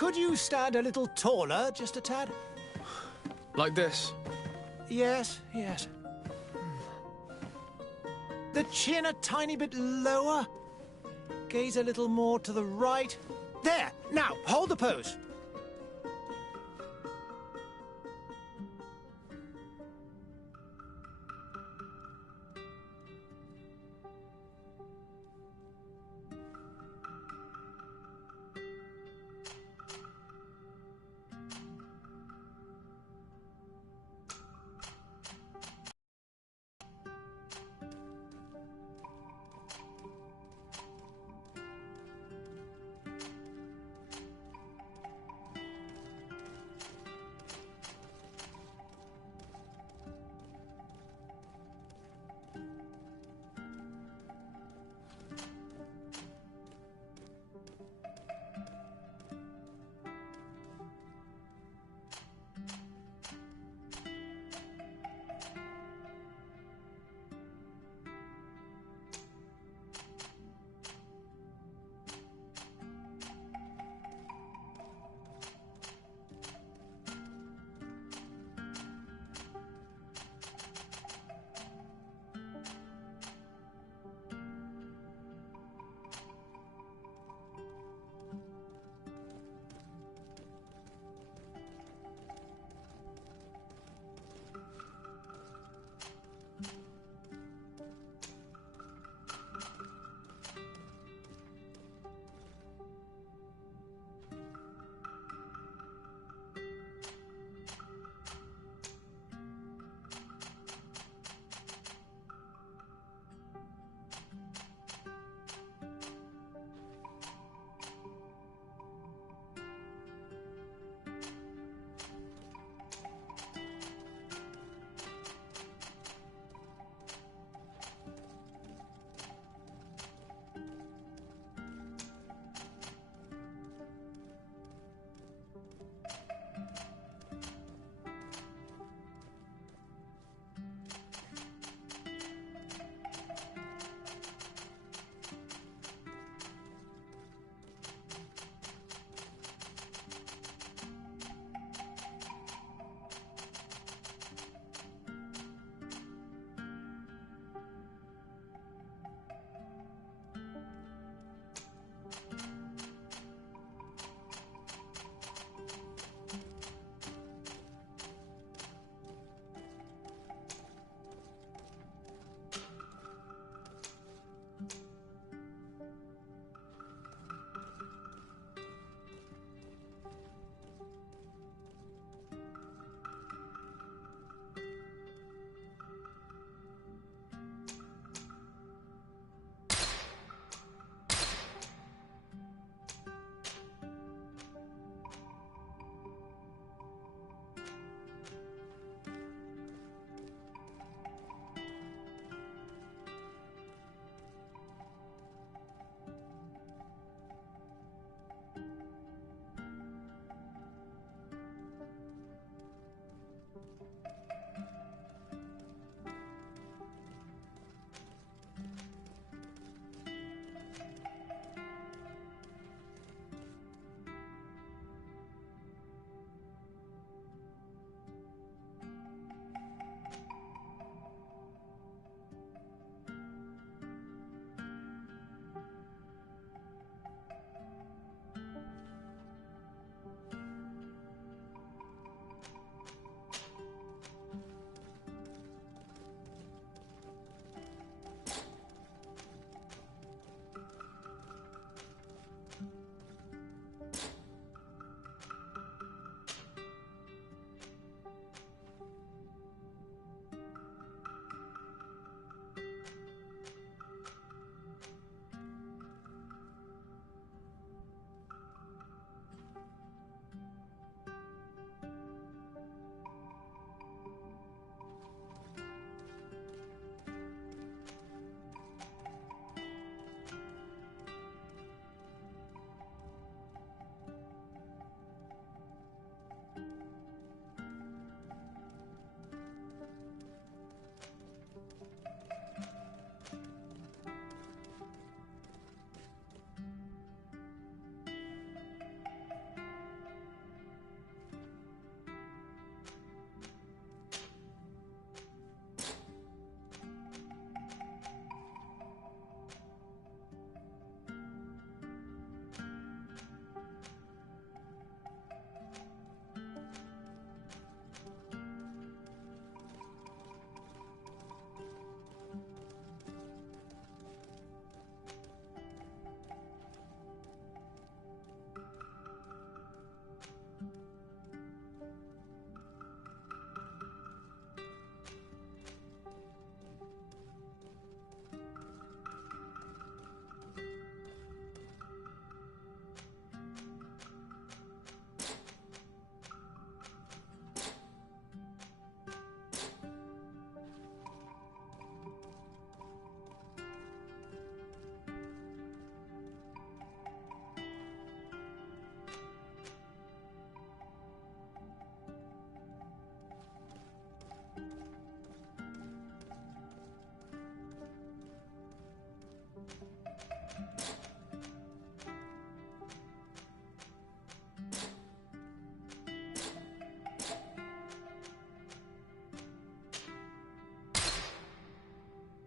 Could you stand a little taller, just a tad? Like this? Yes, yes. The chin a tiny bit lower. Gaze a little more to the right. There! Now, hold the pose.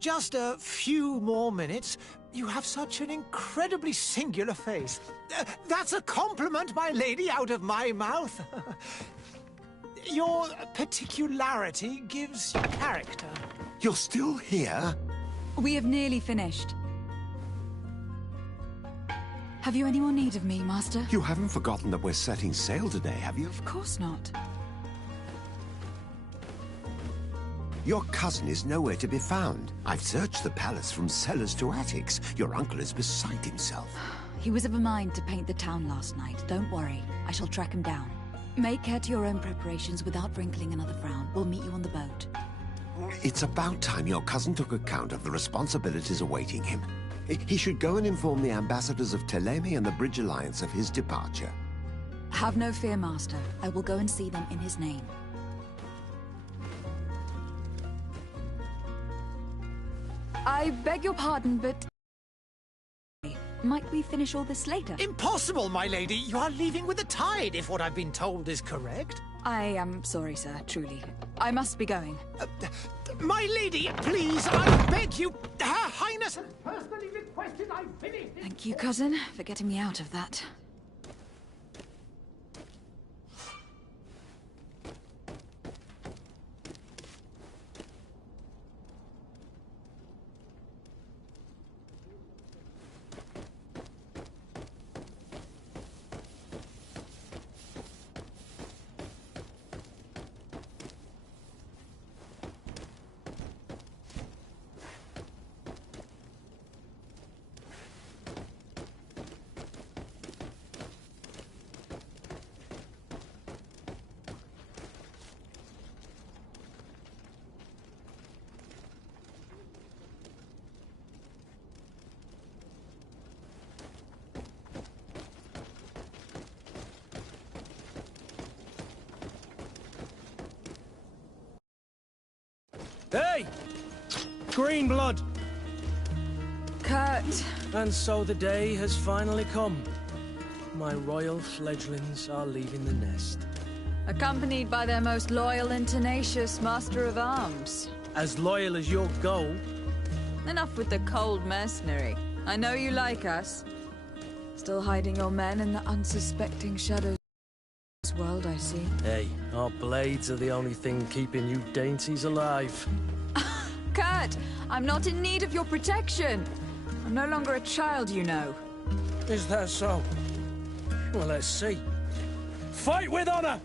Just a few more minutes. You have such an incredibly singular face. That's a compliment, my lady, out of my mouth. Your particularity gives you character. You're still here? We have nearly finished. Have you any more need of me, Master? You haven't forgotten that we're setting sail today, have you? Of course not. Your cousin is nowhere to be found. I've searched the palace from cellars to attics. Your uncle is beside himself. He was of a mind to paint the town last night. Don't worry. I shall track him down. Make care to your own preparations without wrinkling another frown. We'll meet you on the boat. It's about time your cousin took account of the responsibilities awaiting him. He should go and inform the ambassadors of Telemi and the Bridge Alliance of his departure. Have no fear, Master. I will go and see them in his name. I beg your pardon, but... might we finish all this later? Impossible, my lady. You are leaving with the tide, if what I've been told is correct. I am sorry, sir, truly. I must be going. My lady, please, I beg you. Her Highness has personally requested I finish this. Thank you, cousin, for getting me out of that. Hey! Green blood! Kurt! And so the day has finally come. My royal fledglings are leaving the nest. Accompanied by their most loyal and tenacious Master of Arms. As loyal as you'll go. Enough with the cold mercenary. I know you like us. Still hiding your men in the unsuspecting shadows of this world, I see. Hey, our blades are the only thing keeping you dainties alive. Kurt! I'm not in need of your protection! I'm no longer a child, you know. Is that so? Well, let's see. Fight with honor!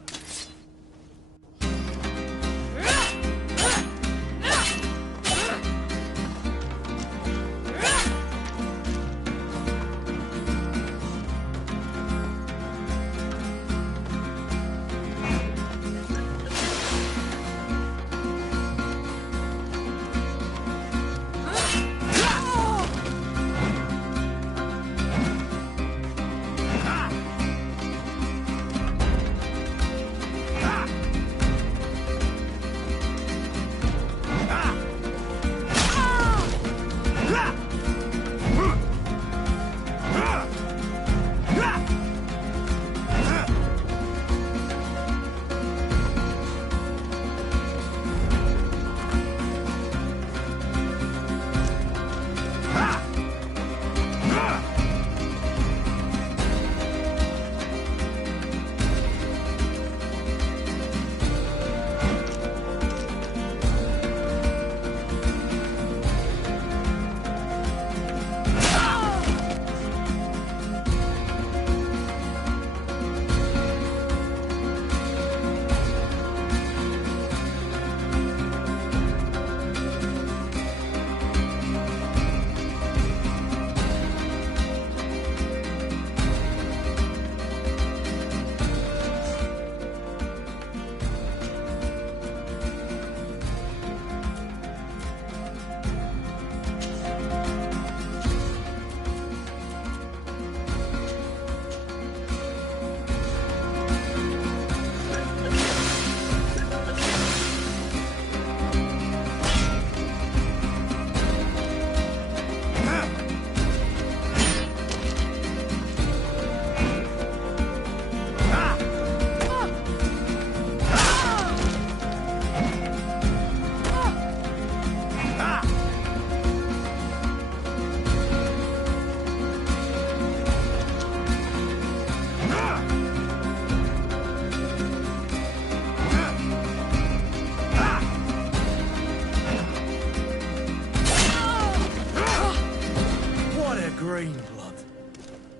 blood.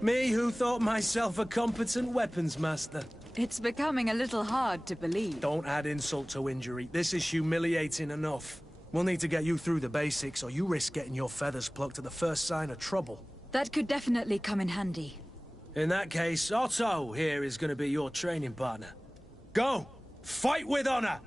Me who thought myself a competent weapons master. It's becoming a little hard to believe. Don't add insult to injury. This is humiliating enough. We'll need to get you through the basics, or you risk getting your feathers plucked at the first sign of trouble. That could definitely come in handy. In that case, Otto here is going to be your training partner. Go! Fight with honor!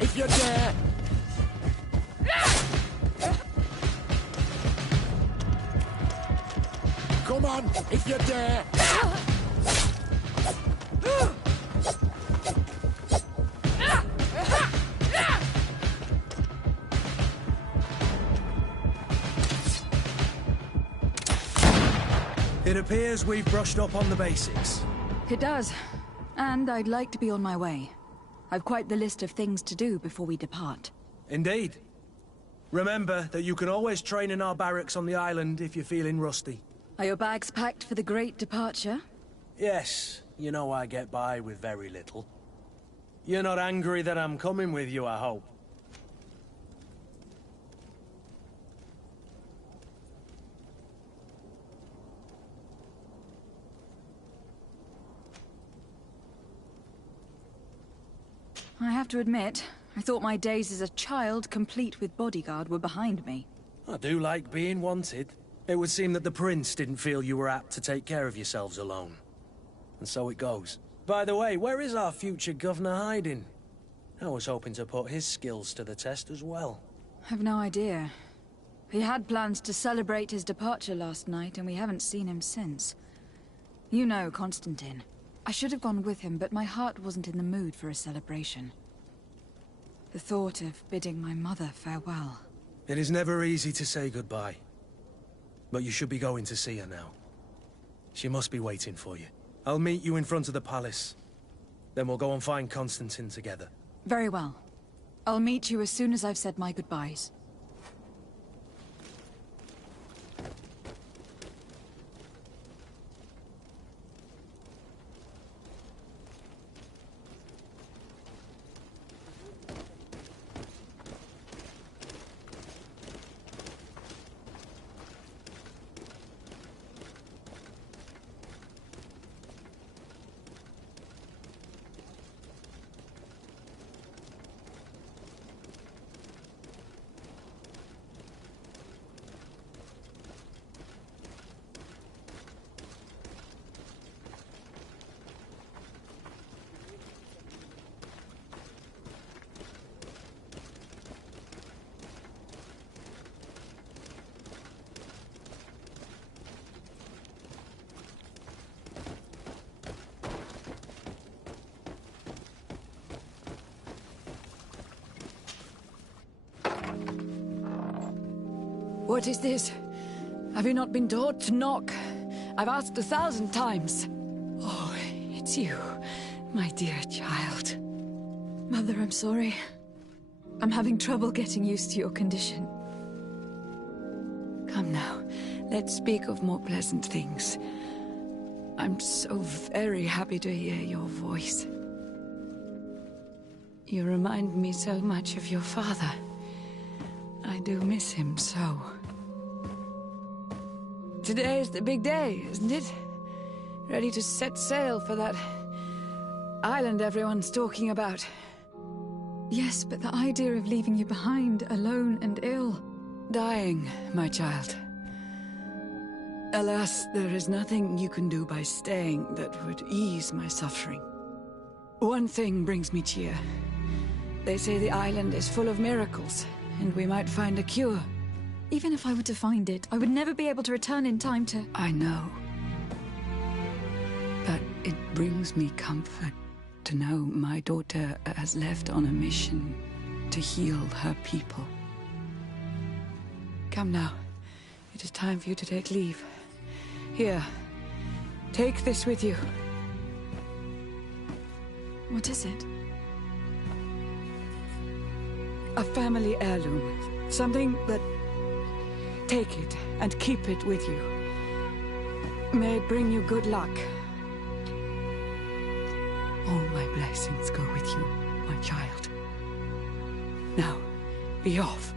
If you dare! Come on, if you dare! It appears we've brushed up on the basics. It does. And I'd like to be on my way. I've quite the list of things to do before we depart. Indeed. Remember that you can always train in our barracks on the island if you're feeling rusty. Are your bags packed for the great departure? Yes, you know I get by with very little. You're not angry that I'm coming with you, I hope. I have to admit, I thought my days as a child, complete with bodyguard, were behind me. I do like being wanted. It would seem that the prince didn't feel you were apt to take care of yourselves alone. And so it goes. By the way, where is our future governor hiding? I was hoping to put his skills to the test as well. I've no idea. He had plans to celebrate his departure last night, and we haven't seen him since. You know Constantine. I should have gone with him, but my heart wasn't in the mood for a celebration. The thought of bidding my mother farewell. It is never easy to say goodbye. But you should be going to see her now. She must be waiting for you. I'll meet you in front of the palace. Then we'll go and find Constantine together. Very well. I'll meet you as soon as I've said my goodbyes. What is this? Have you not been taught to knock? I've asked 1,000 times. Oh, it's you, my dear child. Mother, I'm sorry. I'm having trouble getting used to your condition. Come now, let's speak of more pleasant things. I'm so very happy to hear your voice. You remind me so much of your father. I do miss him so. Today is the big day, isn't it? Ready to set sail for that island everyone's talking about. Yes, but the idea of leaving you behind, alone and ill... Dying, my child. Alas, there is nothing you can do by staying that would ease my suffering. One thing brings me cheer. They say the island is full of miracles, and we might find a cure. Even if I were to find it, I would never be able to return in time to... I know. But it brings me comfort to know my daughter has left on a mission to heal her people. Come now. It is time for you to take leave. Here, take this with you. What is it? A family heirloom. Something that... Take it and keep it with you. May it bring you good luck. All my blessings go with you, my child. Now, be off.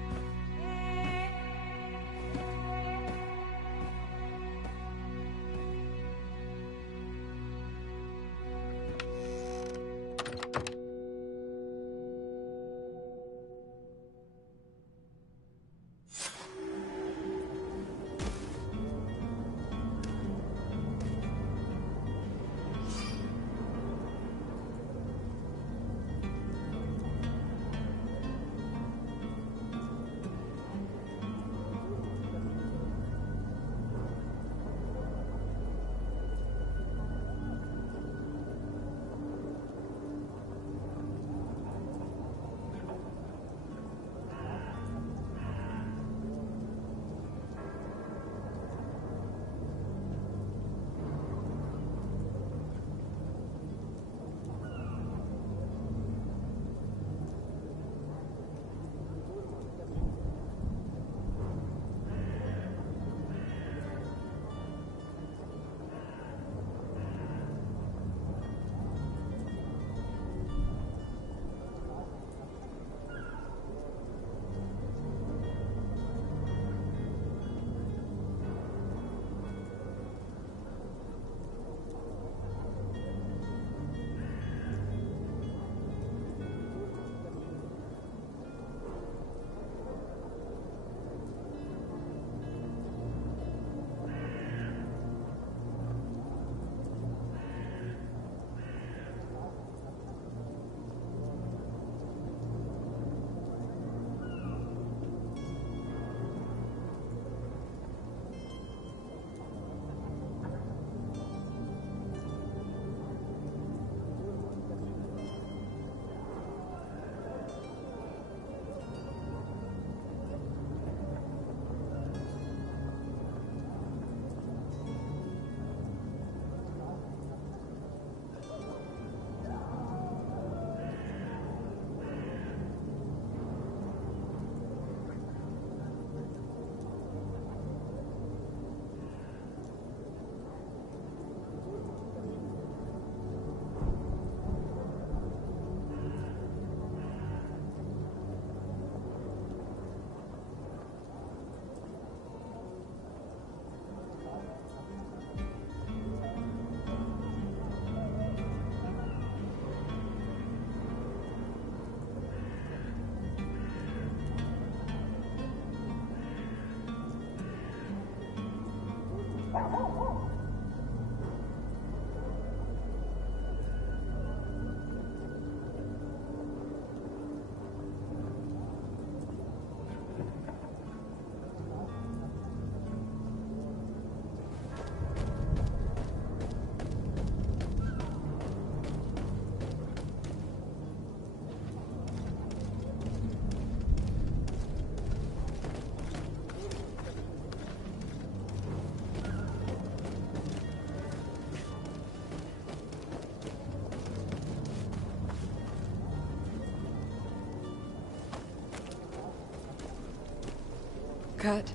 Kurt.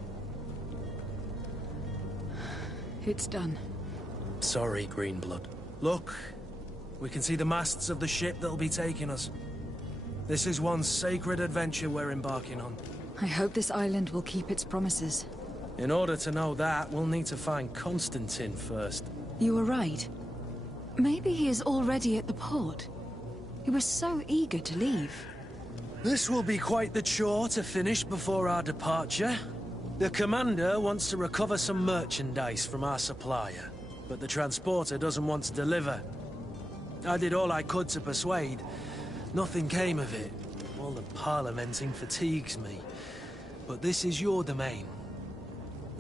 It's done. Sorry, Greenblood. Look, we can see the masts of the ship that'll be taking us. This is one sacred adventure we're embarking on. I hope this island will keep its promises. In order to know that, we'll need to find Constantine first. You were right. Maybe he is already at the port. He was so eager to leave. This will be quite the chore to finish before our departure. The commander wants to recover some merchandise from our supplier, but the transporter doesn't want to deliver. I did all I could to persuade. Nothing came of it. All the parliamenting fatigues me. But this is your domain.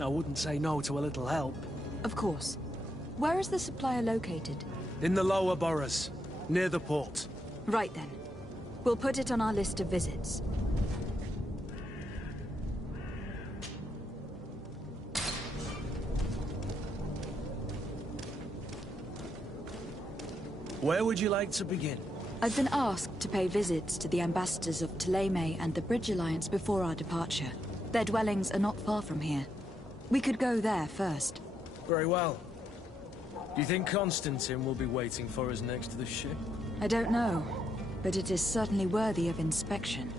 I wouldn't say no to a little help. Of course. Where is the supplier located? In the lower boroughs, near the port. Right then. We'll put it on our list of visits. Where would you like to begin? I've been asked to pay visits to the ambassadors of Ptolemy and the Bridge Alliance before our departure. Their dwellings are not far from here. We could go there first. Very well. Do you think Constantine will be waiting for us next to the ship? I don't know, but it is certainly worthy of inspection.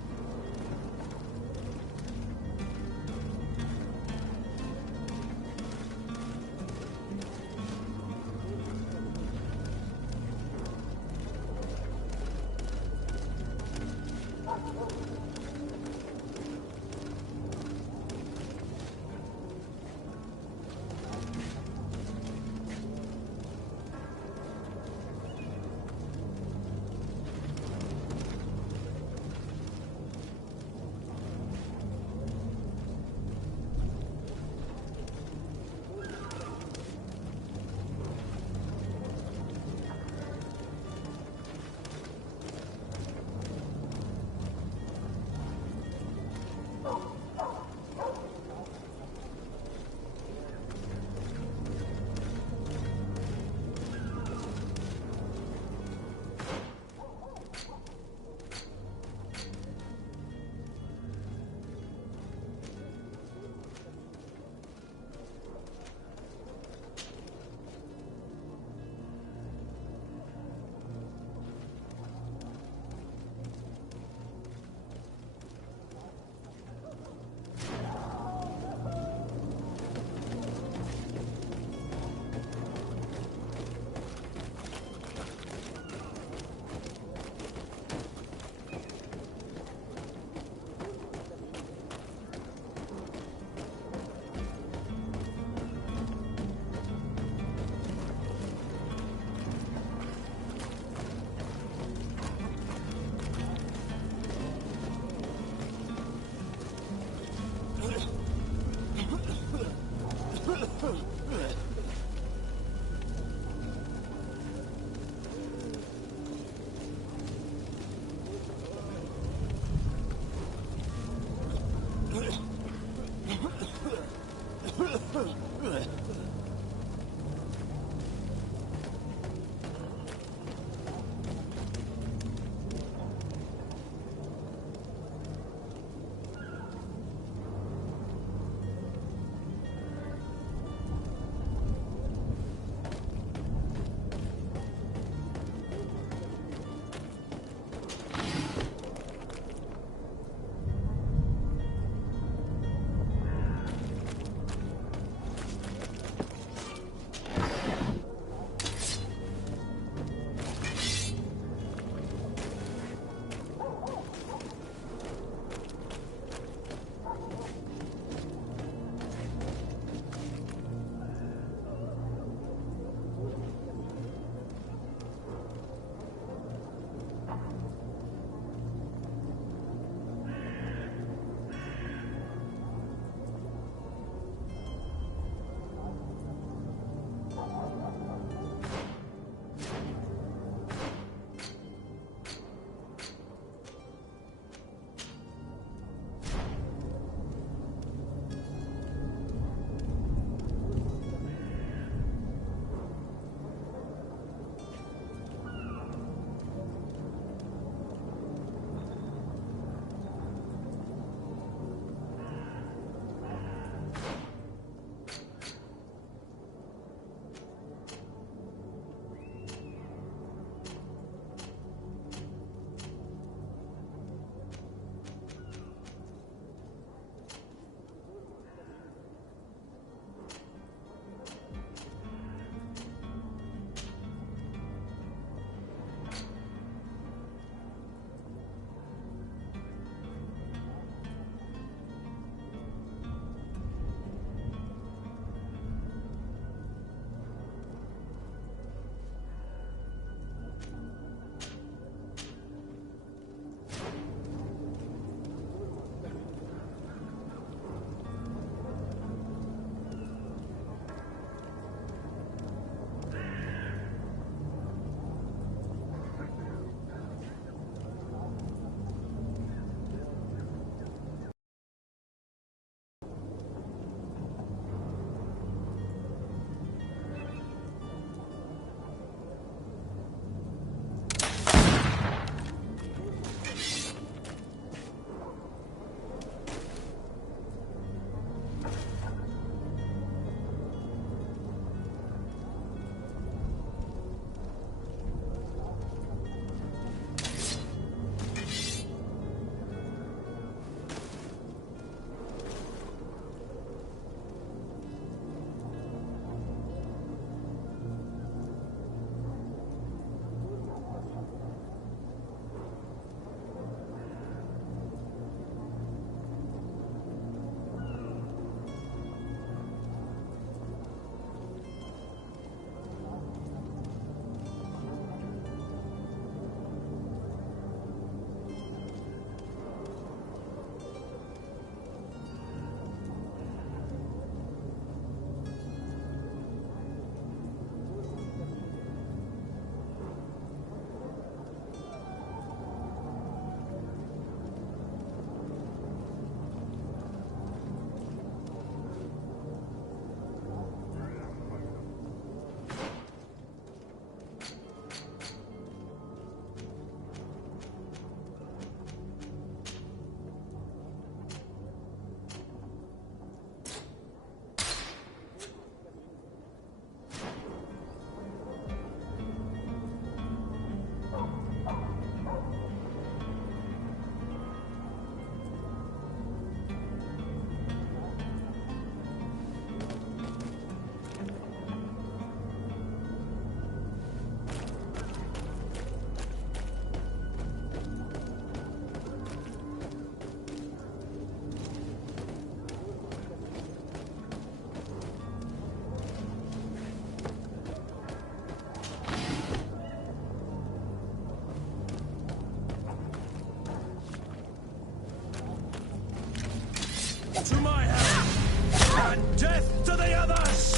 To my hand! And death to the others!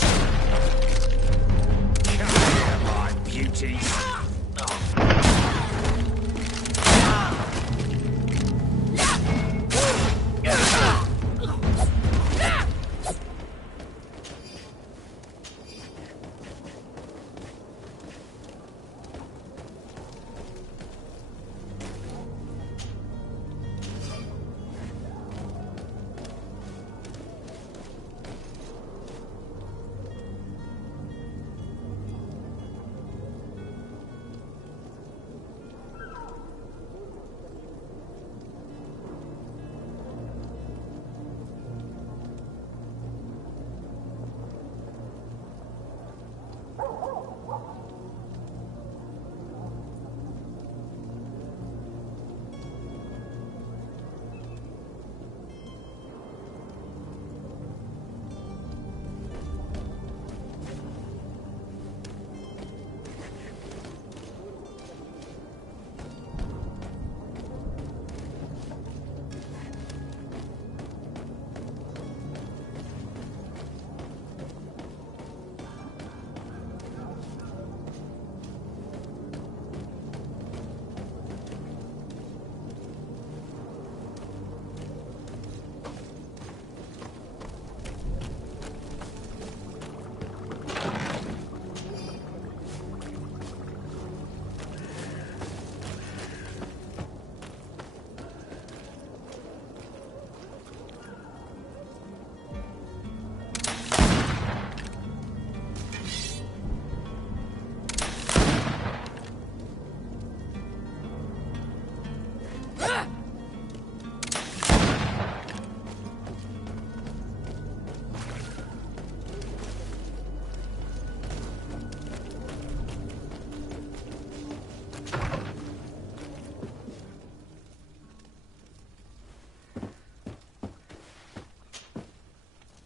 Come here, my beauties!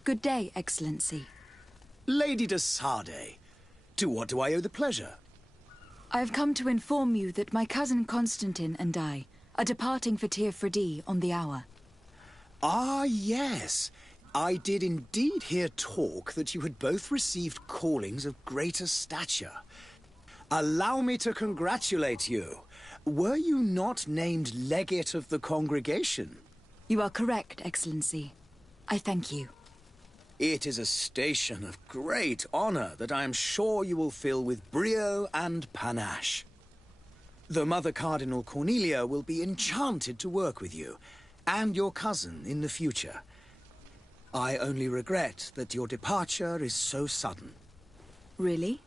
Good day, Excellency. Lady de Sardet, to what do I owe the pleasure? I have come to inform you that my cousin Constantine and I are departing for Tir Freddy on the hour. Ah, yes. I did indeed hear talk that you had both received callings of greater stature. Allow me to congratulate you. Were you not named legate of the congregation? You are correct, Excellency. I thank you. It is a station of great honor that I am sure you will fill with brio and panache. The Mother Cardinal Cornelia will be enchanted to work with you, and your cousin in the future. I only regret that your departure is so sudden. Really?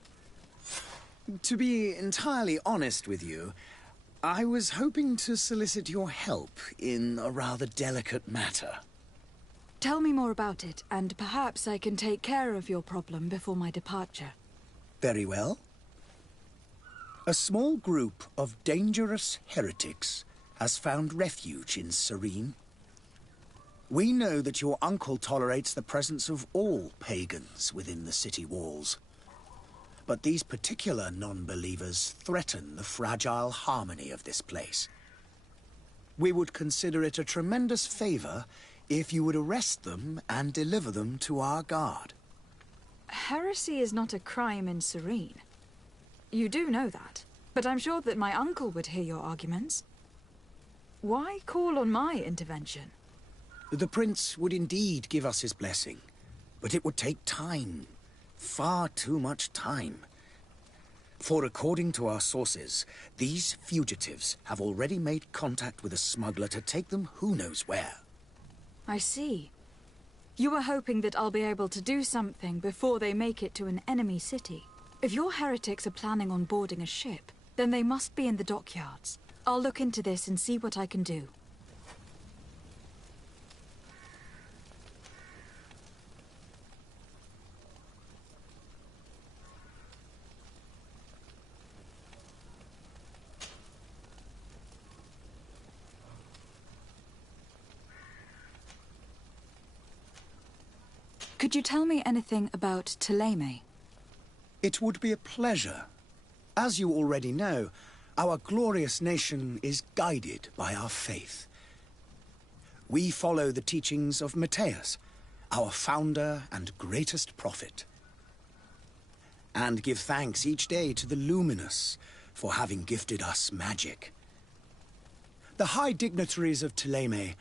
To be entirely honest with you, I was hoping to solicit your help in a rather delicate matter. Tell me more about it, and perhaps I can take care of your problem before my departure. Very well. A small group of dangerous heretics has found refuge in Serene. We know that your uncle tolerates the presence of all pagans within the city walls. But these particular non-believers threaten the fragile harmony of this place. We would consider it a tremendous favor if you would arrest them and deliver them to our guard. Heresy is not a crime in Serene. You do know that, but I'm sure that my uncle would hear your arguments. Why call on my intervention? The prince would indeed give us his blessing, but it would take time. Far too much time. For according to our sources, these fugitives have already made contact with a smuggler to take them who knows where. I see. You were hoping that I'll be able to do something before they make it to an enemy city. If your heretics are planning on boarding a ship, then they must be in the dockyards. I'll look into this and see what I can do. Could you tell me anything about Thélème? It would be a pleasure. As you already know, our glorious nation is guided by our faith. We follow the teachings of Matthias, our founder and greatest prophet, and give thanks each day to the Luminous for having gifted us magic. The high dignitaries of Thélème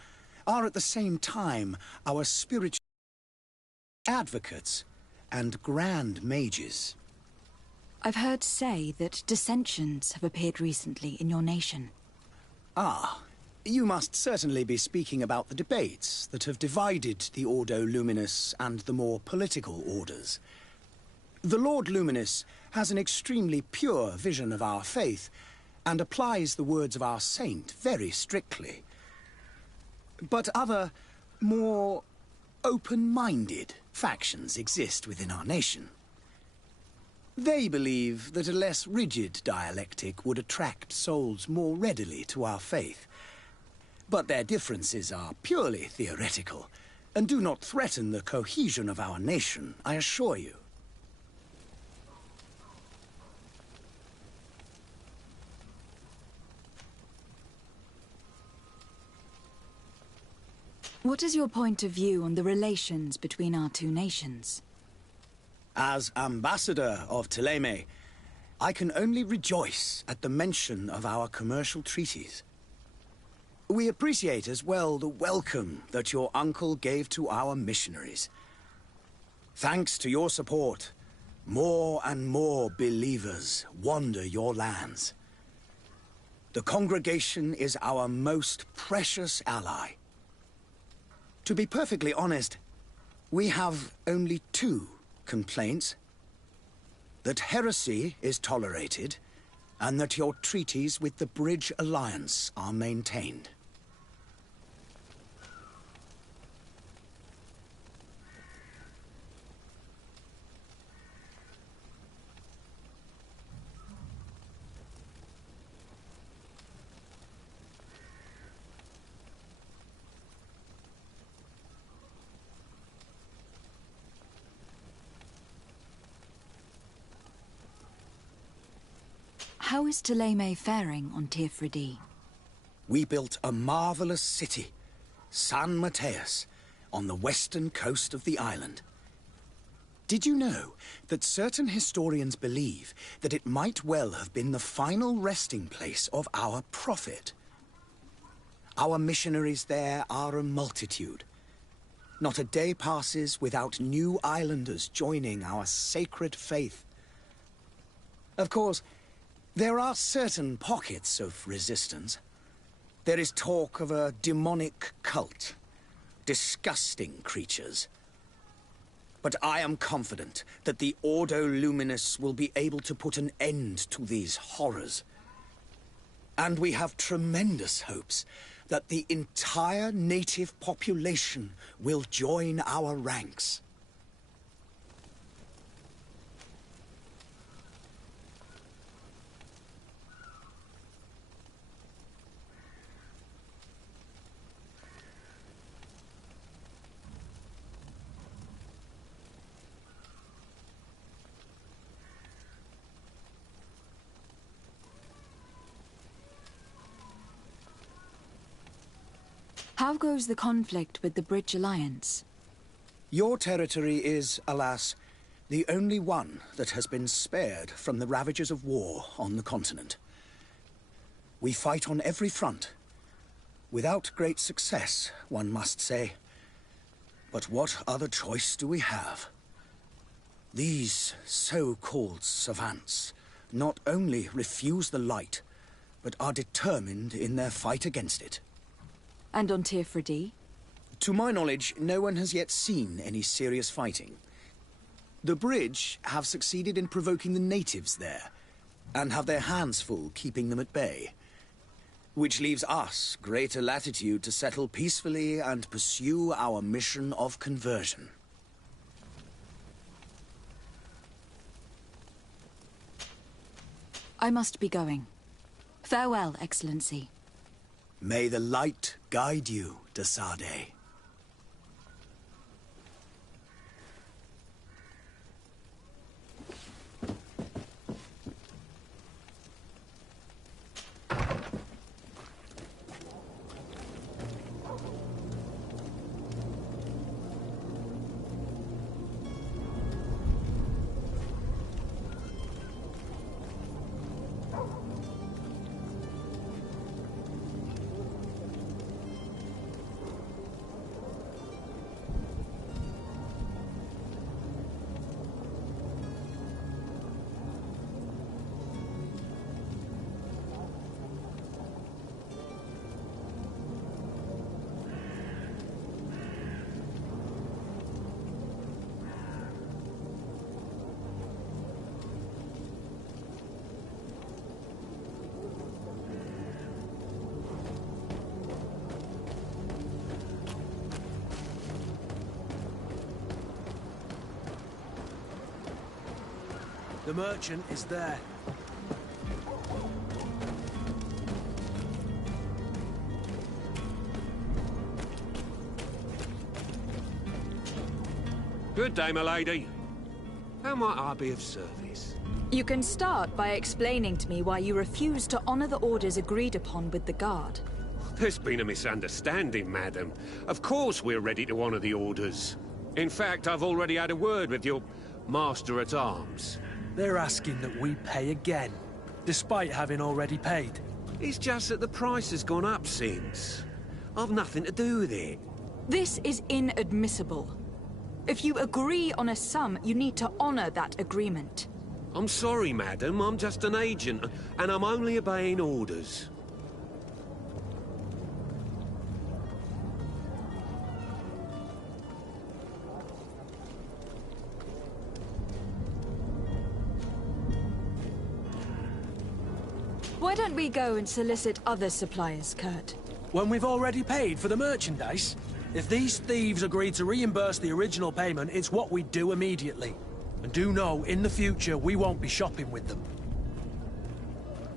are at the same time our spiritual advocates and grand mages. I've heard say that dissensions have appeared recently in your nation. Ah, you must certainly be speaking about the debates that have divided the Ordo Luminous and the more political orders. The Lord Luminous has an extremely pure vision of our faith and applies the words of our saint very strictly. But other, more open-minded factions exist within our nation. They believe that a less rigid dialectic would attract souls more readily to our faith. But their differences are purely theoretical and do not threaten the cohesion of our nation, I assure you. What is your point of view on the relations between our two nations? As ambassador of Thélème, I can only rejoice at the mention of our commercial treaties. We appreciate as well the welcome that your uncle gave to our missionaries. Thanks to your support, more and more believers wander your lands. The congregation is our most precious ally. To be perfectly honest, we have only two complaints: that heresy is tolerated, and that your treaties with the Bridge Alliance are maintained. How is Thélème faring on Tirfridi? We built a marvelous city, San Matthias, on the western coast of the island. Did you know that certain historians believe that it might well have been the final resting place of our prophet? Our missionaries there are a multitude. Not a day passes without new islanders joining our sacred faith. Of course, there are certain pockets of resistance. There is talk of a demonic cult, disgusting creatures. But I am confident that the Ordo Luminous will be able to put an end to these horrors. And we have tremendous hopes that the entire native population will join our ranks. How goes the conflict with the Bridge Alliance? Your territory is, alas, the only one that has been spared from the ravages of war on the continent. We fight on every front, without great success, one must say. But what other choice do we have? These so-called savants not only refuse the light, but are determined in their fight against it. And on Tirfridi? To my knowledge, no one has yet seen any serious fighting. The Bridge have succeeded in provoking the natives there, and have their hands full keeping them at bay. Which leaves us greater latitude to settle peacefully and pursue our mission of conversion. I must be going. Farewell, Excellency. May the light guide you, de Sade. The merchant is there. Good day, my lady. How might I be of service? You can start by explaining to me why you refuse to honor the orders agreed upon with the guard. There's been a misunderstanding, madam. Of course we're ready to honor the orders. In fact, I've already had a word with your master-at-arms. They're asking that we pay again, despite having already paid. It's just that the price has gone up since. I've nothing to do with it. This is inadmissible. If you agree on a sum, you need to honor that agreement. I'm sorry, madam. I'm just an agent, and I'm only obeying orders. Why don't we go and solicit other suppliers, Kurt? When we've already paid for the merchandise? If these thieves agree to reimburse the original payment, it's what we do immediately. And do know, in the future, we won't be shopping with them.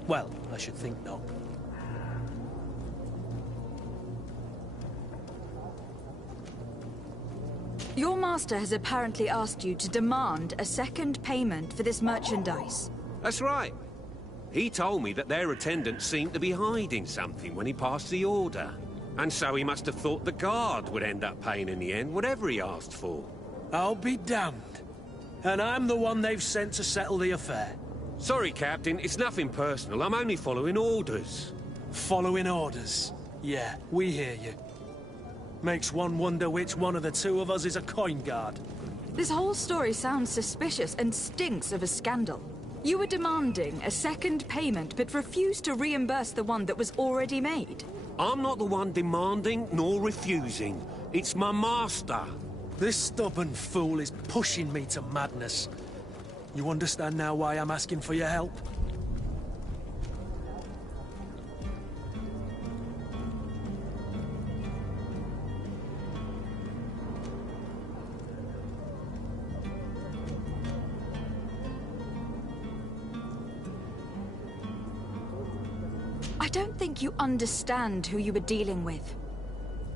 Well, I should think not. Your master has apparently asked you to demand a second payment for this merchandise. That's right. He told me that their attendant seemed to be hiding something when he passed the order. And so he must have thought the guard would end up paying in the end, whatever he asked for. I'll be damned. And I'm the one they've sent to settle the affair. Sorry, Captain, it's nothing personal. I'm only following orders. Following orders? Yeah, we hear you. Makes one wonder which one of the two of us is a coin guard. This whole story sounds suspicious and stinks of a scandal. You were demanding a second payment, but refused to reimburse the one that was already made. I'm not the one demanding nor refusing. It's my master. This stubborn fool is pushing me to madness. You understand now why I'm asking for your help? I don't think you understand who you were dealing with.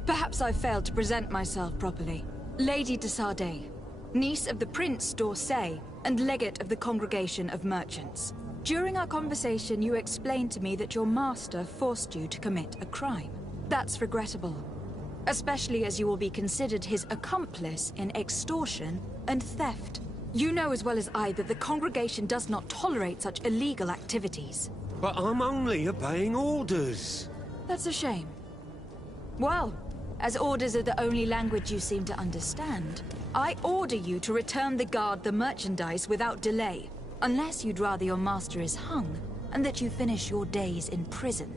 Perhaps I failed to present myself properly. Lady de Sardet, niece of the Prince d'Orsay, and legate of the Congregation of Merchants. During our conversation, you explained to me that your master forced you to commit a crime. That's regrettable, especially as you will be considered his accomplice in extortion and theft. You know as well as I that the Congregation does not tolerate such illegal activities. But I'm only obeying orders. That's a shame. Well, as orders are the only language you seem to understand, I order you to return the guard the merchandise without delay, unless you'd rather your master is hung, and that you finish your days in prison.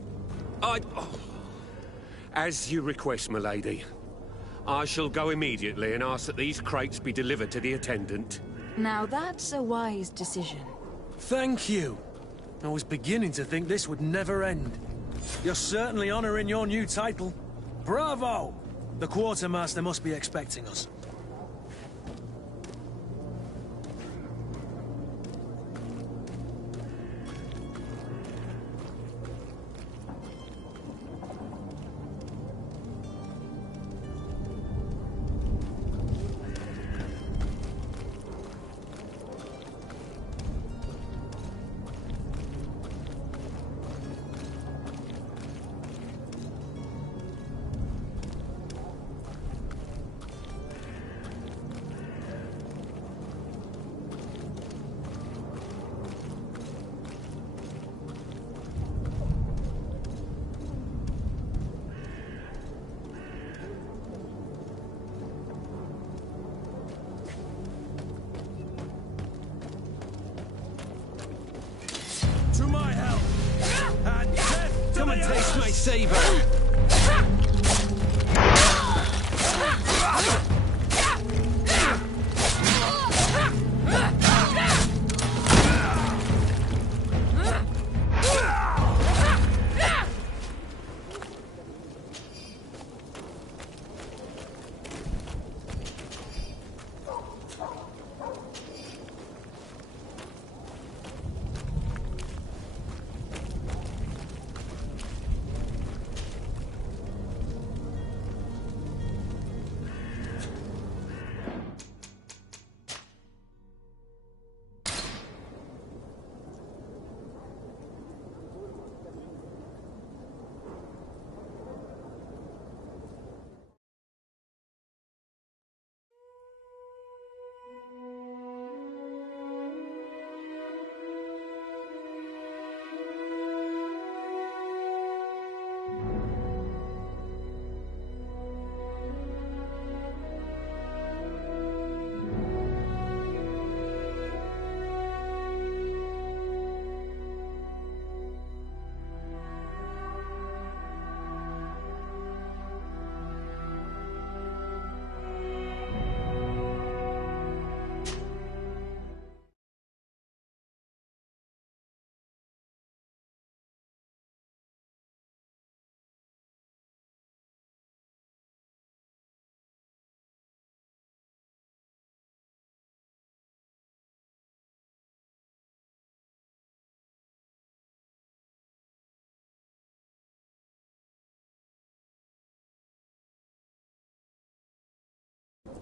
As you request, my lady. I shall go immediately and ask that these crates be delivered to the attendant. Now that's a wise decision. Thank you. I was beginning to think this would never end. You're certainly honoring your new title. Bravo! The quartermaster must be expecting us. To my help! And death to Come and taste my saber!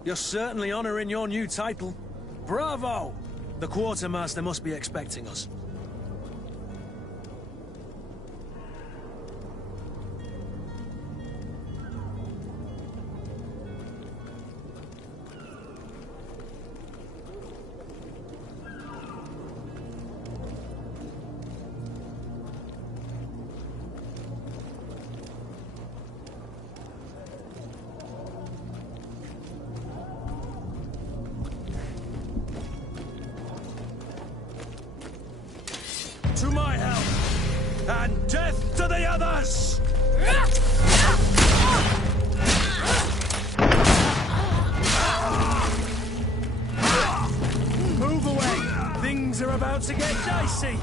You're certainly honoring your new title. Bravo! The quartermaster must be expecting us. To my help! And death to the others! Move away! Things are about to get dicey!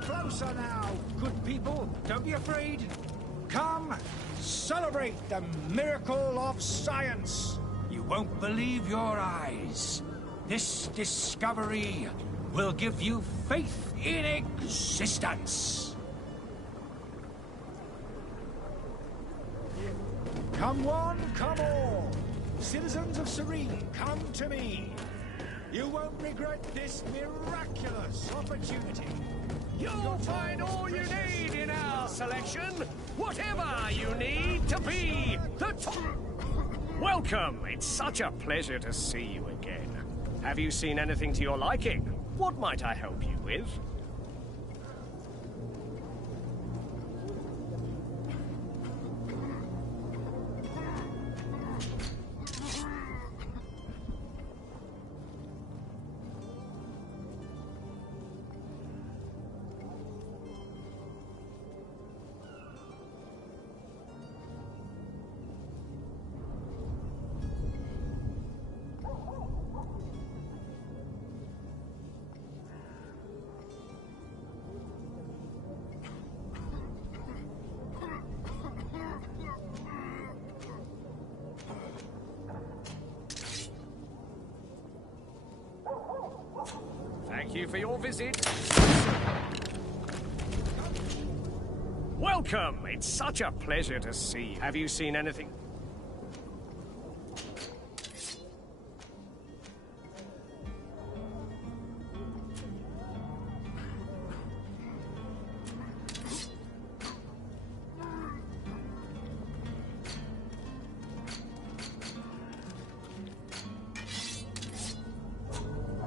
Closer now, good people. Don't be afraid. Come, celebrate the miracle of science. You won't believe your eyes. This discovery will give you faith in existence. Come one, come all. Citizens of Serene, come to me. You won't regret this miraculous opportunity. You'll find all you need in our selection. Whatever you need to be the top. Welcome. It's such a pleasure to see you again. Have you seen anything to your liking? What might I help you with? Thank you for your visit. Welcome. It's such a pleasure to see you. Have you seen anything?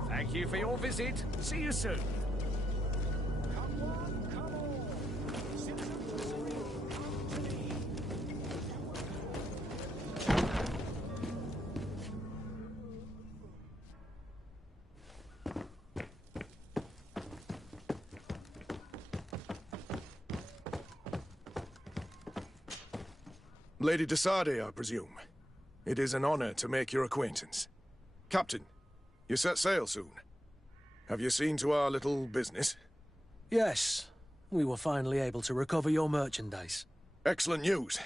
Thank you for your visit. See you soon. Come one, come all. Citizens of Serene, come to me. Lady de Sardet, I presume. It is an honor to make your acquaintance. Captain, you set sail soon. Have you seen to our little business? Yes. We were finally able to recover your merchandise. Excellent news.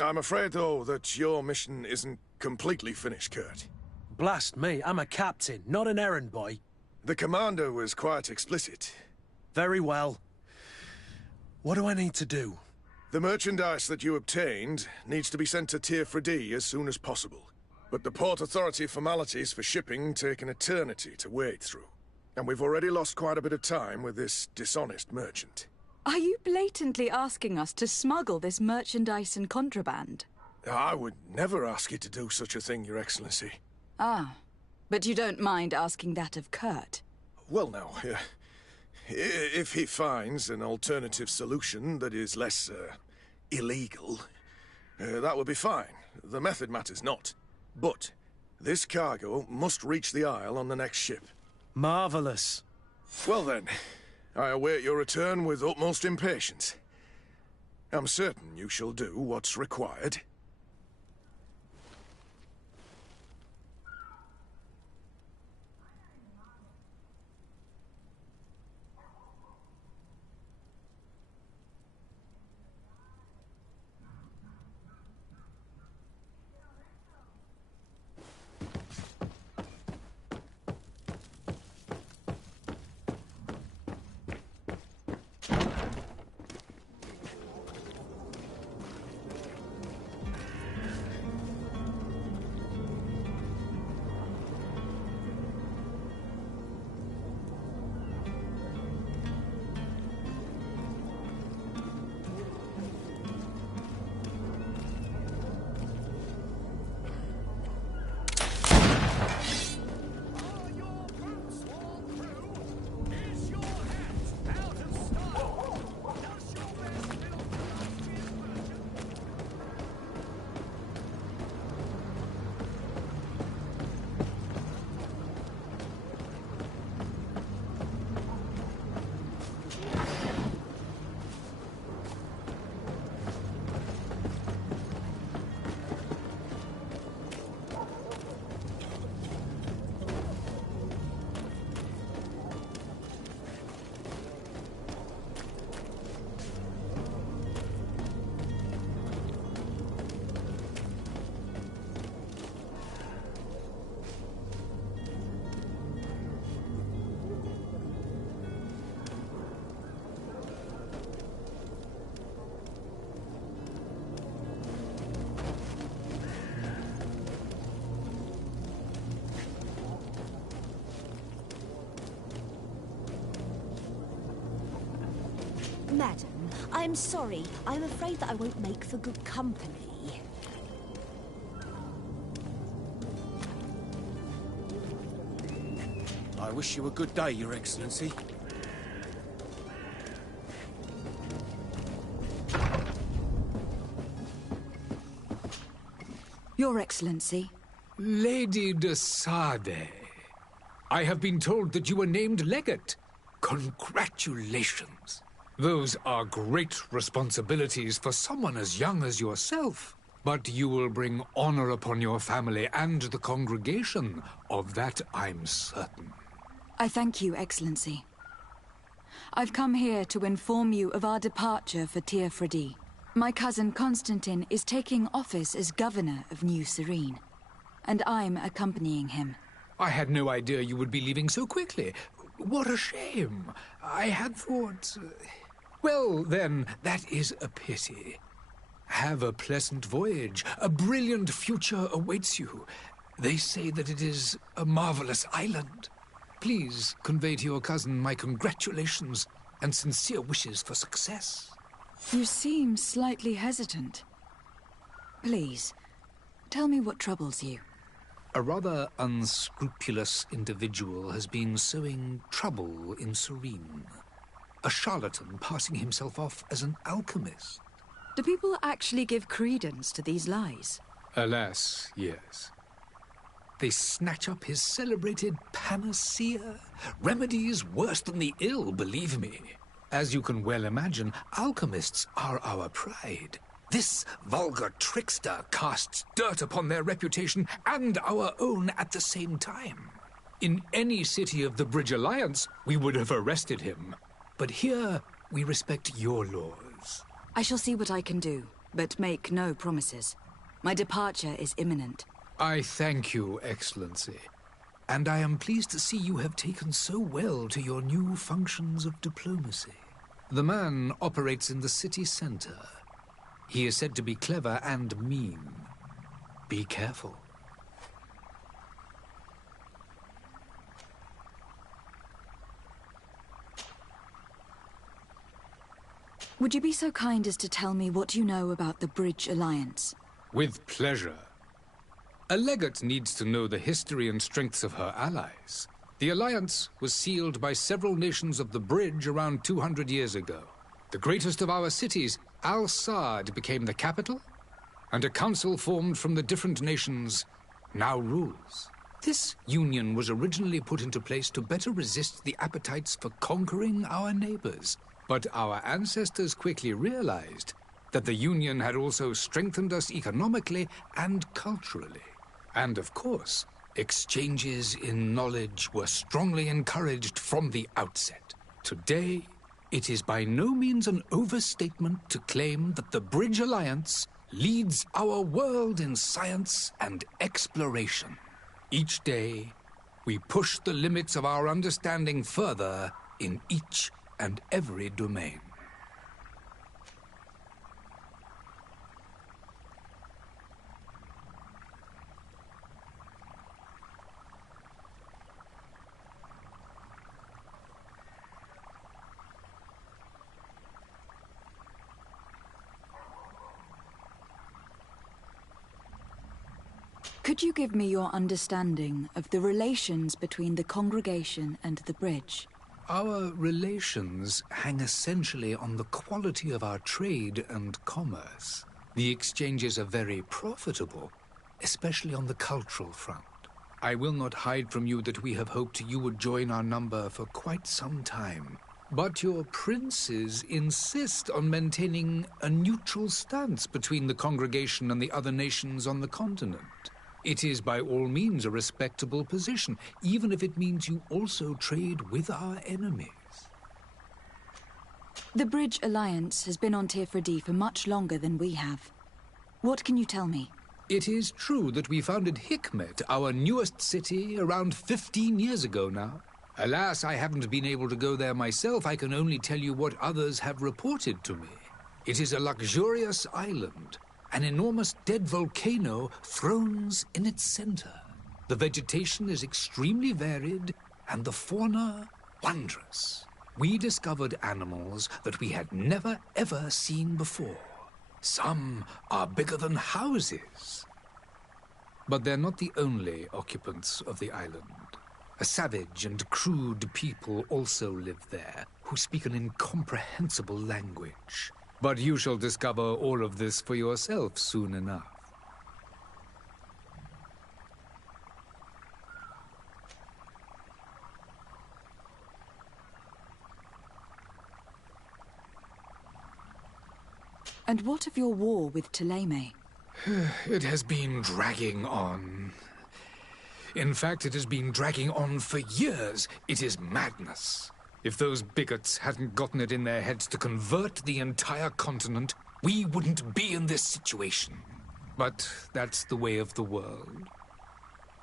I'm afraid, though, that your mission isn't completely finished, Kurt. Blast me, I'm a captain, not an errand boy. The commander was quite explicit. Very well. What do I need to do? The merchandise that you obtained needs to be sent to Tier 4D as soon as possible. But the Port Authority formalities for shipping take an eternity to wade through. And we've already lost quite a bit of time with this dishonest merchant. Are you blatantly asking us to smuggle this merchandise and contraband? I would never ask you to do such a thing, Your Excellency. Ah, but you don't mind asking that of Kurt? Well, now, if he finds an alternative solution that is less, illegal, that would be fine. The method matters not. But this cargo must reach the Isle on the next ship. Marvelous. Well then, I await your return with utmost impatience. I'm certain you shall do what's required. Madam, I'm sorry. I'm afraid that I won't make for good company. I wish you a good day, Your Excellency. Your Excellency. Lady de Sardet, I have been told that you were named legate. Congratulations. Those are great responsibilities for someone as young as yourself. But you will bring honor upon your family and the congregation. Of that, I'm certain. I thank you, Excellency. I've come here to inform you of our departure for Tier 4D. My cousin Constantine is taking office as governor of New Serene, and I'm accompanying him. I had no idea you would be leaving so quickly. What a shame. I had thought... Well, then, that is a pity. Have a pleasant voyage. A brilliant future awaits you. They say that it is a marvelous island. Please convey to your cousin my congratulations and sincere wishes for success. You seem slightly hesitant. Please, tell me what troubles you. A rather unscrupulous individual has been sowing trouble in Serene. A charlatan passing himself off as an alchemist. Do people actually give credence to these lies? Alas, yes. They snatch up his celebrated panacea. Remedies worse than the ill, believe me. As you can well imagine, alchemists are our pride. This vulgar trickster casts dirt upon their reputation and our own at the same time. In any city of the Bridge Alliance, we would have arrested him. But here, we respect your laws. I shall see what I can do, but make no promises. My departure is imminent. I thank you, Excellency. And I am pleased to see you have taken so well to your new functions of diplomacy. The man operates in the city center. He is said to be clever and mean. Be careful. Would you be so kind as to tell me what you know about the Bridge Alliance? With pleasure. A legate needs to know the history and strengths of her allies. The alliance was sealed by several nations of the Bridge around 200 years ago. The greatest of our cities, Al-Saad, became the capital, and a council formed from the different nations now rules. This union was originally put into place to better resist the appetites for conquering our neighbors. But our ancestors quickly realized that the Union had also strengthened us economically and culturally. And of course, exchanges in knowledge were strongly encouraged from the outset. Today, it is by no means an overstatement to claim that the Bridge Alliance leads our world in science and exploration. Each day, we push the limits of our understanding further in each and every domain. Could you give me your understanding of the relations between the congregation and the Bridge? Our relations hang essentially on the quality of our trade and commerce. The exchanges are very profitable, especially on the cultural front. I will not hide from you that we have hoped you would join our number for quite some time. But your princes insist on maintaining a neutral stance between the congregation and the other nations on the continent. It is by all means a respectable position, even if it means you also trade with our enemies. The Bridge Alliance has been on Tifredi for much longer than we have. What can you tell me? It is true that we founded Hikmet, our newest city, around 15 years ago now. Alas, I haven't been able to go there myself. I can only tell you what others have reported to me. It is a luxurious island. An enormous dead volcano thrones in its center. The vegetation is extremely varied, and the fauna wondrous. We discovered animals that we had never ever seen before. Some are bigger than houses. But they're not the only occupants of the island. A savage and crude people also live there, who speak an incomprehensible language. But you shall discover all of this for yourself soon enough. And what of your war with Thélème? It has been dragging on. In fact, it has been dragging on for years. It is madness. If those bigots hadn't gotten it in their heads to convert the entire continent, we wouldn't be in this situation. But that's the way of the world.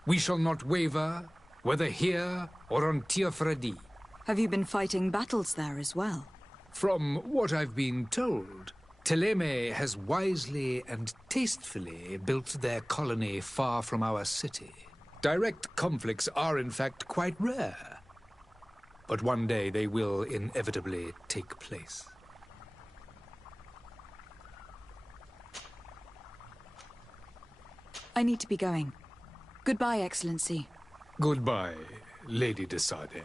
We shall not waver, whether here or on Tifredi. Have you been fighting battles there as well? From what I've been told, Thélème has wisely and tastefully built their colony far from our city. Direct conflicts are in fact quite rare. But one day they will inevitably take place. I need to be going. Goodbye, Excellency. Goodbye, Lady de Sade.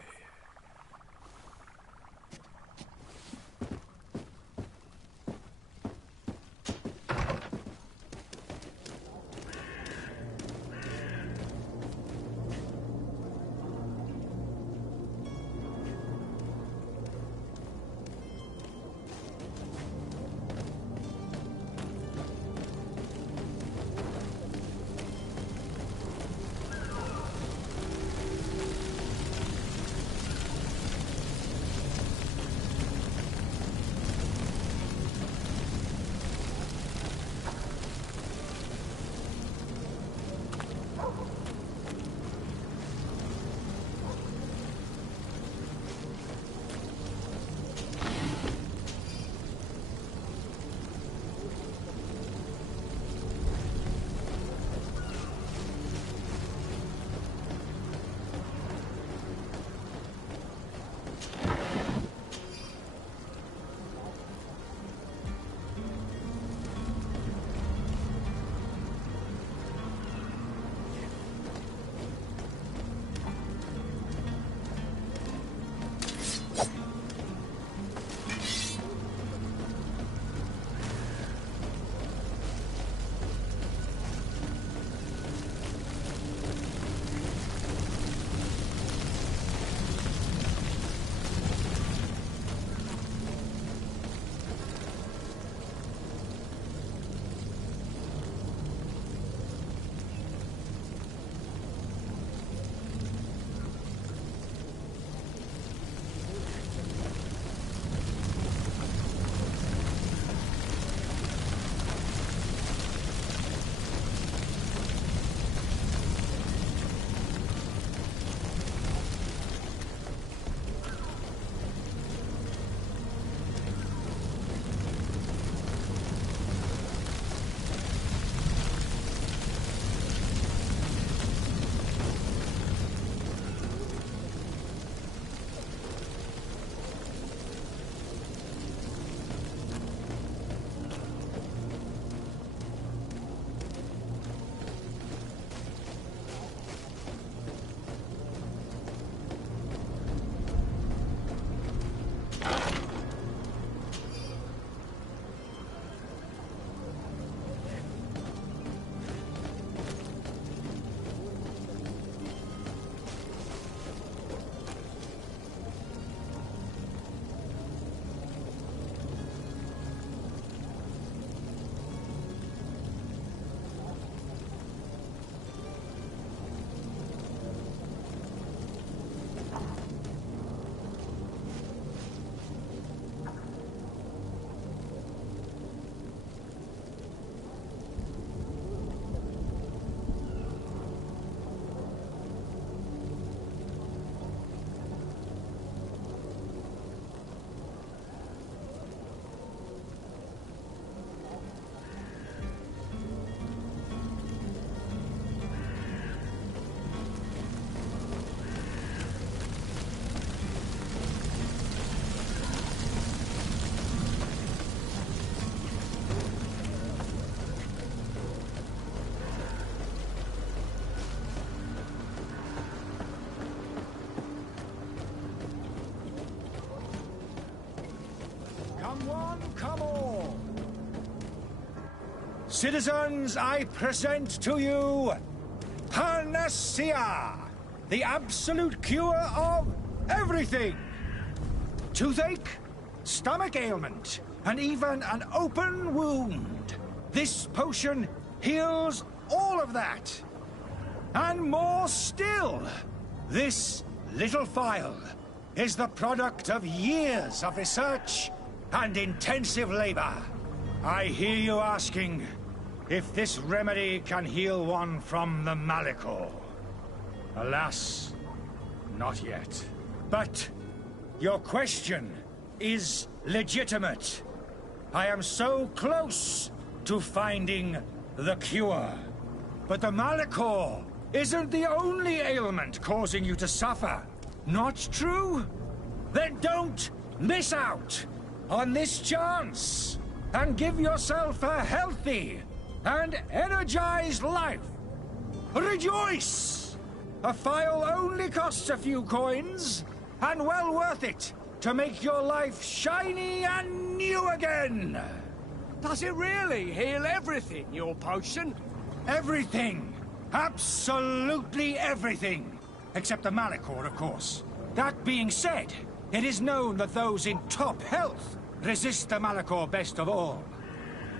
one, come all. Citizens, I present to you Panacea, the absolute cure of everything. Toothache, stomach ailment, and even an open wound. This potion heals all of that. And more still, this little phial is the product of years of research and intensive labor. I hear you asking if this remedy can heal one from the Malachor. Alas, not yet. But your question is legitimate. I am so close to finding the cure. But the Malachor isn't the only ailment causing you to suffer. Not true? Then don't miss out on this chance and give yourself a healthy and energized life. Rejoice! A phial only costs a few coins, and well worth it to make your life shiny and new again. Does it really heal everything, your potion? Everything. Absolutely everything. Except the Malachor, of course. That being said, it is known that those in top health resist the Malachor best of all.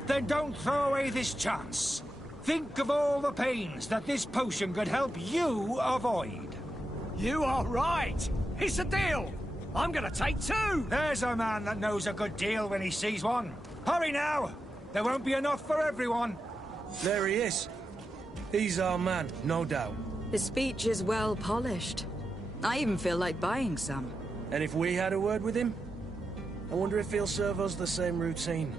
Then don't throw away this chance. Think of all the pains that this potion could help you avoid. You are right. It's a deal. I'm gonna take two. There's a man that knows a good deal when he sees one. Hurry now. There won't be enough for everyone. There he is. He's our man, no doubt. His speech is well polished. I even feel like buying some. And if we had a word with him? I wonder if he'll serve us the same routine.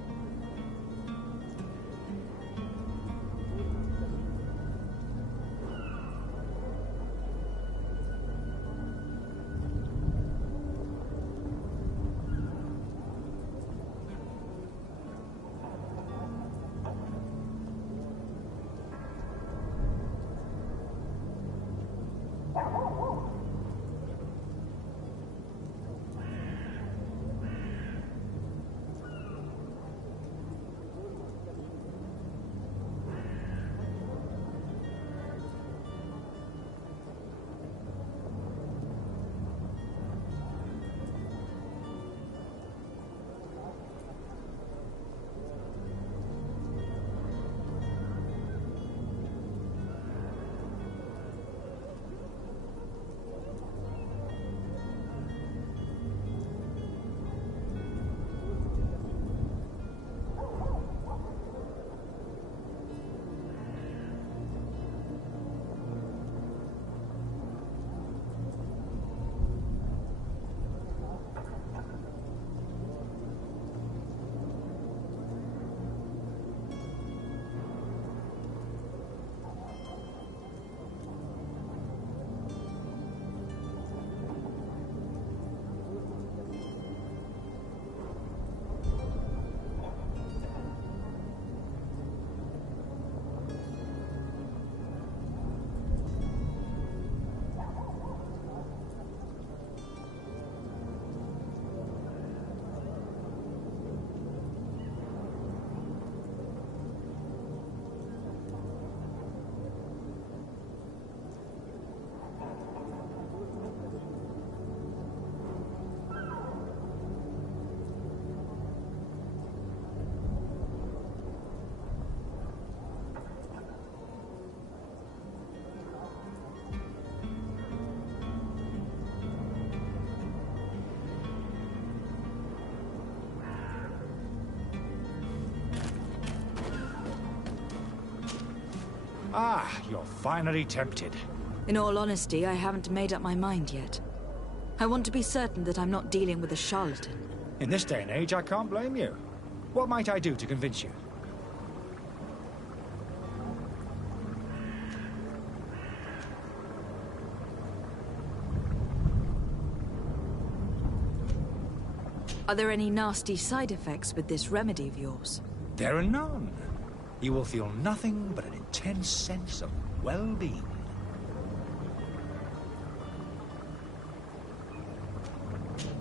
Ah, you're finally tempted. In all honesty, I haven't made up my mind yet. I want to be certain that I'm not dealing with a charlatan. In this day and age, I can't blame you. What might I do to convince you? Are there any nasty side effects with this remedy of yours? There are none. You will feel nothing but an intense sense of well-being.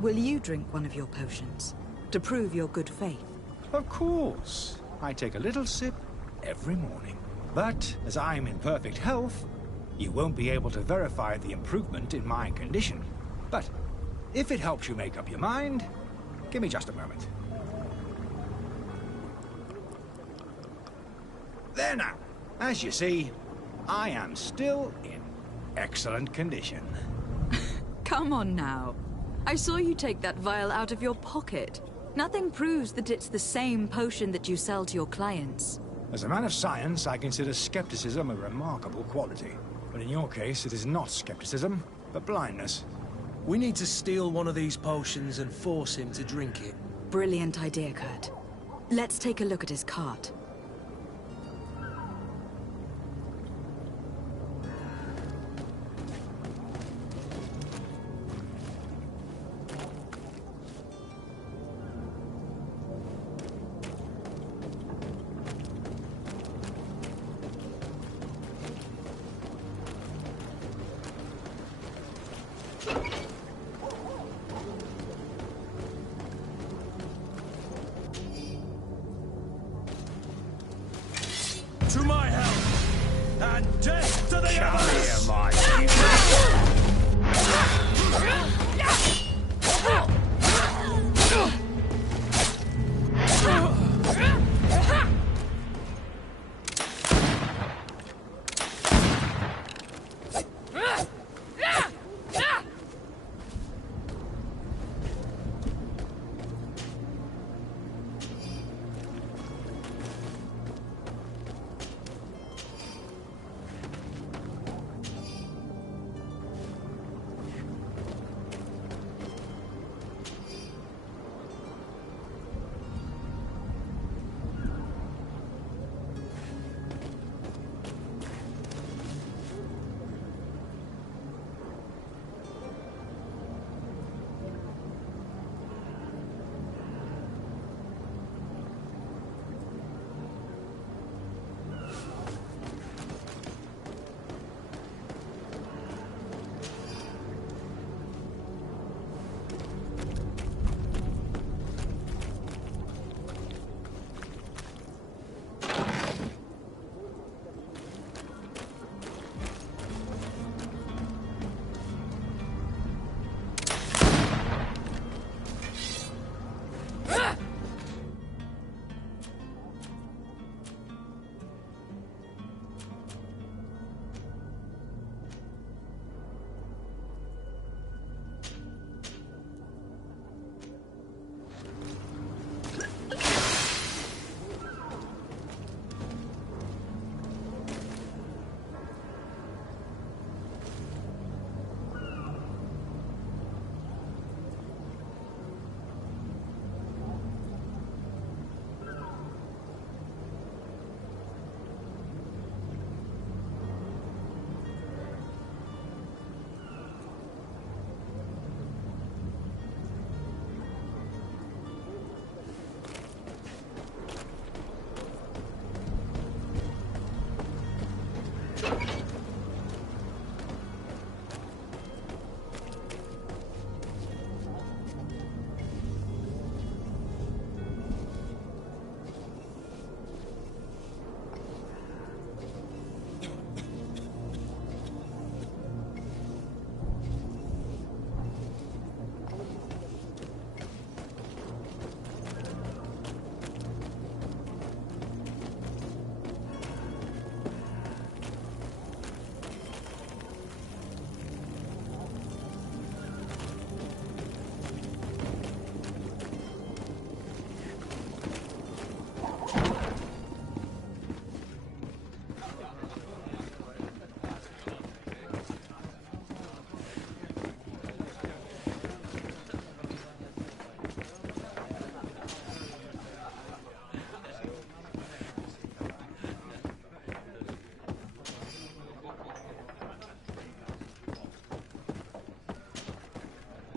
Will you drink one of your potions? to prove your good faith. Of course. I take a little sip every morning. But as I'm in perfect health, you won't be able to verify the improvement in my condition. But if it helps you make up your mind, give me just a moment. There now. As you see, I am still in excellent condition. Come on now. I saw you take that vial out of your pocket. Nothing proves that it's the same potion that you sell to your clients. As a man of science, I consider skepticism a remarkable quality. But in your case, it is not skepticism, but blindness. We need to steal one of these potions and force him to drink it. Brilliant idea, Kurt. Let's take a look at his cart. To my help! And death to the others! my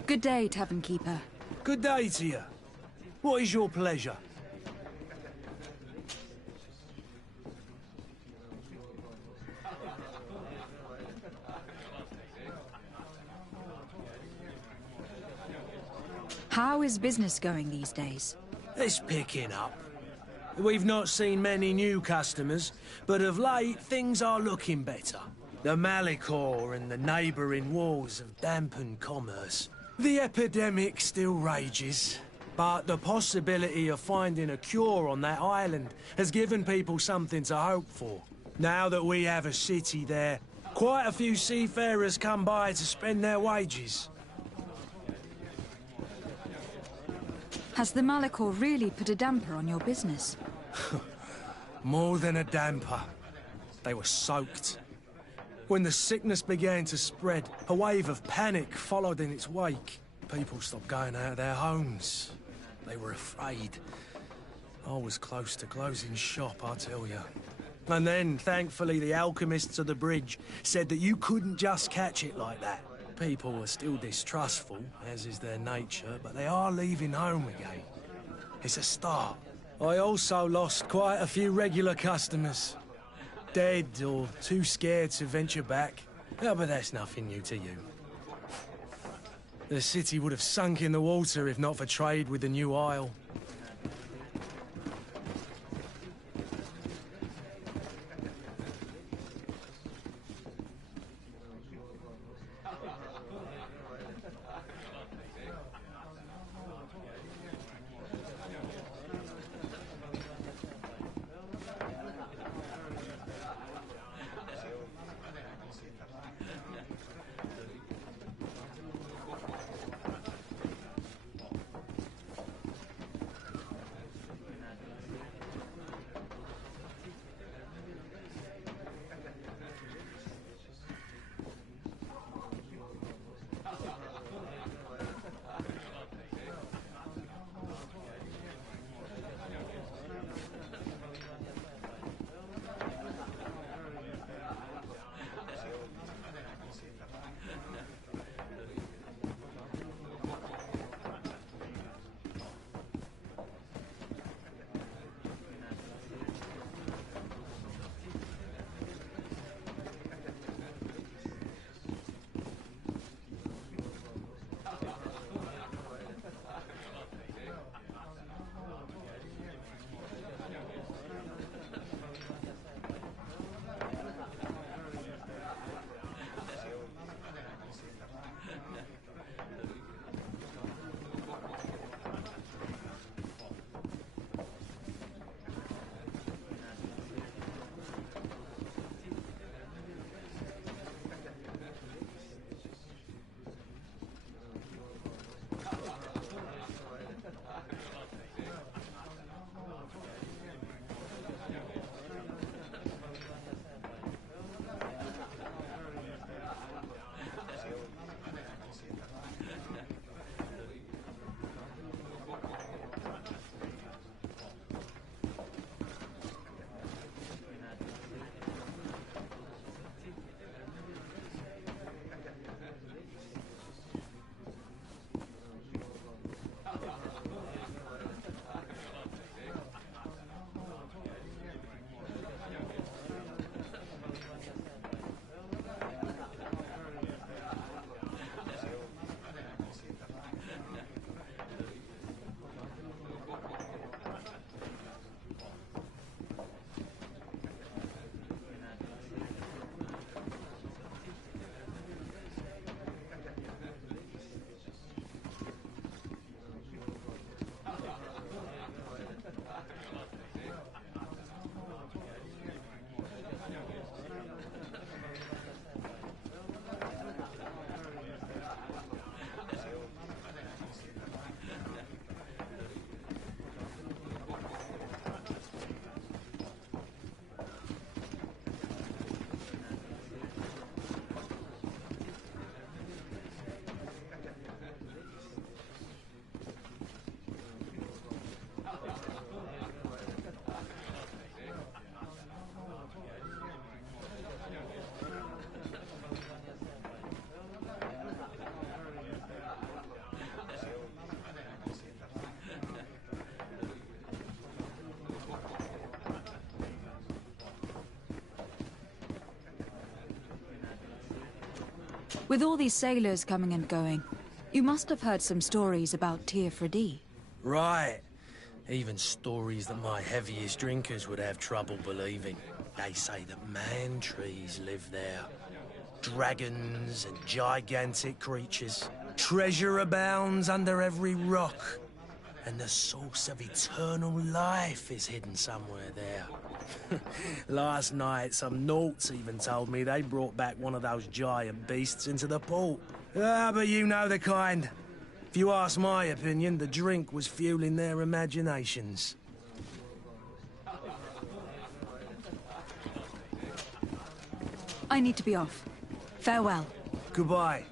Good day, Tavern Keeper. Good day to you. What is your pleasure? How is business going these days? It's picking up. We've not seen many new customers, but of late things are looking better. The Malicor and the neighbouring wars have dampened commerce. The epidemic still rages, but the possibility of finding a cure on that island has given people something to hope for. Now that we have a city there, quite a few seafarers come by to spend their wages. Has the Malicor really put a damper on your business? More than a damper. They were soaked. When the sickness began to spread, a wave of panic followed in its wake. People stopped going out of their homes. They were afraid. I was close to closing shop, I tell you. And then, thankfully, the alchemists of the bridge said that you couldn't just catch it like that. People are still distrustful, as is their nature, but they are leaving home again. It's a start. I also lost quite a few regular customers. Dead or too scared to venture back. Oh, but that's nothing new to you. The city would have sunk in the water if not for trade with the new isle. With all these sailors coming and going, You must have heard some stories about Teofredi. Right. Even stories that my heaviest drinkers would have trouble believing. They say that man-trees live there. Dragons and gigantic creatures. Treasure abounds under every rock. And the source of eternal life is hidden somewhere there. Last night, some Nauts even told me they brought back one of those giant beasts into the port. Ah, but you know the kind. If you ask my opinion, the drink was fueling their imaginations. I need to be off. Farewell. Goodbye.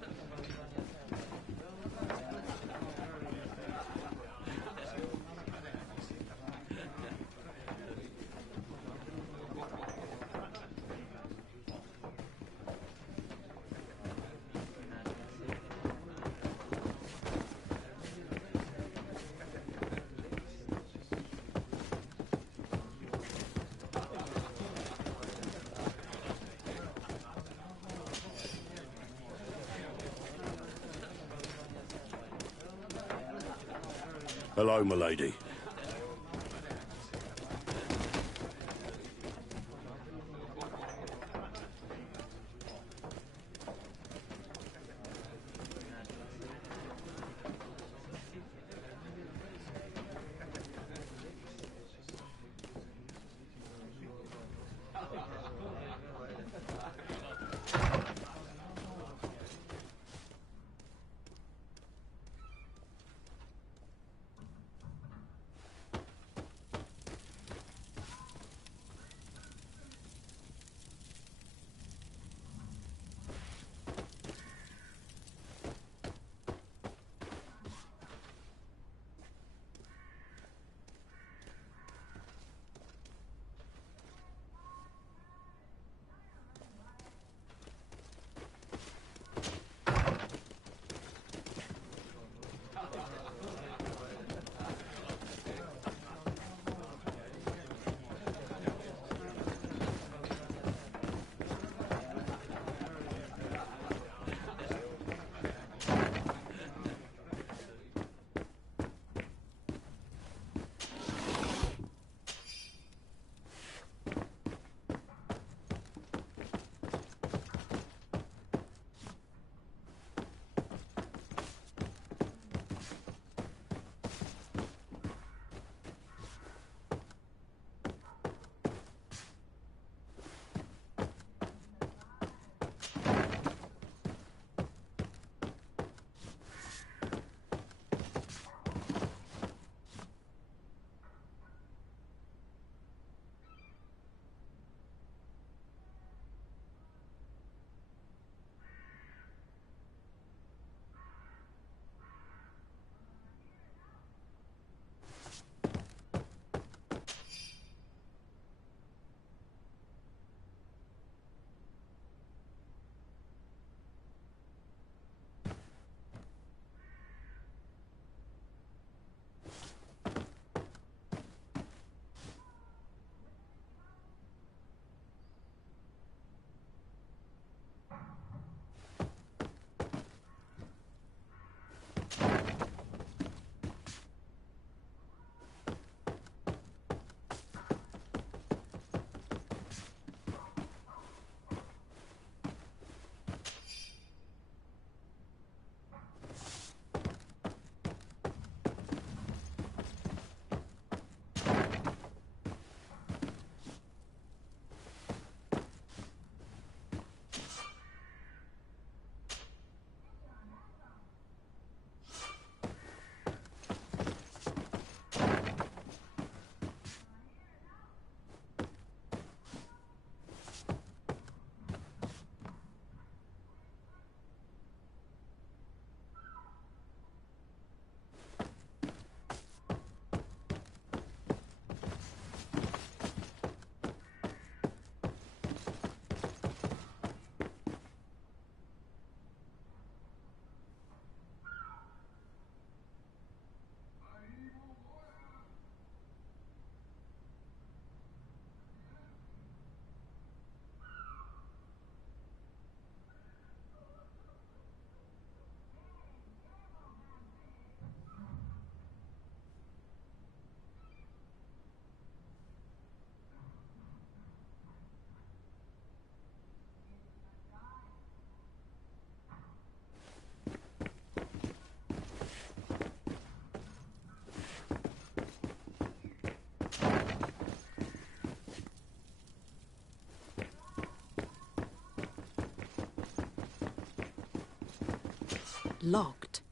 Hello, milady. locked.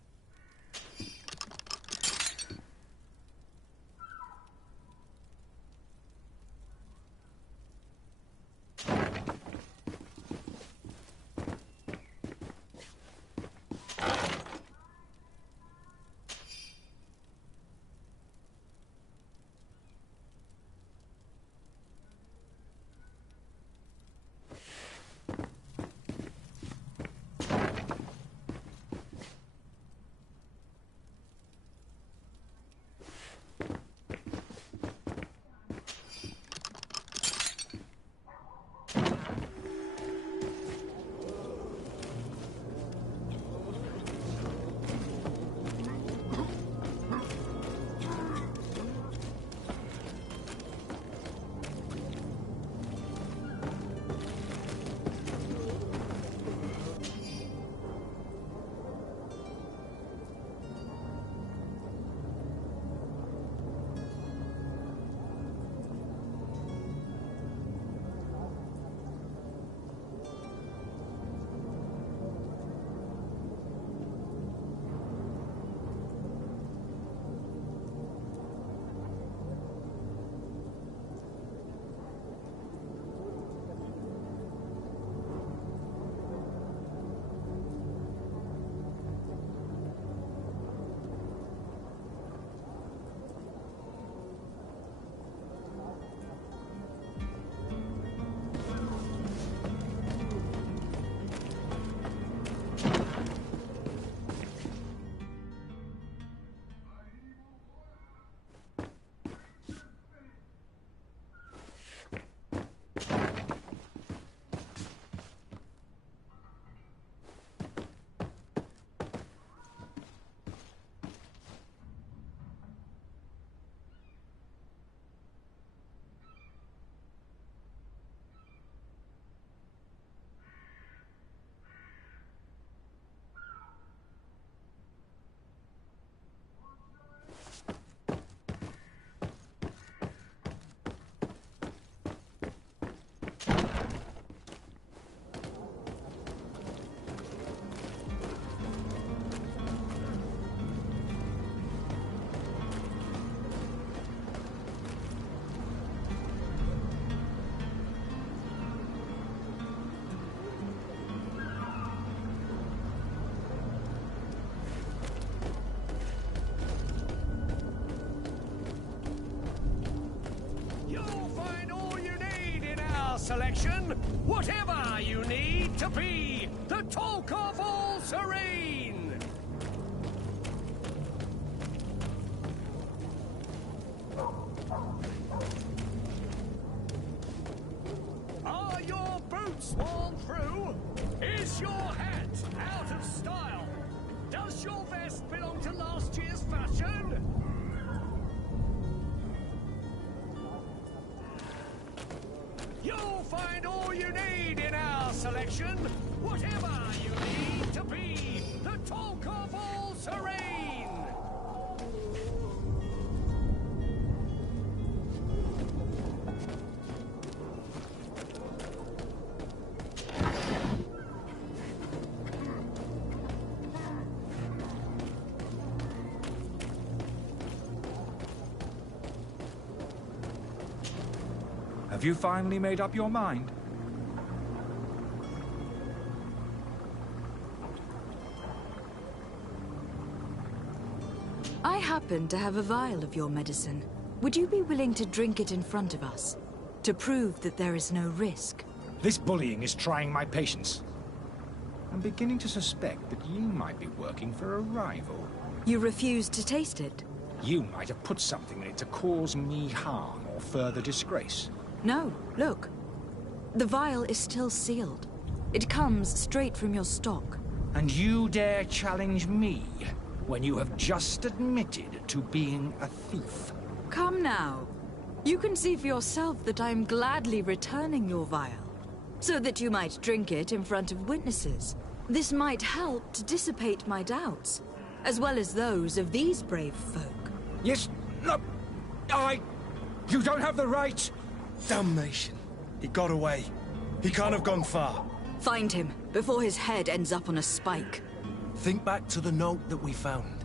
Selection, whatever you need to be the talk of all Serene. Are your boots worn through? Is your hat out of style? Does your vest belong to last year's fashion? You'll find all you need in our selection, whatever you need to be the talk of all Serene. Have you finally made up your mind? I happen to have a vial of your medicine. Would you be willing to drink it in front of us? To prove that there is no risk? This bullying is trying my patience. I'm beginning to suspect that you might be working for a rival. You refuse to taste it? You might have put something in it to cause me harm or further disgrace. No, look. The vial is still sealed. It comes straight from your stock. And you dare challenge me when you have just admitted to being a thief? Come now. You can see for yourself that I'm gladly returning your vial, so that you might drink it in front of witnesses. This might help to dissipate my doubts, as well as those of these brave folk. Yes, no, You don't have the right! Damnation. He got away. He can't have gone far. Find him, before his head ends up on a spike. Think back to the note that we found.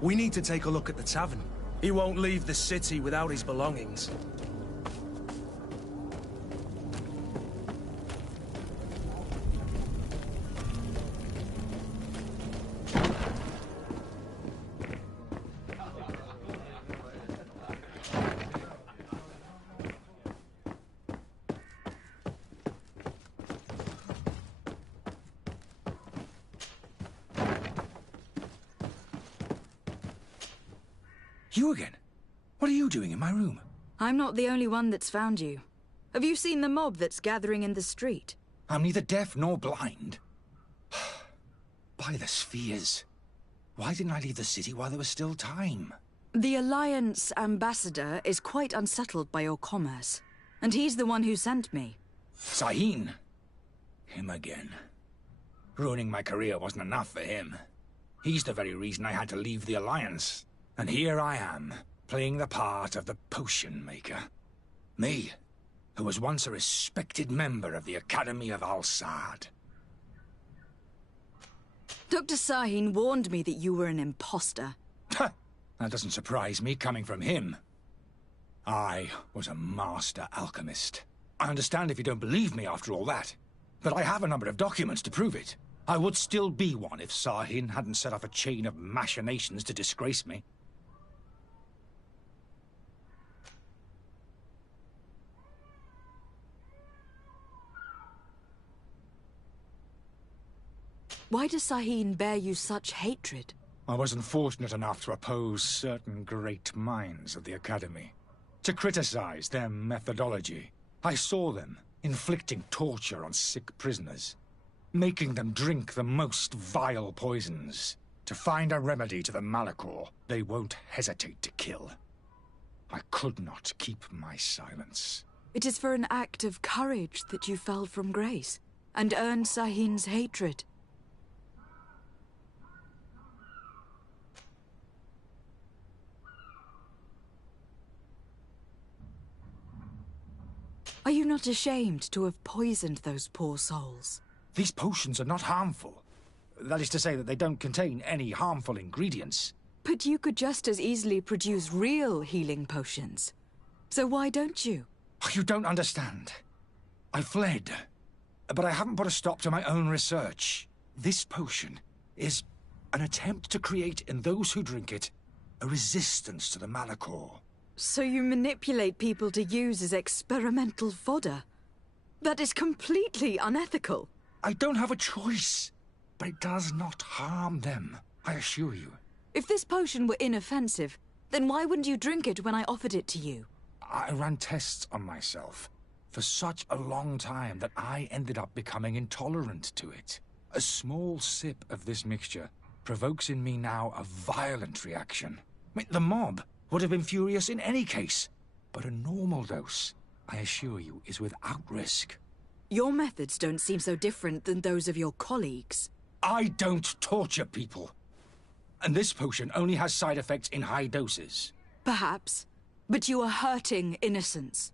We need to take a look at the tavern. He won't leave the city without his belongings. You again? What are you doing in my room? I'm not the only one that's found you. Have you seen the mob that's gathering in the street? I'm neither deaf nor blind. By the spheres. Why didn't I leave the city while there was still time? The Alliance ambassador is quite unsettled by your commerce. And he's the one who sent me. Sahin. Him again. Ruining my career wasn't enough for him. He's the very reason I had to leave the Alliance. And here I am, playing the part of the potion maker. Me, who was once a respected member of the Academy of Al-Saad. Dr. Sahin warned me that you were an imposter. That doesn't surprise me, coming from him. I was a master alchemist. I understand if you don't believe me after all that, but I have a number of documents to prove it. I would still be one if Sahin hadn't set off a chain of machinations to disgrace me. Why does Sahin bear you such hatred? I wasn't fortunate enough to oppose certain great minds of the Academy. To criticize their methodology. I saw them inflicting torture on sick prisoners. Making them drink the most vile poisons. To find a remedy to the Malachor they won't hesitate to kill. I could not keep my silence. It is for an act of courage that you fell from grace, and earned Sahin's hatred. Are you not ashamed to have poisoned those poor souls? These potions are not harmful. That is to say that they don't contain any harmful ingredients. But you could just as easily produce real healing potions. So why don't you? You don't understand. I fled, but I haven't put a stop to my own research. This potion is an attempt to create in those who drink it a resistance to the Malachor. So you manipulate people to use as experimental fodder? That is completely unethical. I don't have a choice, but it does not harm them, I assure you. If this potion were inoffensive, then why wouldn't you drink it when I offered it to you? I ran tests on myself for such a long time that I ended up becoming intolerant to it. A small sip of this mixture provokes in me now a violent reaction. The mob would have been furious in any case, but a normal dose, I assure you, is without risk. Your methods don't seem so different than those of your colleagues. I don't torture people. And this potion only has side effects in high doses. Perhaps, but you are hurting innocents.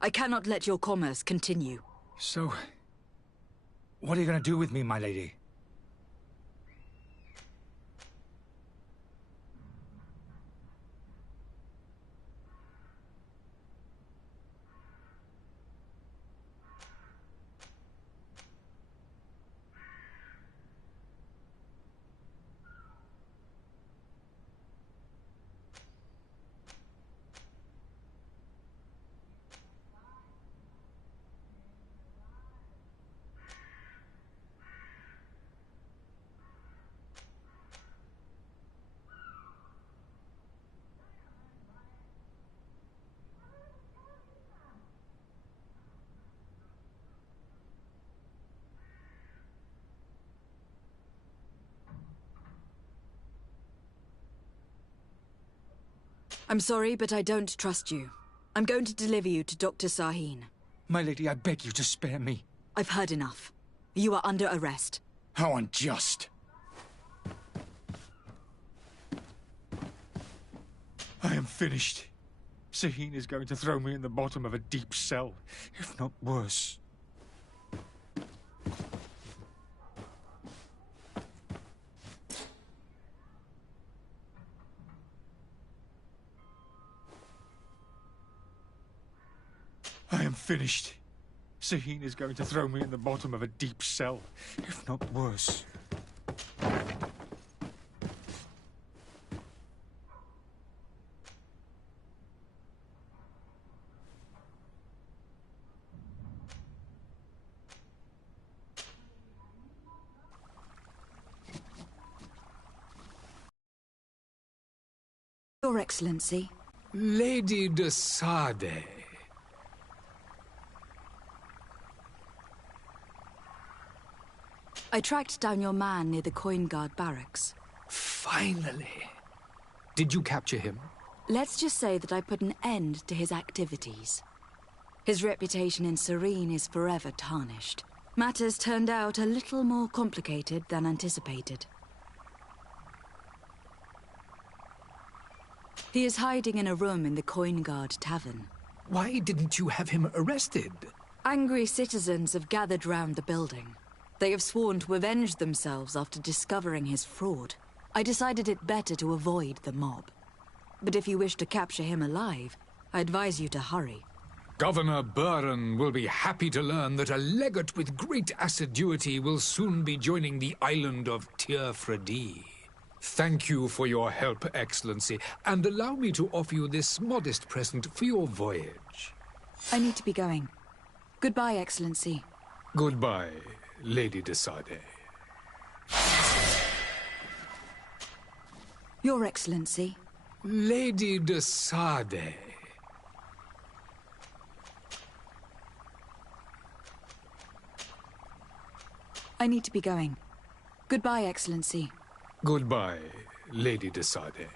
I cannot let your commerce continue. So, what are you going to do with me, my lady? I'm sorry, but I don't trust you. I'm going to deliver you to Dr. Sahin. My lady, I beg you to spare me. I've heard enough. You are under arrest. How unjust. I am finished. Sahin is going to throw me in the bottom of a deep cell, if not worse. finished. Sahin is going to throw me in the bottom of a deep cell, if not worse. Your Excellency. Lady de Sade. I tracked down your man near the Coin Guard barracks. Finally. Did you capture him? Let's just say that I put an end to his activities. His reputation in Serene is forever tarnished. Matters turned out a little more complicated than anticipated. He is hiding in a room in the Coin Guard Tavern. Why didn't you have him arrested? Angry citizens have gathered round the building. They have sworn to avenge themselves after discovering his fraud. I decided it better to avoid the mob. But if you wish to capture him alive, I advise you to hurry. Governor Buren will be happy to learn that a legate with great assiduity will soon be joining the island of Tir-Fredi. Thank you for your help, Excellency, and allow me to offer you this modest present for your voyage. I need to be going. Goodbye, Excellency. Goodbye, Lady de Sade. Your Excellency. Lady de Sade. I need to be going. Goodbye, Excellency. Goodbye, Lady de Sade.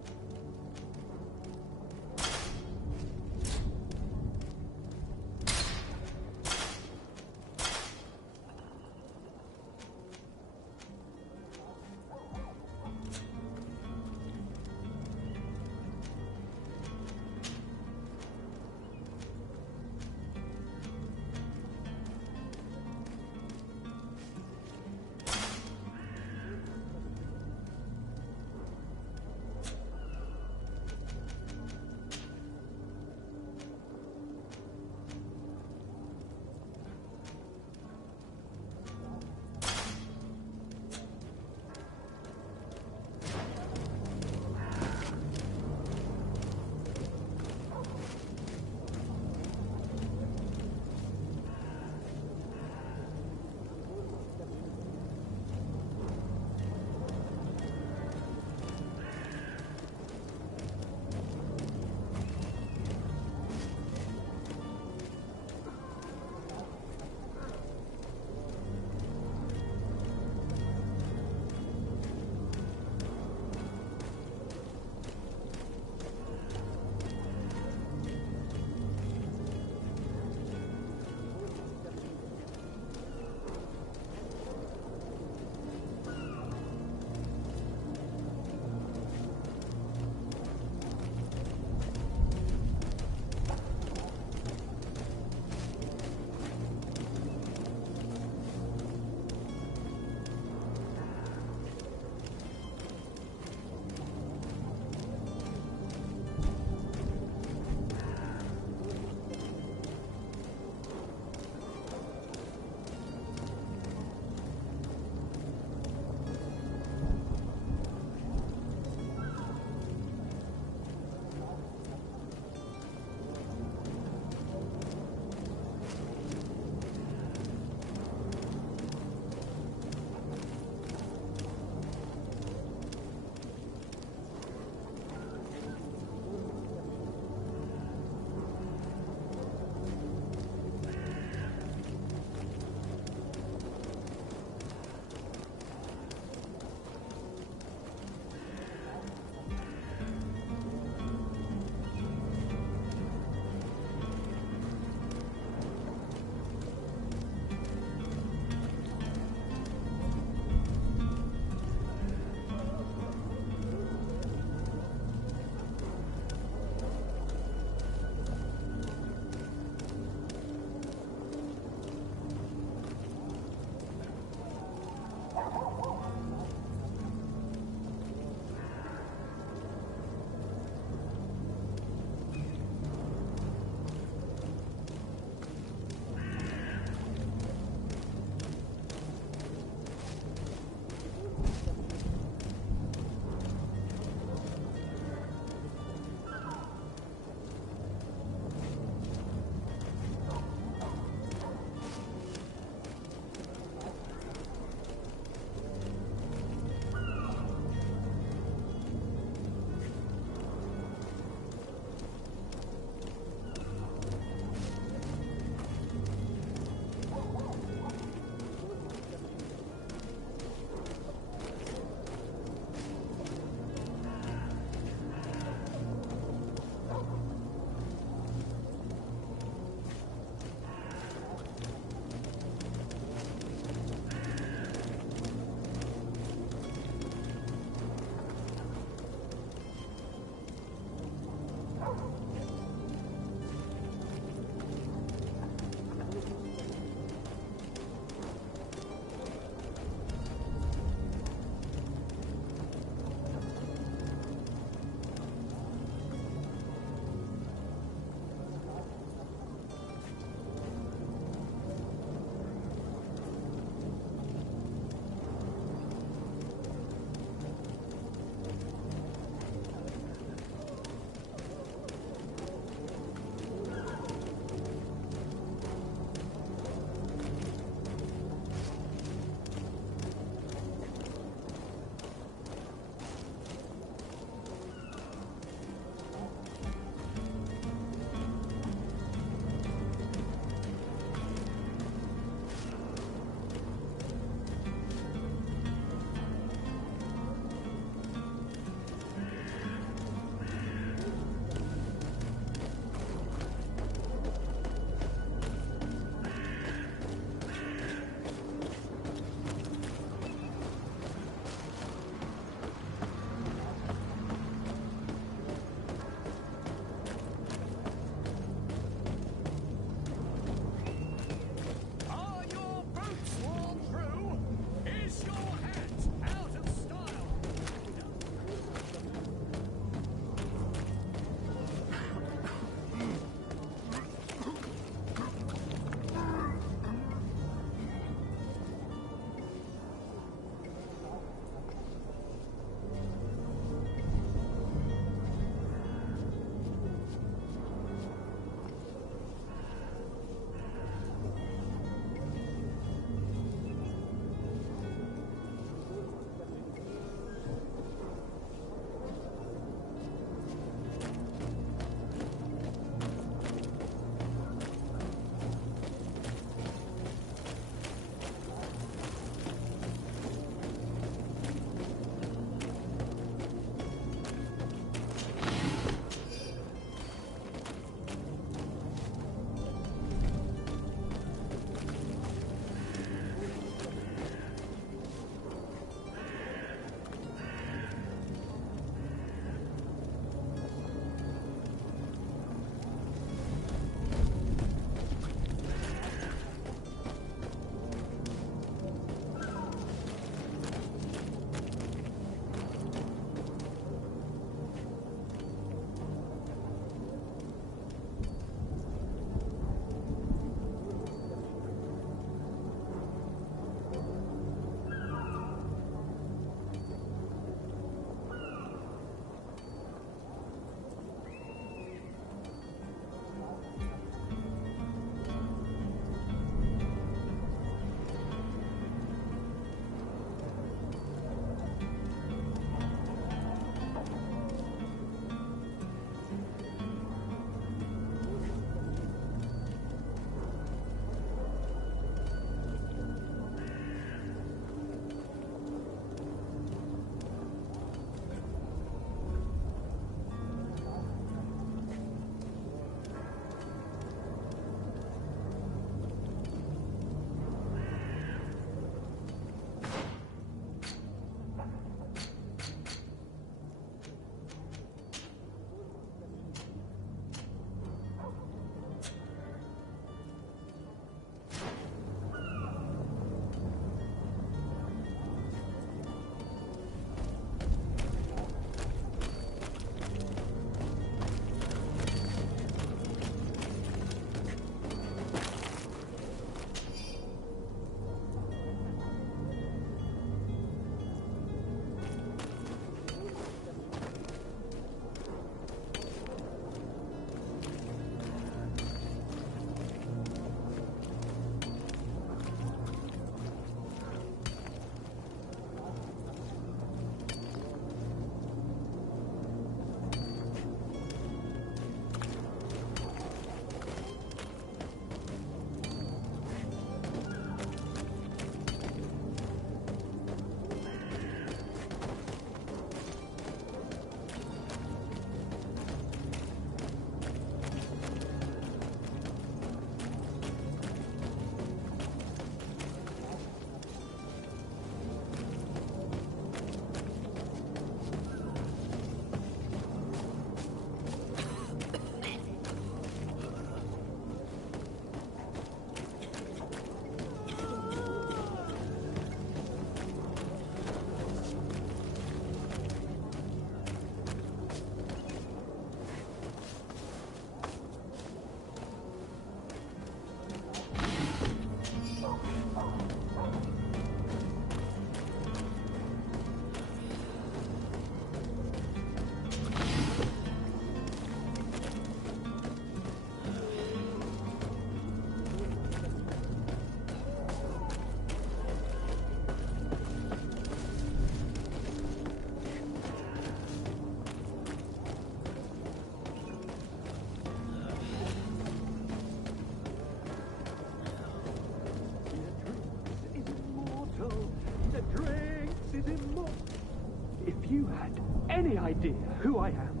If you had any idea who I am...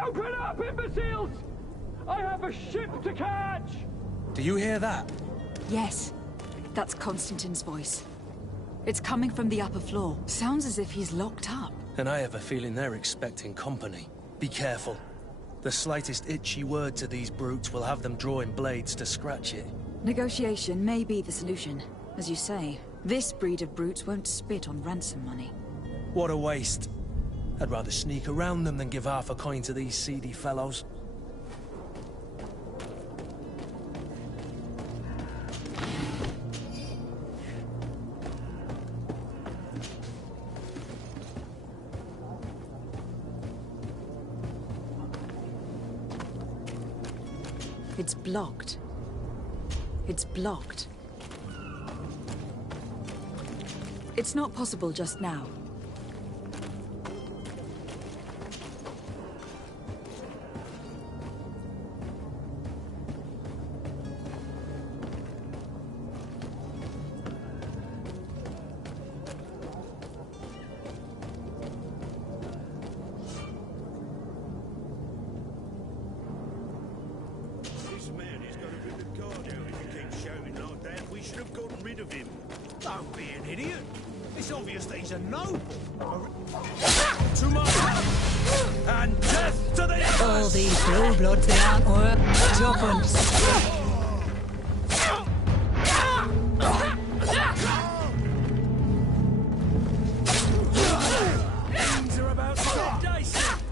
Open up, imbeciles! I have a ship to catch! Do you hear that? Yes. That's Constantine's voice. It's coming from the upper floor. Sounds as if he's locked up. And I have a feeling they're expecting company. Be careful. The slightest itchy word to these brutes will have them drawing blades to scratch it. Negotiation may be the solution. As you say, this breed of brutes won't spit on ransom money. What a waste. I'd rather sneak around them than give half a coin to these seedy fellows. It's blocked. It's blocked. It's not possible just now. All these blue bloods, they aren't worth tuppence. Things are about to get dicey.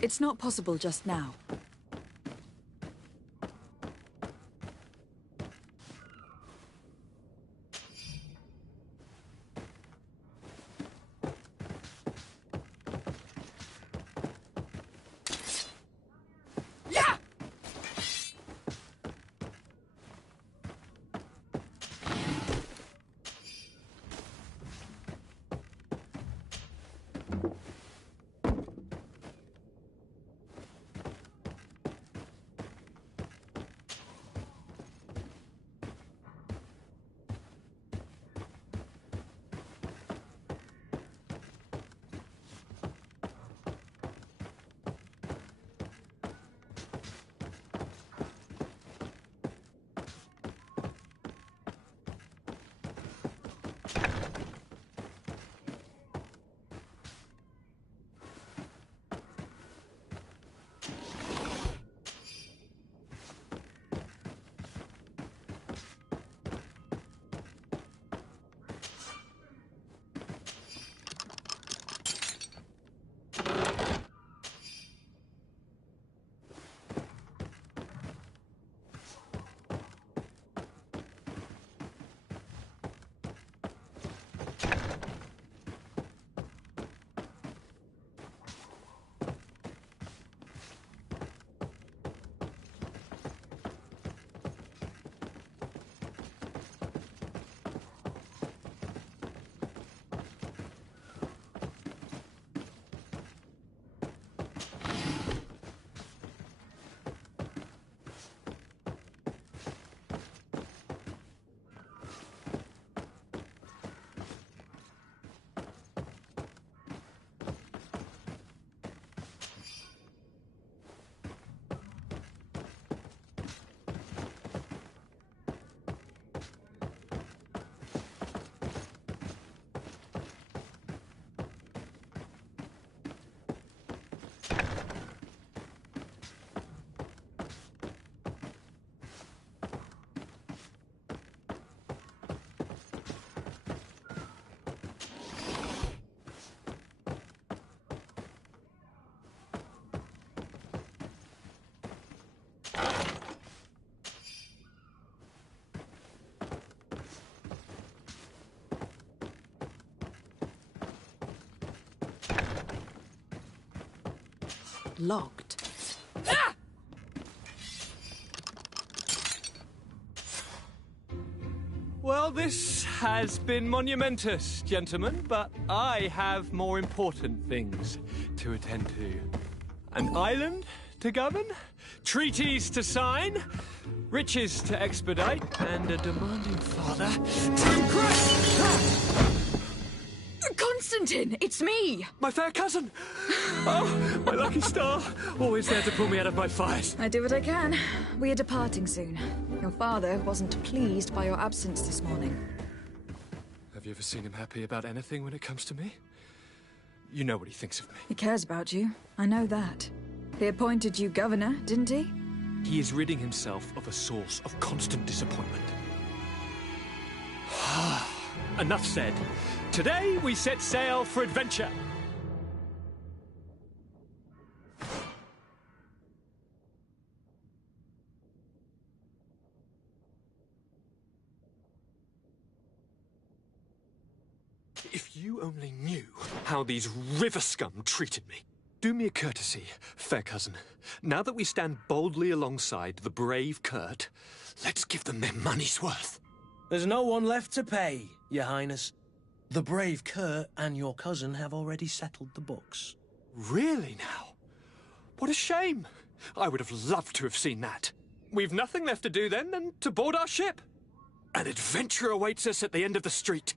It's not possible just now. locked. Well, this has been monumentous, gentlemen, but I have more important things to attend to. An island to govern, treaties to sign, riches to expedite, and a demanding father to impress! Constantine, it's me! My fair cousin! Oh, my lucky star! Always there to pull me out of my fires. I do what I can. We are departing soon. Your father wasn't pleased by your absence this morning. Have you ever seen him happy about anything when it comes to me? You know what he thinks of me. He cares about you. I know that. He appointed you governor, didn't he? He is ridding himself of a source of constant disappointment. Enough said. Today we set sail for adventure. If you only knew how these river scum treated me. Do me a courtesy, fair cousin. Now that we stand boldly alongside the brave Kurt, let's give them their money's worth. There's no one left to pay, Your Highness. The brave Kurt and your cousin have already settled the books. Really now? What a shame. I would have loved to have seen that. We've nothing left to do then than to board our ship. An adventure awaits us at the end of the street.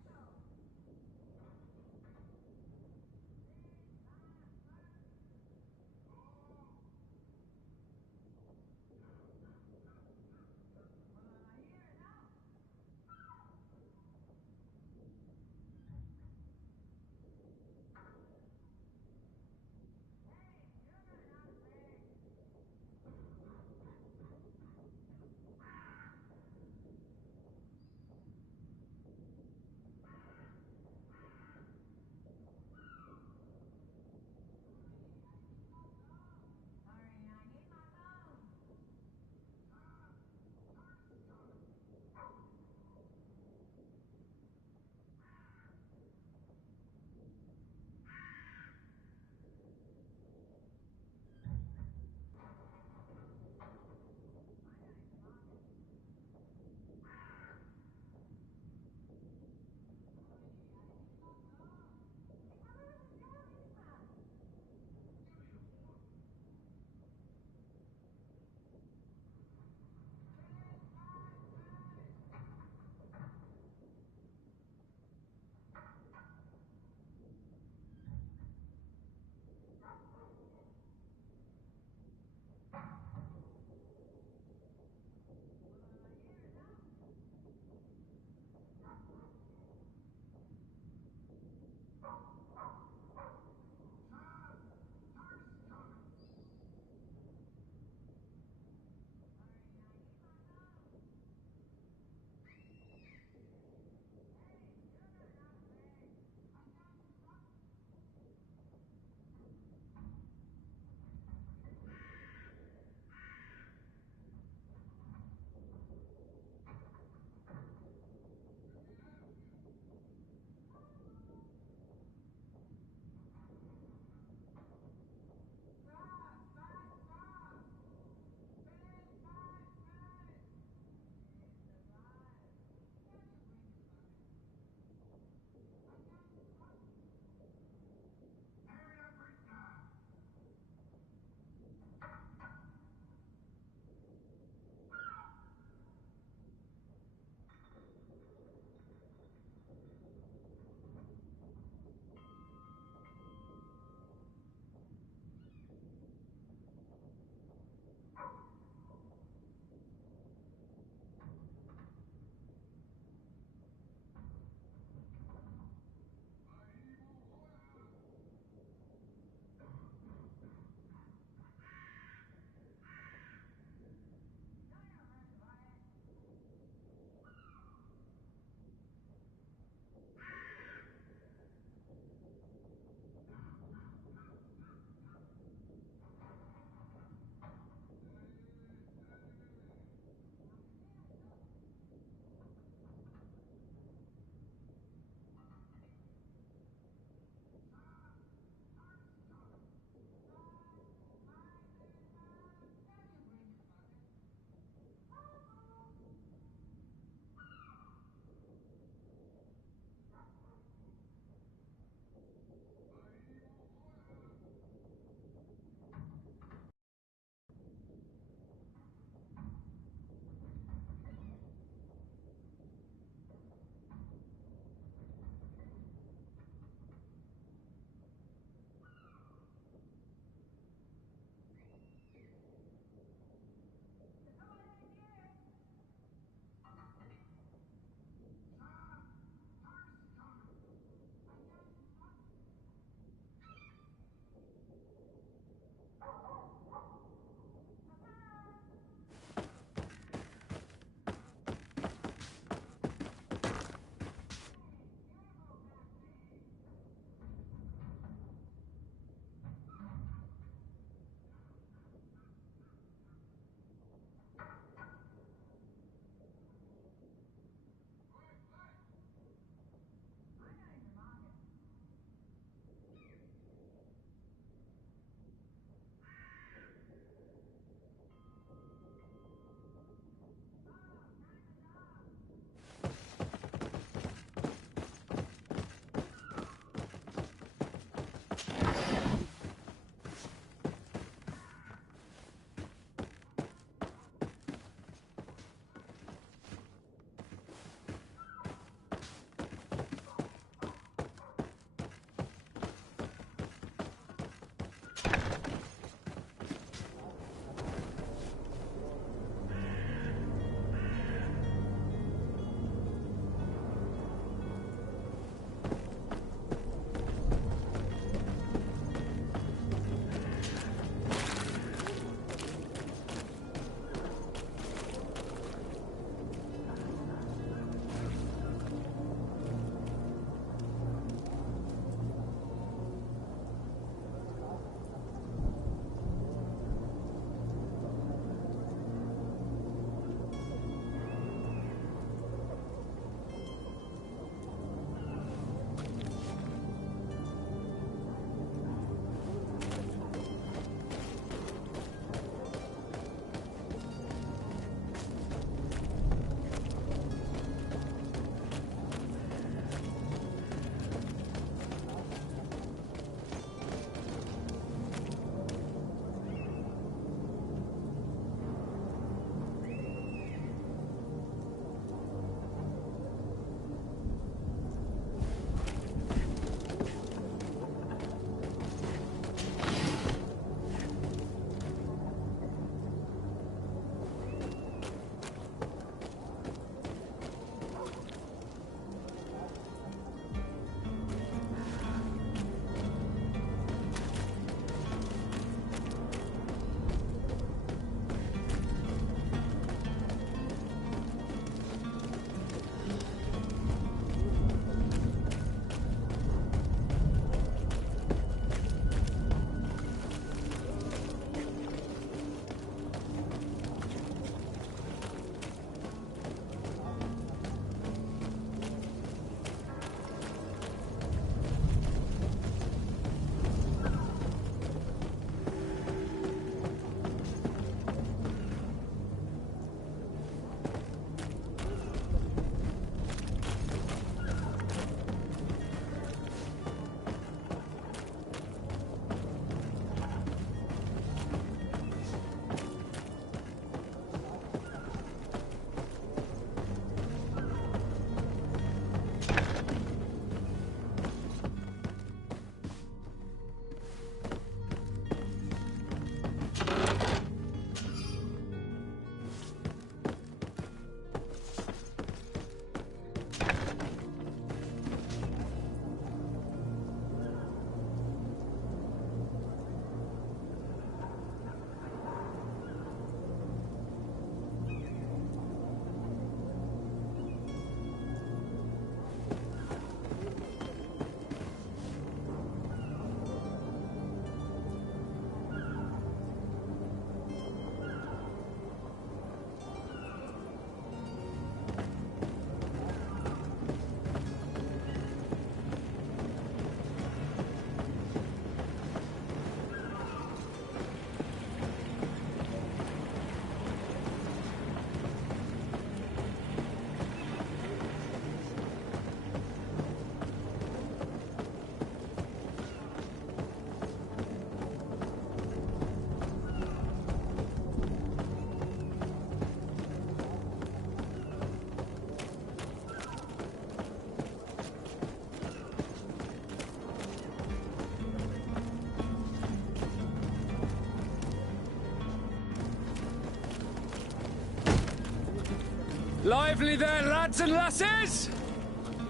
Lively there, lads and lasses!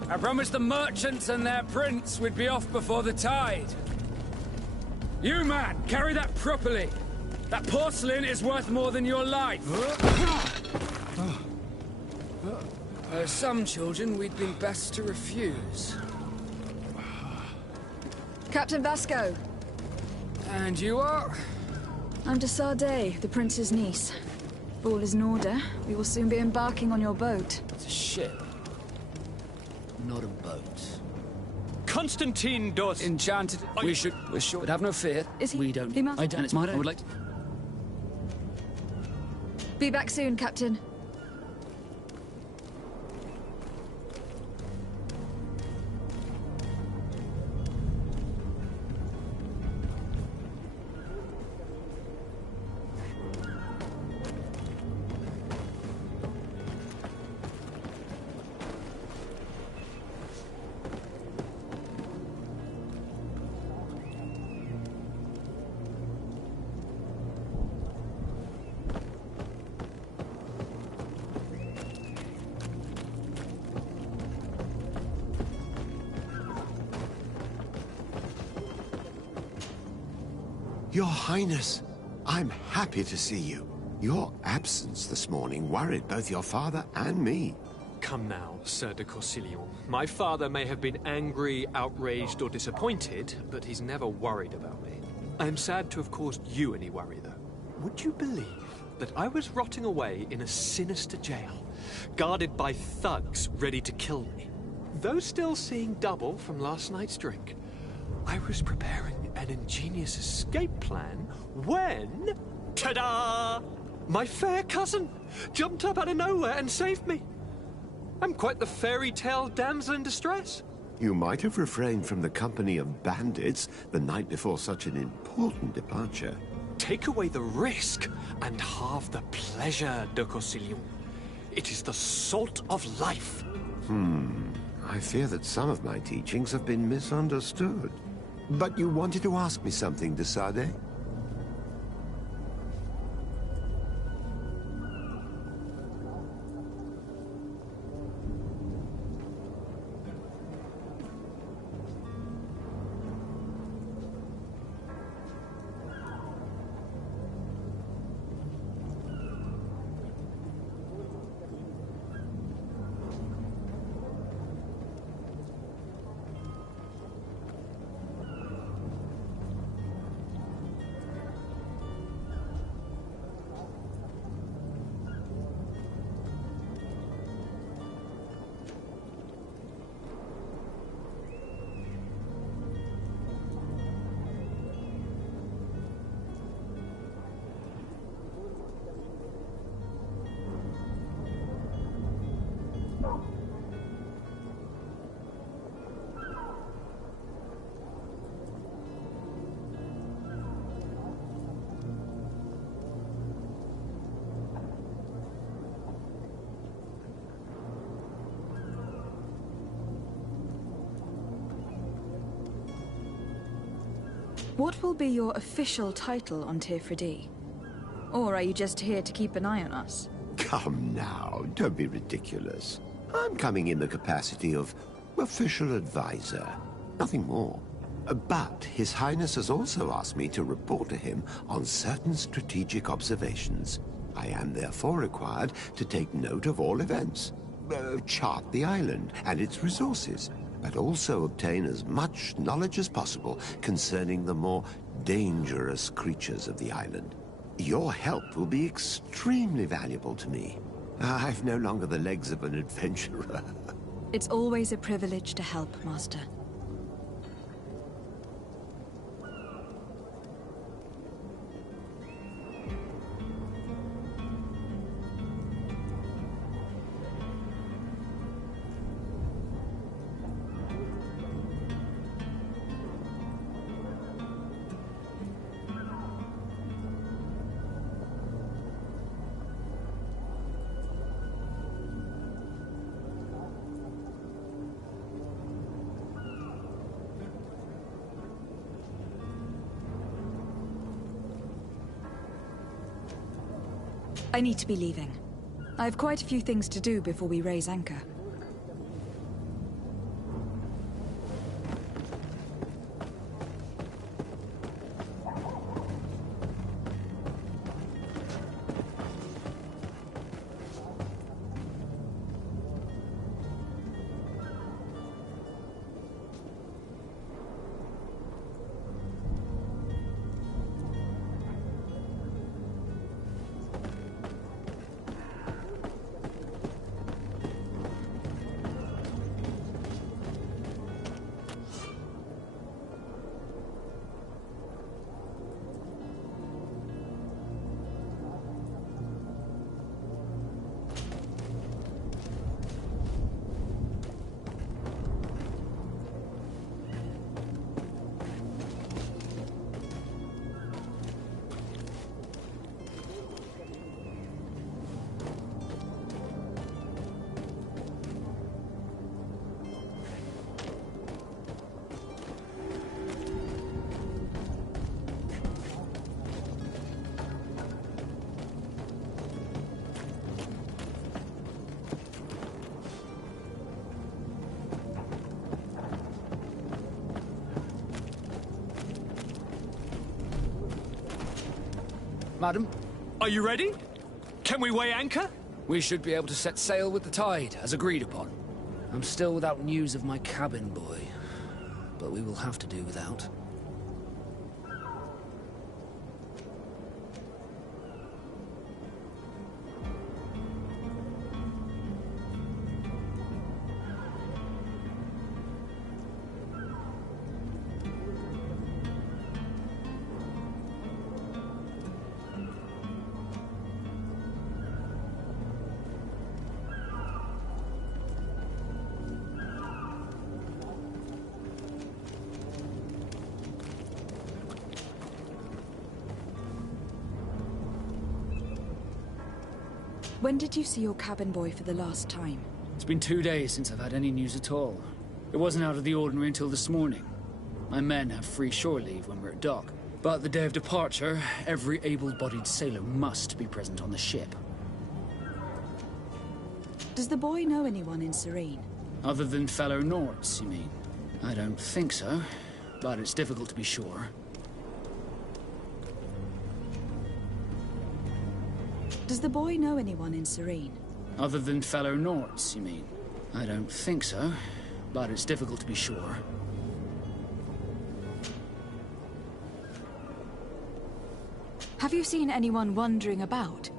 I promised the merchants and their prince we'd be off before the tide. You, man, carry that properly. That porcelain is worth more than your life. Some children we'd been best to refuse. Captain Vasco. And you are? I'm de Sardet, the prince's niece. If all is in order, we will soon be embarking on your boat. It's a ship. Not a boat. Constantine does. Enchanted. We're sure, but have no fear. Is he? We don't. He must. I don't. It's my. I would like to. Be back soon, Captain. Your Highness, I'm happy to see you. Your absence this morning worried both your father and me. Come now, Sir de Corsilion. My father may have been angry, outraged, or disappointed, but he's never worried about me. I am sad to have caused you any worry, though. Would you believe that I was rotting away in a sinister jail, guarded by thugs ready to kill me? Though still seeing double from last night's drink, I was preparing an ingenious escape plan when... ta-da! My fair cousin jumped up out of nowhere and saved me. I'm quite the fairy tale damsel in distress. You might have refrained from the company of bandits the night before such an important departure. Take away the risk and halve the pleasure, de Corsilion. It is the salt of life. I fear that some of my teachings have been misunderstood. But you wanted to ask me something, de Sardet? What will be your official title on Tirfredi? Or are you just here to keep an eye on us? Come now, don't be ridiculous. I'm coming in the capacity of official advisor, nothing more. But His Highness has also asked me to report to him on certain strategic observations. I am therefore required to take note of all events, chart the island and its resources, but also obtain as much knowledge as possible concerning the more dangerous creatures of the island. Your help will be extremely valuable to me. I've no longer the legs of an adventurer. It's always a privilege to help, Master. I need to be leaving. I have quite a few things to do before we raise anchor. Madam? Are you ready? Can we weigh anchor? We should be able to set sail with the tide, as agreed upon. I'm still without news of my cabin boy, but we will have to do without. When did you see your cabin boy for the last time? It's been 2 days since I've had any news at all. It wasn't out of the ordinary until this morning. My men have free shore leave when we're at dock. But the day of departure, every able-bodied sailor must be present on the ship. Does the boy know anyone in Serene? Other than fellow Nords, you mean? I don't think so, but it's difficult to be sure. Does the boy know anyone in Serene? Other than fellow Nords, you mean? I don't think so, but it's difficult to be sure. Have you seen anyone wandering about?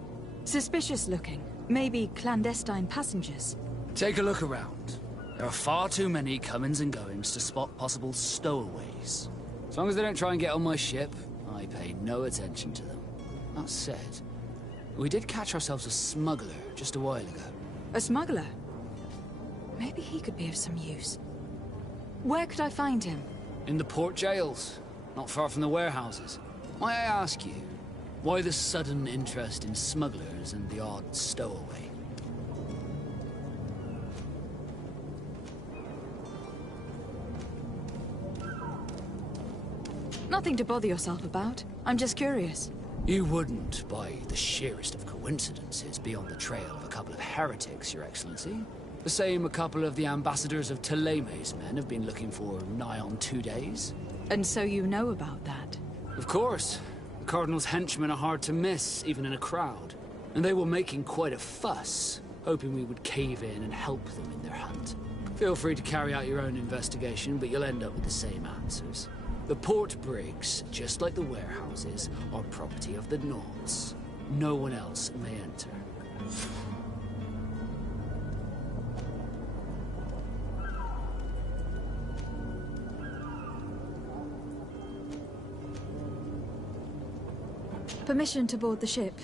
Suspicious looking? Maybe clandestine passengers? Take a look around. There are far too many comings and goings to spot possible stowaways. As long as they don't try and get on my ship, I pay no attention to them. That said, we did catch ourselves a smuggler just a while ago. A smuggler? Maybe he could be of some use. Where could I find him? In the port jails, not far from the warehouses. Might I ask you, why the sudden interest in smugglers and the odd stowaway? Nothing to bother yourself about. I'm just curious. You wouldn't, by the sheerest of coincidences, be on the trail of a couple of heretics, Your Excellency. The same a couple of the ambassadors of Teleme's men have been looking for nigh on 2 days. And so you know about that? Of course. The Cardinal's henchmen are hard to miss, even in a crowd. And they were making quite a fuss, hoping we would cave in and help them in their hunt. Feel free to carry out your own investigation, but you'll end up with the same answers. The port brigs, just like the warehouses, are property of the Nords. No one else may enter. Permission to board the ship.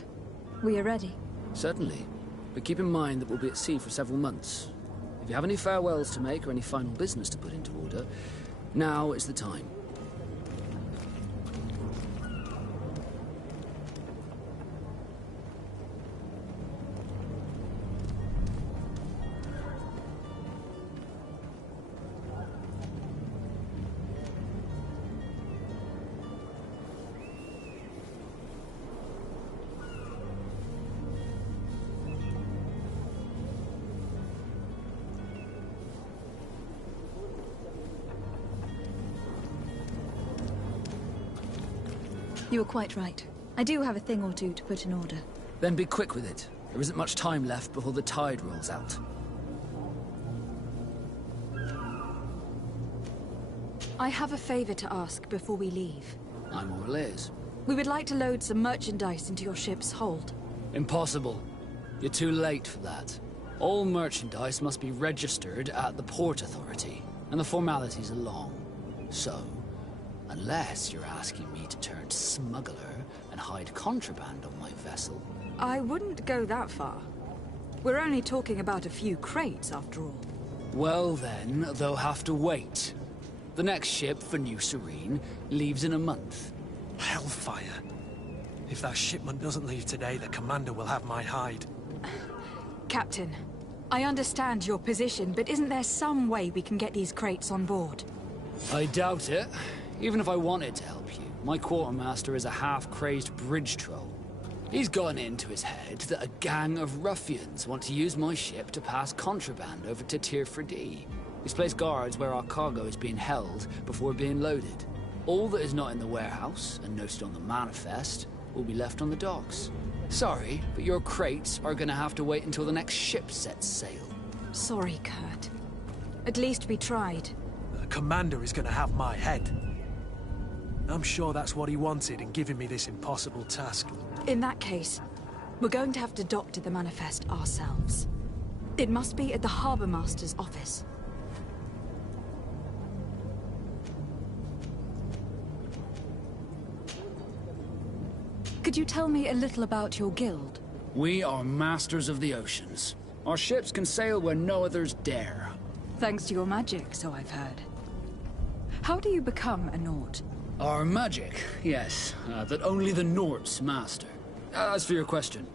We are ready. Certainly. But keep in mind that we'll be at sea for several months. If you have any farewells to make or any final business to put into order, now is the time. You were quite right. I do have a thing or two to put in order. Then be quick with it. There isn't much time left before the tide rolls out. I have a favor to ask before we leave. I'm all ears. We would like to load some merchandise into your ship's hold. Impossible. You're too late for that. All merchandise must be registered at the Port Authority, and the formalities are long. So, unless you're asking me to turn smuggler and hide contraband on my vessel... I wouldn't go that far. We're only talking about a few crates, after all. Well then, they'll have to wait. The next ship for New Serene leaves in a month. Hellfire. If that shipment doesn't leave today, the commander will have my hide. Captain, I understand your position, but isn't there some way we can get these crates on board? I doubt it. Even if I wanted to help you, my quartermaster is a half-crazed bridge troll. He's gotten into his head that a gang of ruffians want to use my ship to pass contraband over to Tier 4D. He's placed guards where our cargo is being held before being loaded. All that is not in the warehouse, and noted on the manifest, will be left on the docks. Sorry, but your crates are gonna have to wait until the next ship sets sail. Sorry, Kurt. At least we tried. The commander is gonna have my head. I'm sure that's what he wanted in giving me this impossible task. In that case, we're going to have to doctor the manifest ourselves. It must be at the Harbour Master's office. Could you tell me a little about your guild? We are masters of the oceans. Our ships can sail where no others dare. Thanks to your magic, so I've heard. How do you become a Nord? Our magic, yes, that only the Nords master. As for your question,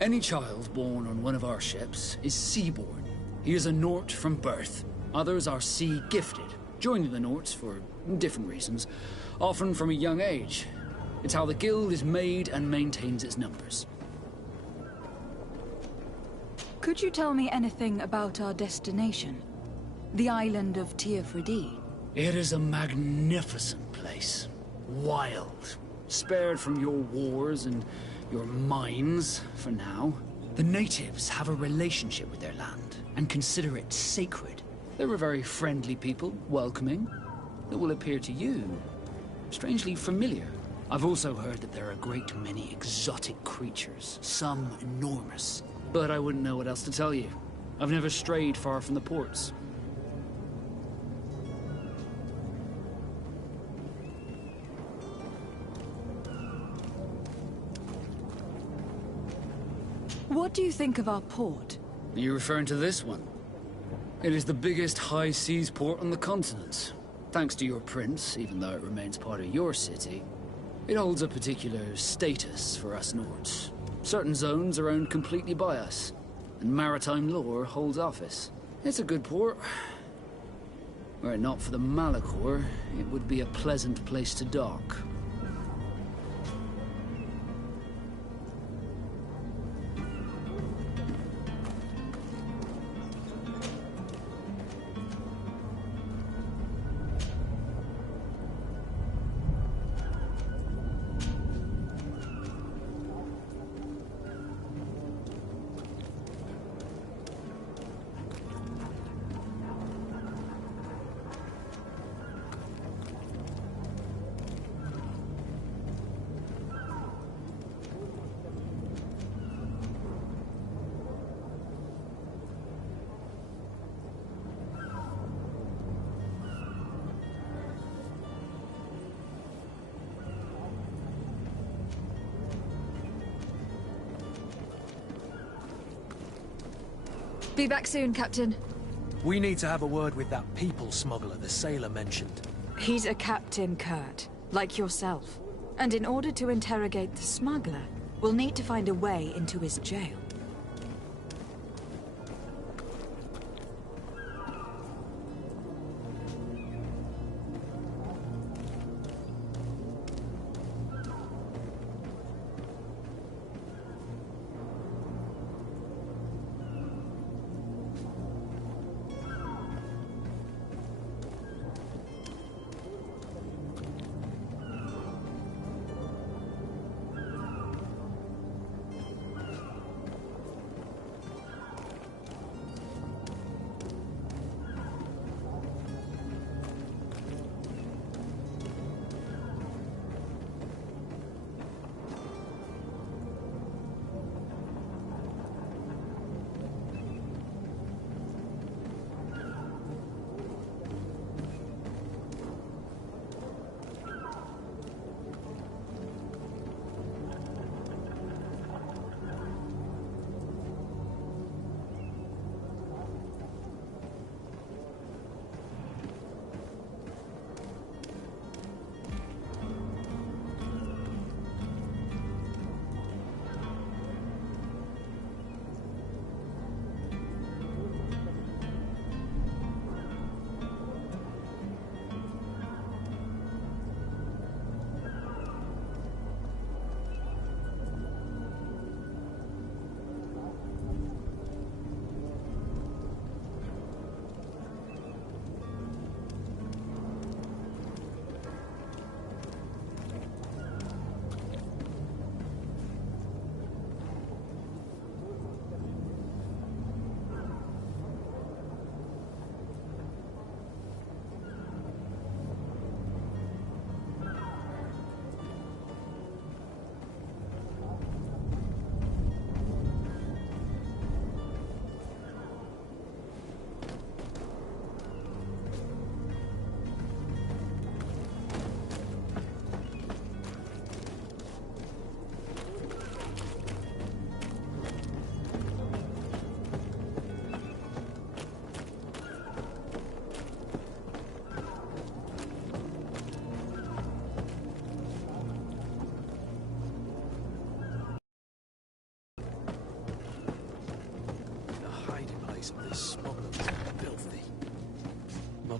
any child born on one of our ships is seaborn. He is a Nord from birth. Others are sea-gifted, joining the Nords for different reasons, often from a young age. It's how the guild is made and maintains its numbers. Could you tell me anything about our destination? The island of Tier 4D? It is a magnificent place. Wild. Spared from your wars and your mines, for now. The natives have a relationship with their land, and consider it sacred. They're a very friendly people, welcoming. It will appear to you strangely familiar. I've also heard that there are a great many exotic creatures, some enormous. But I wouldn't know what else to tell you. I've never strayed far from the ports. What do you think of our port? Are you referring to this one? It is the biggest high seas port on the continent. Thanks to your prince, even though it remains part of your city, it holds a particular status for us Nords. Certain zones are owned completely by us, and maritime law holds office. It's a good port. Were it not for the Malachor, it would be a pleasant place to dock. Be back soon, Captain. We need to have a word with that people smuggler the sailor mentioned. He's a captain, Kurt, like yourself. And in order to interrogate the smuggler, we'll need to find a way into his jail.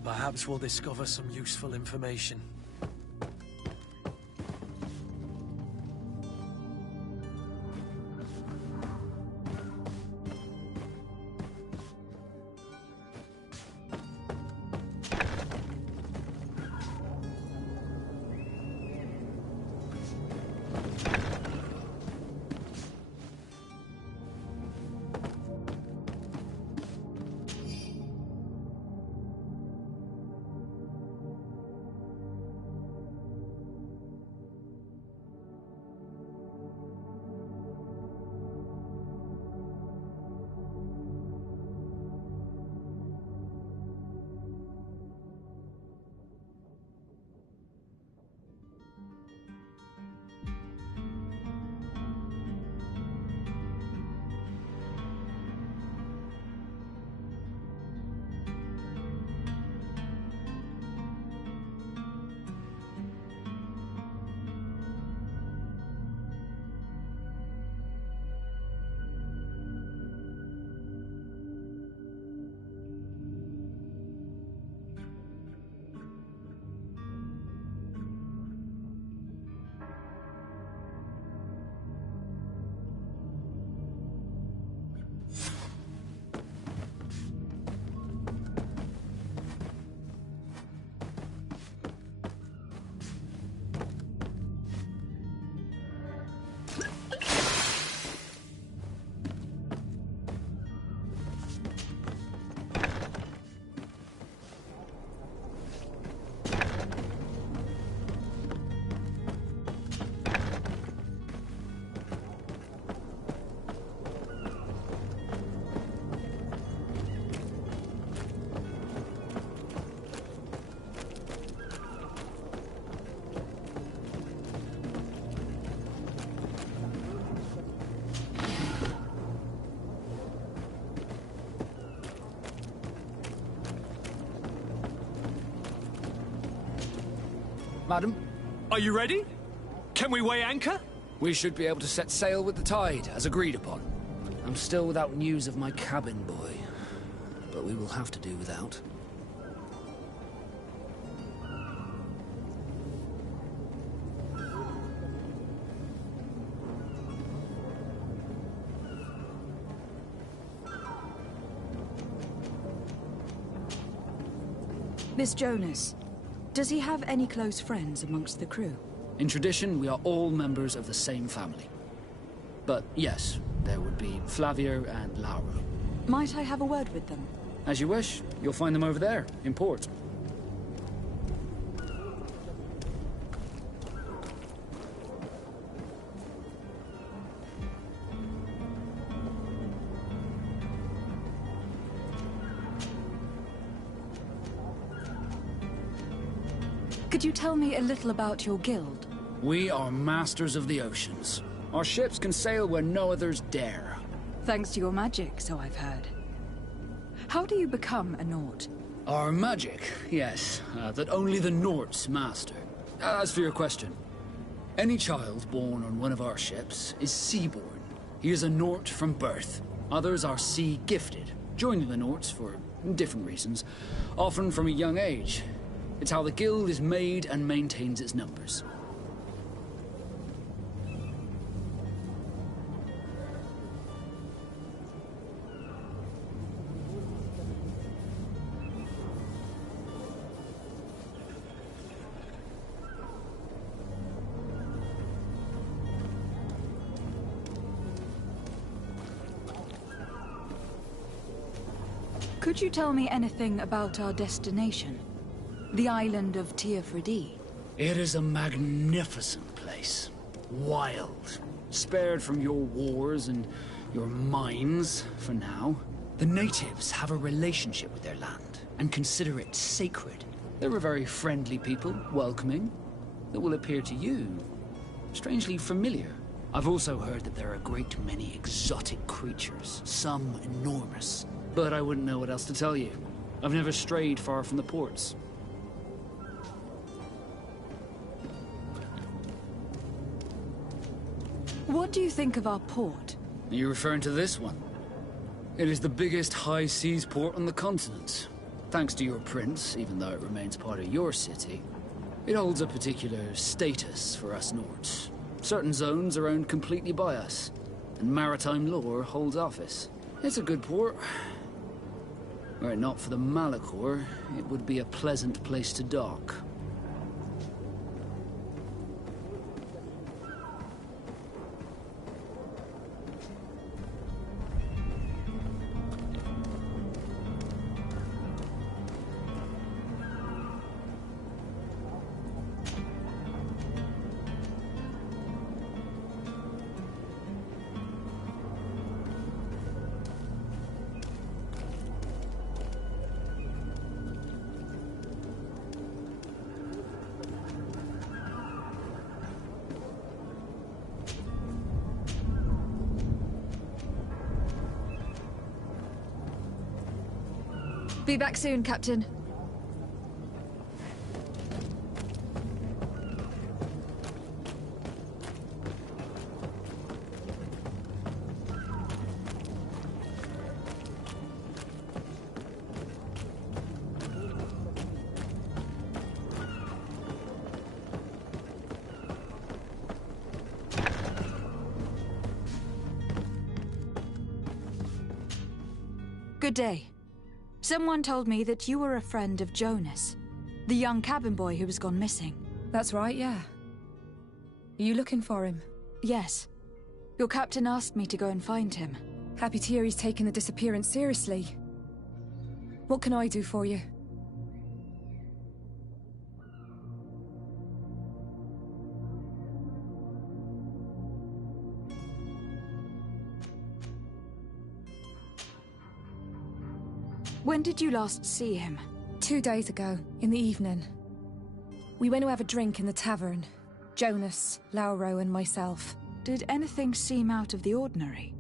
Perhaps we'll discover some useful information. Madam? Are you ready? Can we weigh anchor? We should be able to set sail with the tide, as agreed upon. I'm still without news of my cabin boy, but we will have to do without. Miss Jonas, does he have any close friends amongst the crew? In tradition, we are all members of the same family. But yes, there would be Flavio and Laura. Might I have a word with them? As you wish. You'll find them over there, in port. Could you tell me a little about your guild? We are masters of the oceans. Our ships can sail where no others dare. Thanks to your magic, so I've heard. How do you become a Nort? Our magic, yes, that only the Norts master. As for your question, any child born on one of our ships is seaborn. He is a Nort from birth. Others are sea-gifted, joining the Norts for different reasons, often from a young age. It's how the guild is made and maintains its numbers. Could you tell me anything about our destination? The island of Teofredi? It is a magnificent place. Wild. Spared from your wars and your mines, for now. The natives have a relationship with their land, and consider it sacred. They're a very friendly people, welcoming, that will appear to you strangely familiar. I've also heard that there are a great many exotic creatures, some enormous. But I wouldn't know what else to tell you. I've never strayed far from the ports. What do you think of our port? Are you referring to this one? It is the biggest high seas port on the continent. Thanks to your prince, even though it remains part of your city, it holds a particular status for us Nords. Certain zones are owned completely by us, and maritime law holds office. It's a good port. Were it not for the Malachor, it would be a pleasant place to dock. Be back soon, Captain. Good day. Someone told me that you were a friend of Jonas, the young cabin boy who was gone missing. That's right, yeah. Are you looking for him? Yes. Your captain asked me to go and find him. Happy to hear he's taken the disappearance seriously. What can I do for you? When did you last see him? 2 days ago, in the evening. We went to have a drink in the tavern. Jonas, Lauro, and myself. Did anything seem out of the ordinary?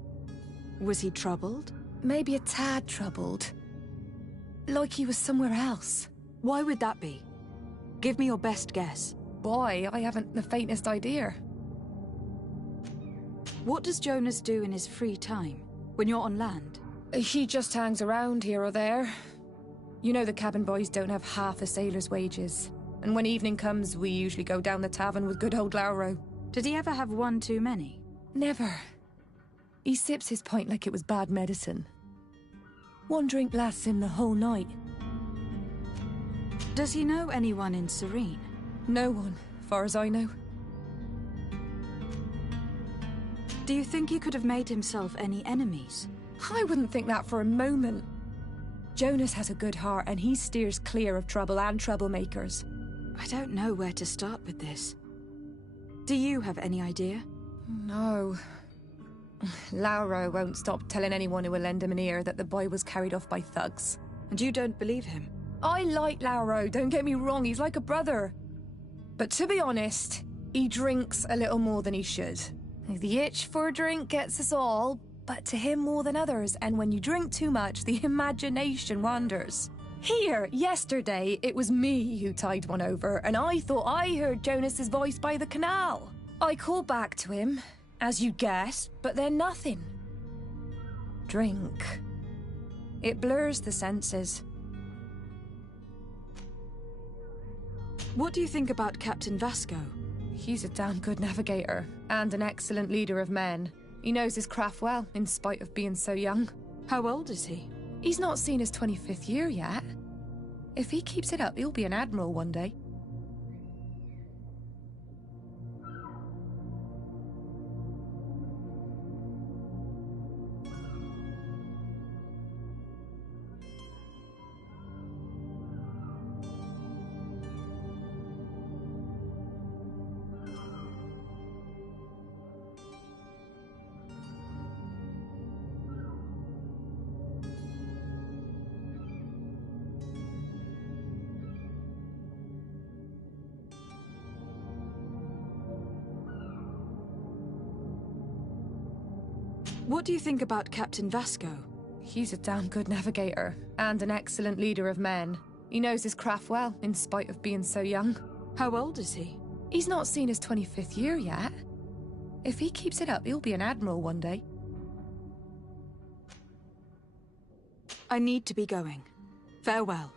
Was he troubled? Maybe a tad troubled. Like he was somewhere else. Why would that be? Give me your best guess. Boy, I haven't the faintest idea. What does Jonas do in his free time, when you're on land? He just hangs around here or there. You know the cabin boys don't have half a sailor's wages. And when evening comes, we usually go down the tavern with good old Lauro. Did he ever have one too many? Never. He sips his pint like it was bad medicine. One drink lasts him the whole night. Does he know anyone in Serene? No one, far as I know. Do you think he could have made himself any enemies? I wouldn't think that for a moment. Jonas has a good heart and he steers clear of trouble and troublemakers. I don't know where to start with this. Do you have any idea? No. Lauro won't stop telling anyone who will lend him an ear that the boy was carried off by thugs. And you don't believe him? I like Lauro, don't get me wrong, he's like a brother. But to be honest, he drinks a little more than he should. The itch for a drink gets us all, but to him more than others, and when you drink too much, the imagination wanders. Here, yesterday, it was me who tied one over, and I thought I heard Jonas's voice by the canal. I called back to him, as you guessed, but then nothing. Drink. It blurs the senses. What do you think about Captain Vasco? He's a damn good navigator, and an excellent leader of men. He knows his craft well, in spite of being so young. How old is he? He's not seen his 25th year yet. If he keeps it up, he'll be an admiral one day. What do you think about Captain Vasco? He's a damn good navigator, and an excellent leader of men. He knows his craft well, in spite of being so young. How old is he? He's not seen his 25th year yet. If he keeps it up, he'll be an admiral one day. I need to be going. Farewell.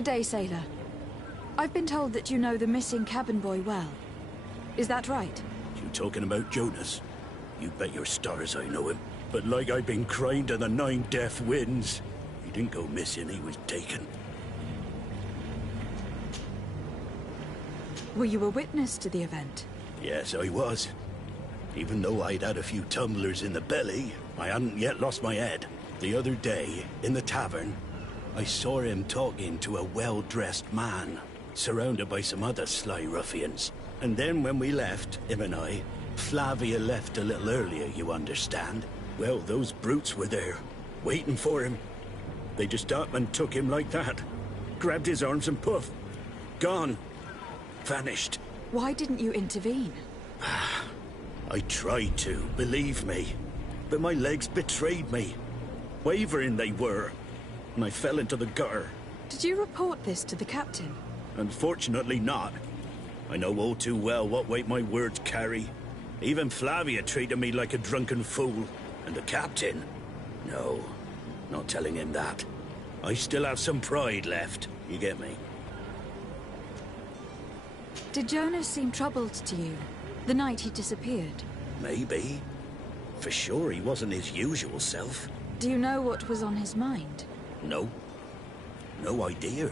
Good day, sailor. I've been told that you know the missing cabin boy well. Is that right? You talking about Jonas? You bet your stars I know him. But like I've been crying to the 9 deaf winds, he didn't go missing, he was taken. Were you a witness to the event? Yes, I was. Even though I'd had a few tumblers in the belly, I hadn't yet lost my head. The other day, in the tavern, I saw him talking to a well-dressed man, surrounded by some other sly ruffians. And then when we left, him and I, Flavia left a little earlier, you understand. Well, those brutes were there, waiting for him. They just up and took him like that. Grabbed his arms and poof. Gone. Vanished. Why didn't you intervene? I tried to, believe me. But my legs betrayed me. Wavering they were. And I fell into the gutter. Did you report this to the captain? Unfortunately not. I know all too well what weight my words carry. Even Flavia treated me like a drunken fool. And the captain? No, not telling him that. I still have some pride left, you get me? Did Jonas seem troubled to you, the night he disappeared? Maybe. For sure he wasn't his usual self. Do you know what was on his mind? No. No idea.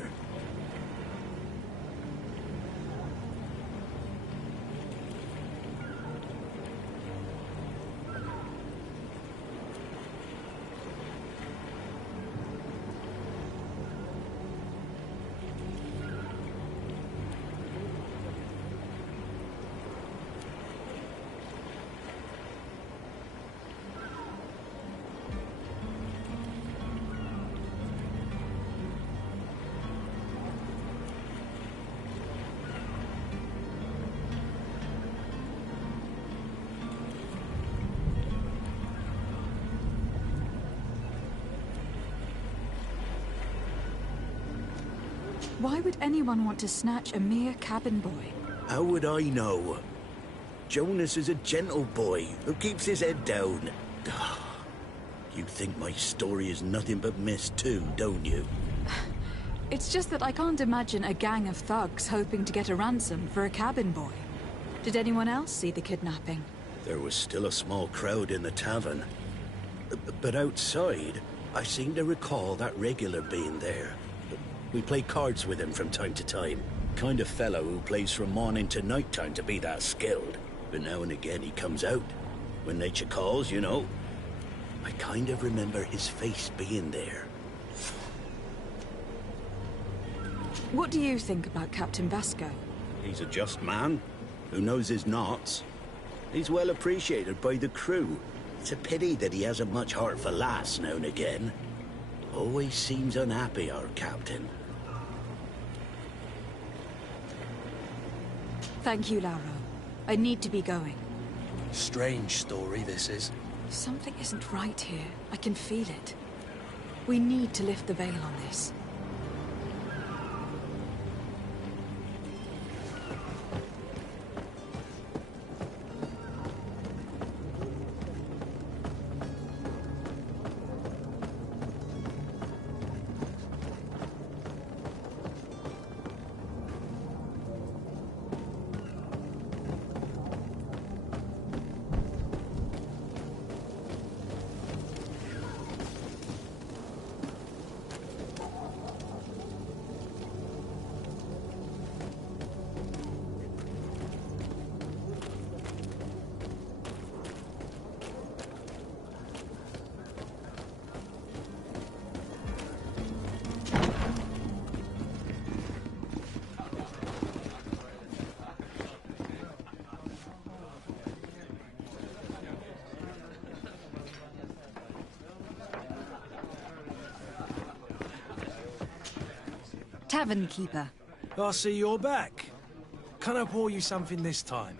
Why would anyone want to snatch a mere cabin boy? How would I know? Jonas is a gentle boy who keeps his head down. You think my story is nothing but mist too, don't you? It's just that I can't imagine a gang of thugs hoping to get a ransom for a cabin boy. Did anyone else see the kidnapping? There was still a small crowd in the tavern. But outside, I seem to recall that regular being there. We play cards with him from time to time. Kind of fellow who plays from morning to night time to be that skilled. But now and again he comes out. When nature calls, you know. I kind of remember his face being there. What do you think about Captain Vasco? He's a just man who knows his knots. He's well appreciated by the crew. It's a pity that he hasn't much heart for lass now and again. Always seems unhappy, our captain. Thank you, Lauro. I need to be going. Strange story, this is. Something isn't right here. I can feel it. We need to lift the veil on this. Tavern keeper. I see you're back. Can I pour you something this time?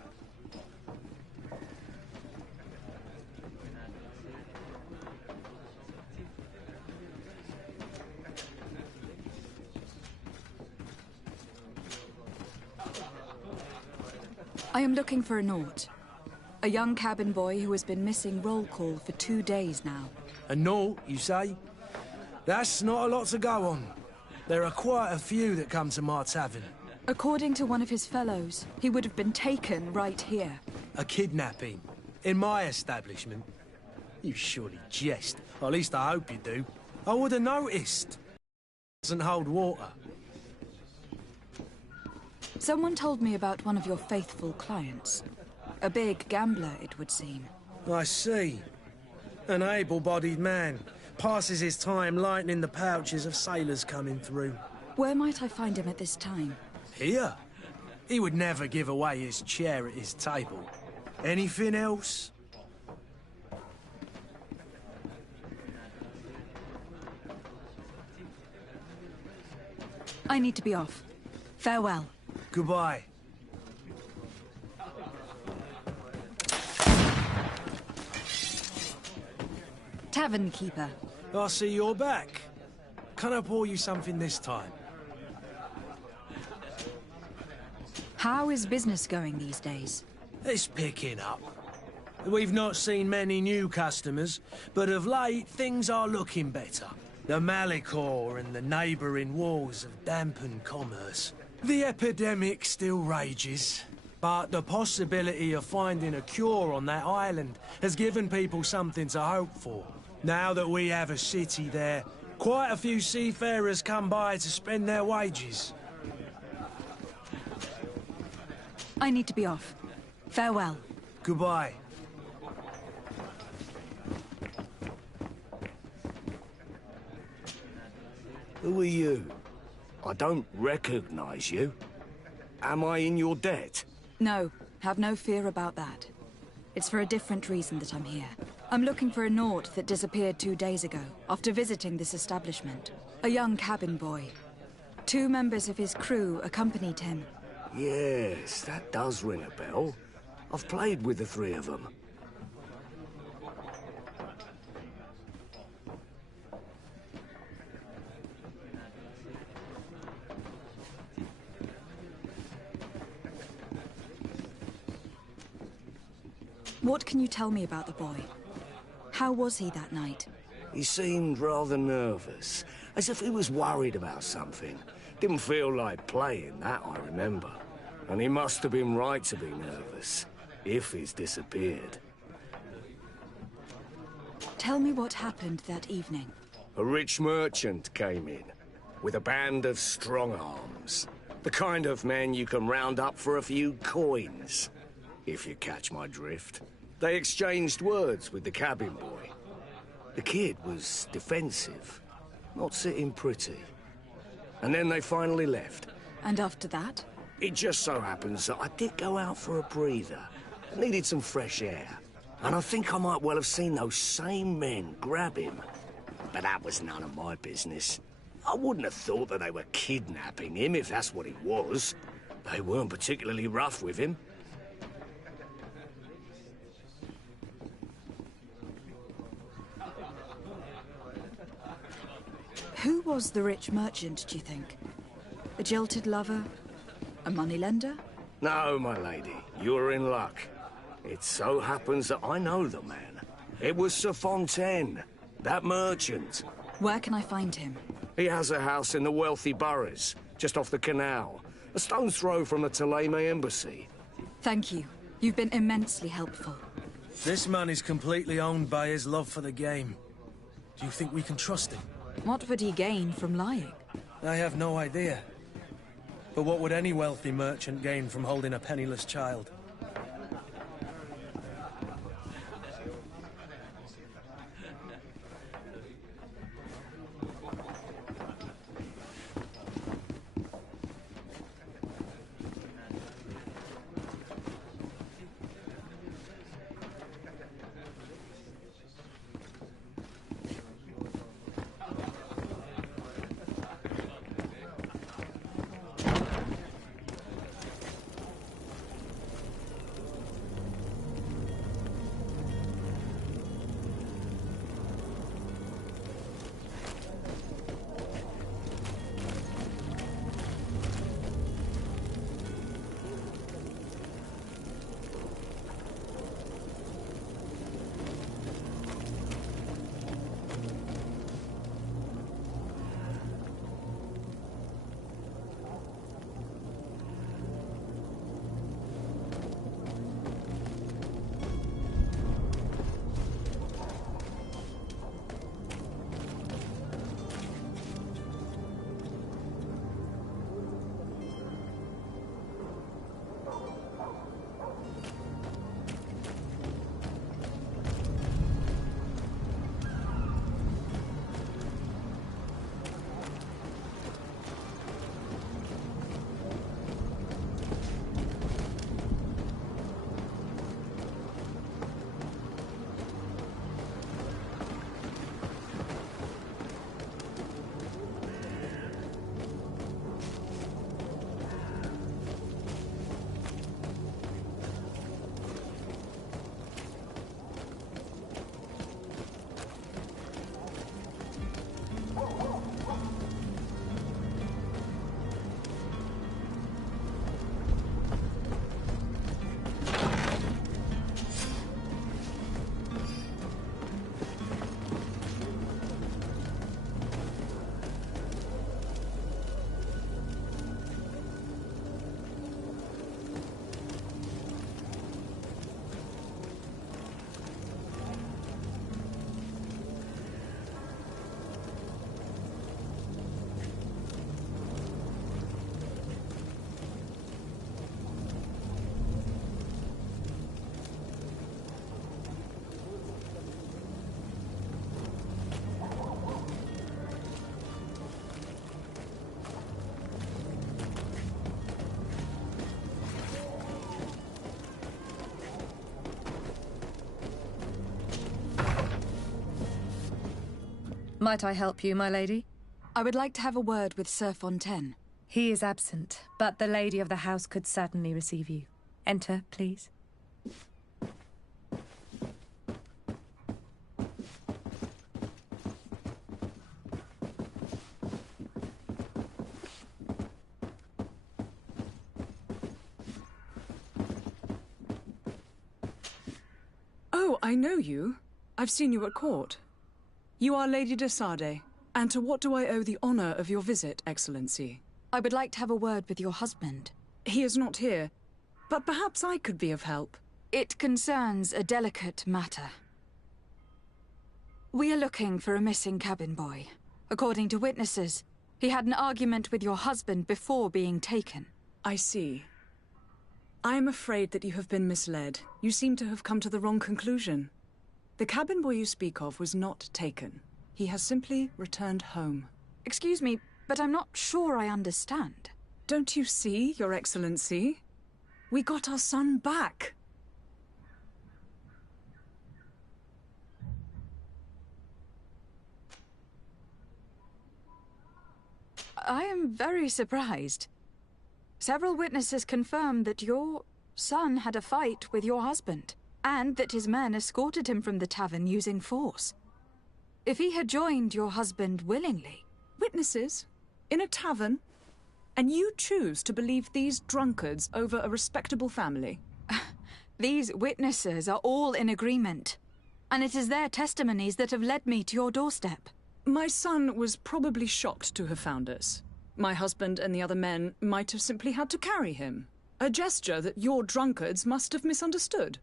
I am looking for a Naut. A young cabin boy who has been missing roll call for 2 days now. A Naut, you say? That's not a lot to go on. There are quite a few that come to my tavern. According to one of his fellows, he would have been taken right here. A kidnapping? In my establishment? You surely jest. Or at least I hope you do. I would have noticed. Doesn't hold water. Someone told me about one of your faithful clients. A big gambler, it would seem. I see. An able-bodied man. Passes his time lightening the pouches of sailors coming through. Where might I find him at this time? Here? He would never give away his chair at his table. Anything else? I need to be off. Farewell. Goodbye. Tavern keeper. I see you're back. Can I pour you something this time? How is business going these days? It's picking up. We've not seen many new customers, but of late things are looking better. The Malicor and the neighbouring wars have dampened commerce. The epidemic still rages, but the possibility of finding a cure on that island has given people something to hope for. Now that we have a city there, quite a few seafarers come by to spend their wages. I need to be off. Farewell. Goodbye. Who are you? I don't recognize you. Am I in your debt? No, have no fear about that. It's for a different reason that I'm here. I'm looking for a Nord that disappeared 2 days ago, after visiting this establishment. A young cabin boy. 2 members of his crew accompanied him. Yes, that does ring a bell. I've played with the 3 of them. What can you tell me about the boy? How was he that night? He seemed rather nervous, as if he was worried about something. Didn't feel like playing, that I remember. And he must have been right to be nervous, if he's disappeared. Tell me what happened that evening. A rich merchant came in, with a band of strong arms. The kind of men you can round up for a few coins, if you catch my drift. They exchanged words with the cabin boy. The kid was defensive, not sitting pretty. And then they finally left. And after that? It just so happens that I did go out for a breather. I needed some fresh air. And I think I might well have seen those same men grab him. But that was none of my business. I wouldn't have thought that they were kidnapping him, if that's what it was. They weren't particularly rough with him. Who was the rich merchant, do you think? A jilted lover? A moneylender? No, my lady. You're in luck. It so happens that I know the man. It was Sir Fontaine, that merchant. Where can I find him? He has a house in the wealthy boroughs, just off the canal. A stone's throw from the Theleme embassy. Thank you. You've been immensely helpful. This man is completely owned by his love for the game. Do you think we can trust him? What would he gain from lying? I have no idea. But what would any wealthy merchant gain from holding a penniless child? Might I help you, my lady? I would like to have a word with Sir Fontaine. He is absent, but the lady of the house could certainly receive you. Enter, please. Oh, I know you. I've seen you at court. You are Lady de Sardet. And to what do I owe the honor of your visit, Excellency? I would like to have a word with your husband. He is not here, but perhaps I could be of help. It concerns a delicate matter. We are looking for a missing cabin boy. According to witnesses, he had an argument with your husband before being taken. I see. I am afraid that you have been misled. You seem to have come to the wrong conclusion. The cabin boy you speak of was not taken. He has simply returned home. Excuse me, but I'm not sure I understand. Don't you see, Your Excellency? We got our son back. I am very surprised. Several witnesses confirmed that your son had a fight with your husband, and that his men escorted him from the tavern using force. If he had joined your husband willingly... Witnesses? In a tavern? And you choose to believe these drunkards over a respectable family? These witnesses are all in agreement, and it is their testimonies that have led me to your doorstep. My son was probably shocked to have found us. My husband and the other men might have simply had to carry him. A gesture that your drunkards must have misunderstood.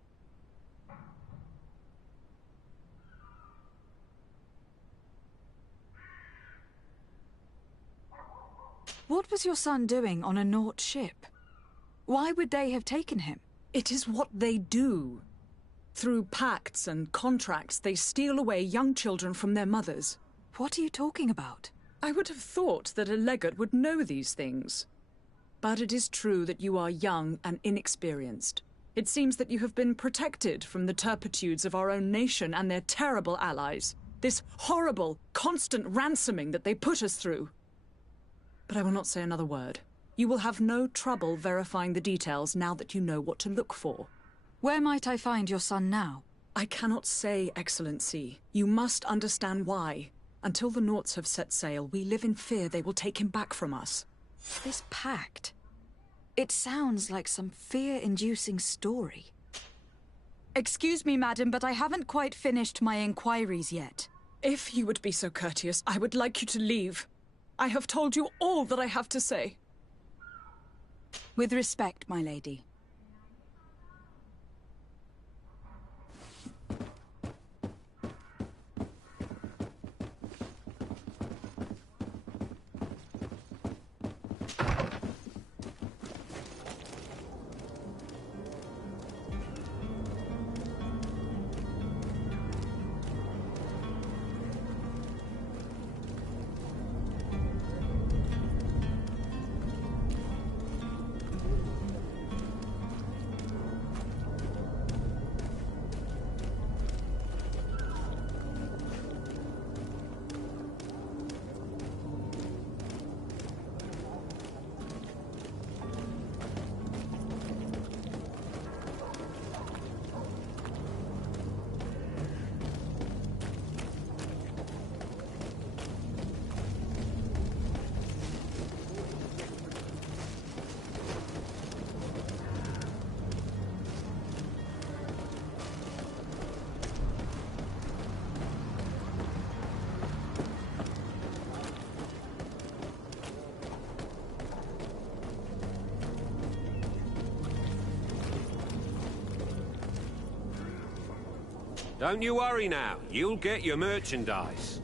What was your son doing on a Naut ship? Why would they have taken him? It is what they do. Through pacts and contracts, they steal away young children from their mothers. What are you talking about? I would have thought that a legate would know these things. But it is true that you are young and inexperienced. It seems that you have been protected from the turpitudes of our own nation and their terrible allies. This horrible, constant ransoming that they put us through. But I will not say another word. You will have no trouble verifying the details now that you know what to look for. Where might I find your son now? I cannot say, Excellency. You must understand why. Until the Nauts have set sail, we live in fear they will take him back from us. This pact... It sounds like some fear-inducing story. Excuse me, madam, but I haven't quite finished my inquiries yet. If you would be so courteous, I would like you to leave. I have told you all that I have to say. With respect, my lady. Don't you worry now. You'll get your merchandise.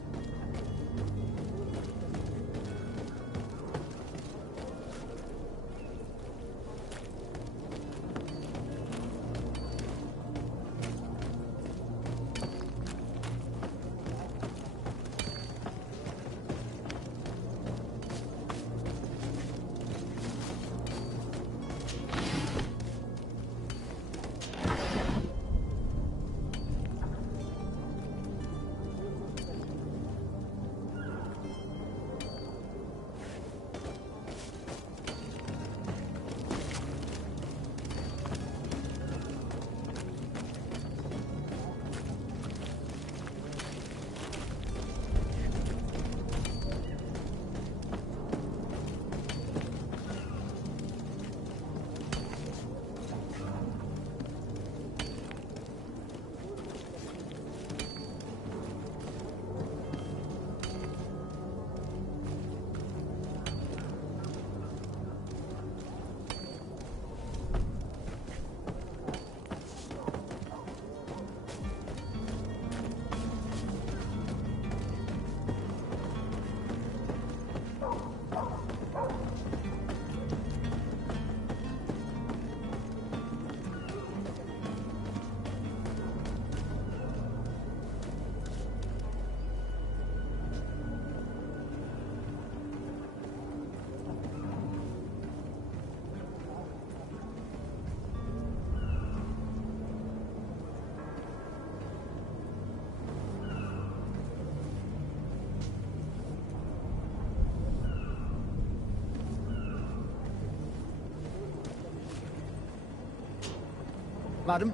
Madam?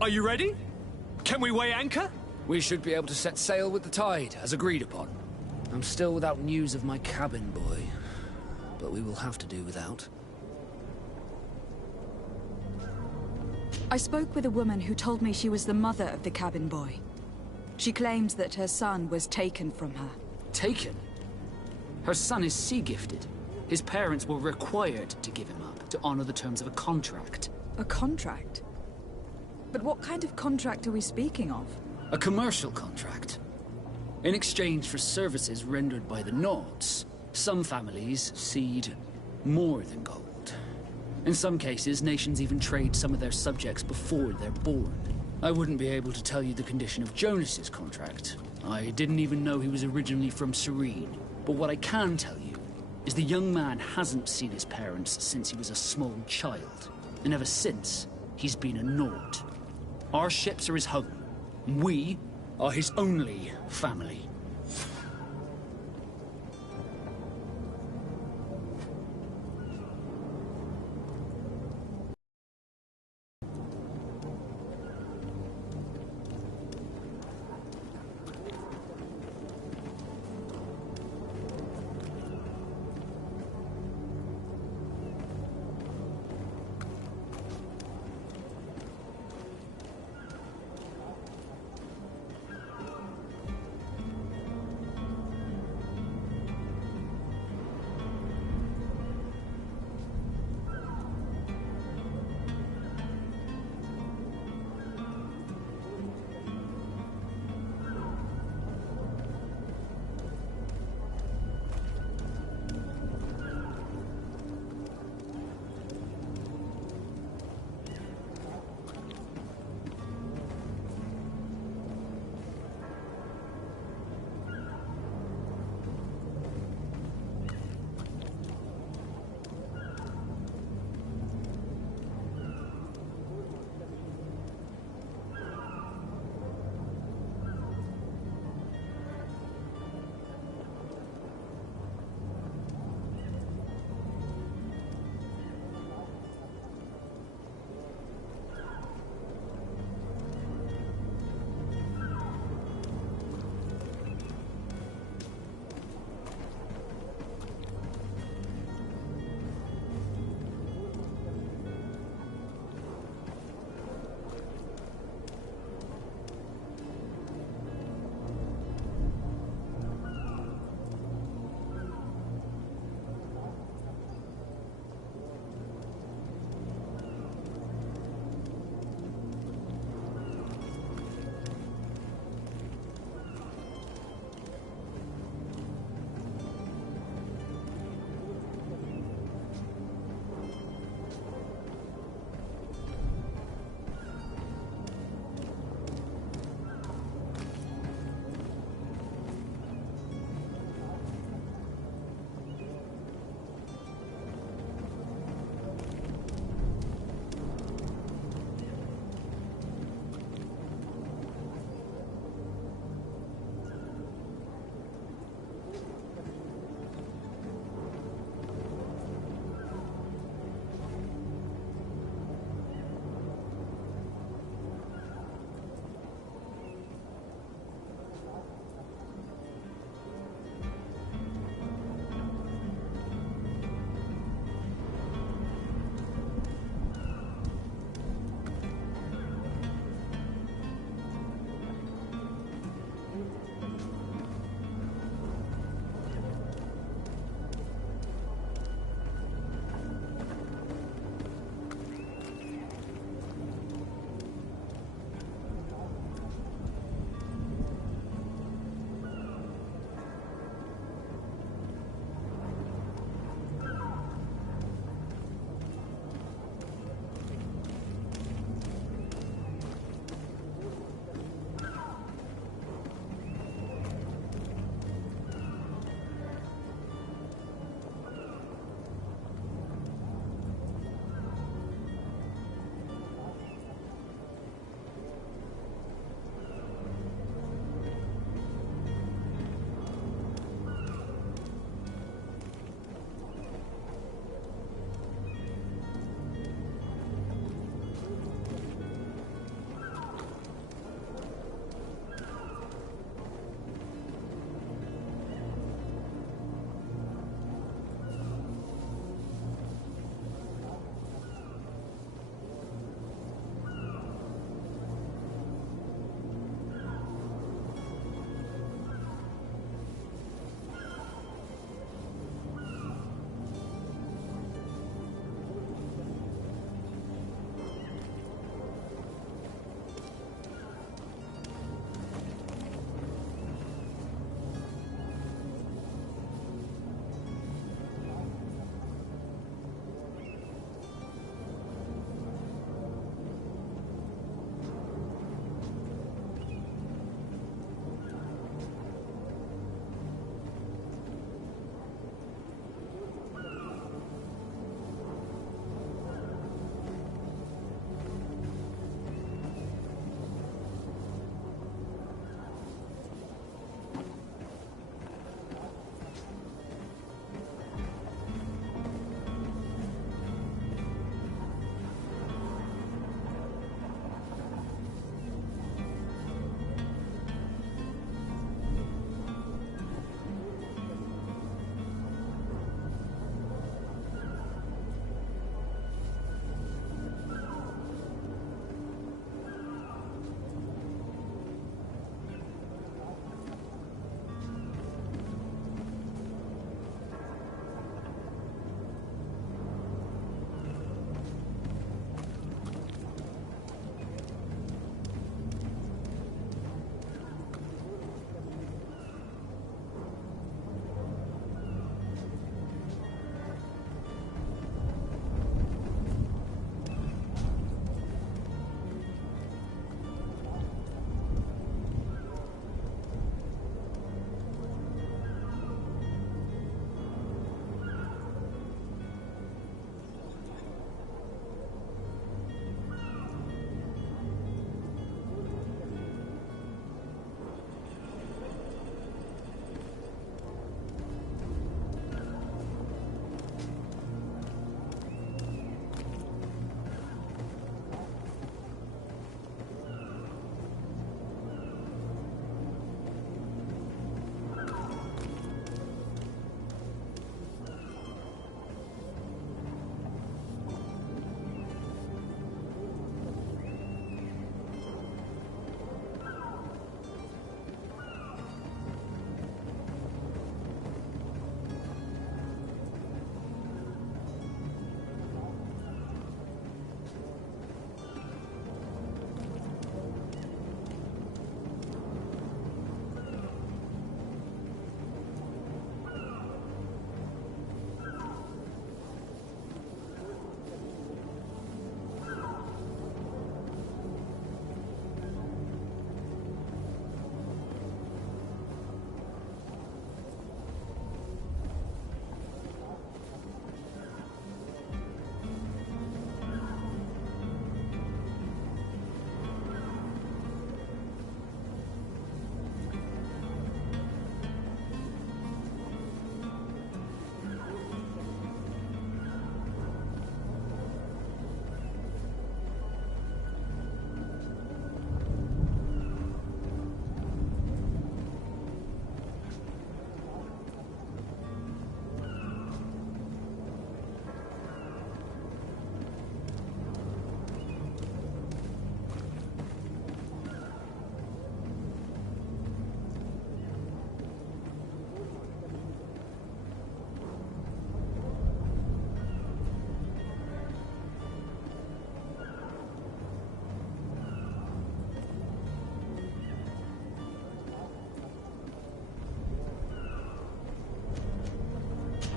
Are you ready? Can we weigh anchor? We should be able to set sail with the tide, as agreed upon. I'm still without news of my cabin boy, but we will have to do without. I spoke with a woman who told me she was the mother of the cabin boy. She claims that her son was taken from her. Taken? Her son is sea-gifted. His parents were required to give him up to honor the terms of a contract. A contract? But what kind of contract are we speaking of? A commercial contract. In exchange for services rendered by the Nords, some families cede more than gold. In some cases, nations even trade some of their subjects before they're born. I wouldn't be able to tell you the condition of Jonas's contract. I didn't even know he was originally from Serene. But what I can tell you is the young man hasn't seen his parents since he was a small child. And ever since, he's been a Nord. Our ships are his home. We are his only family.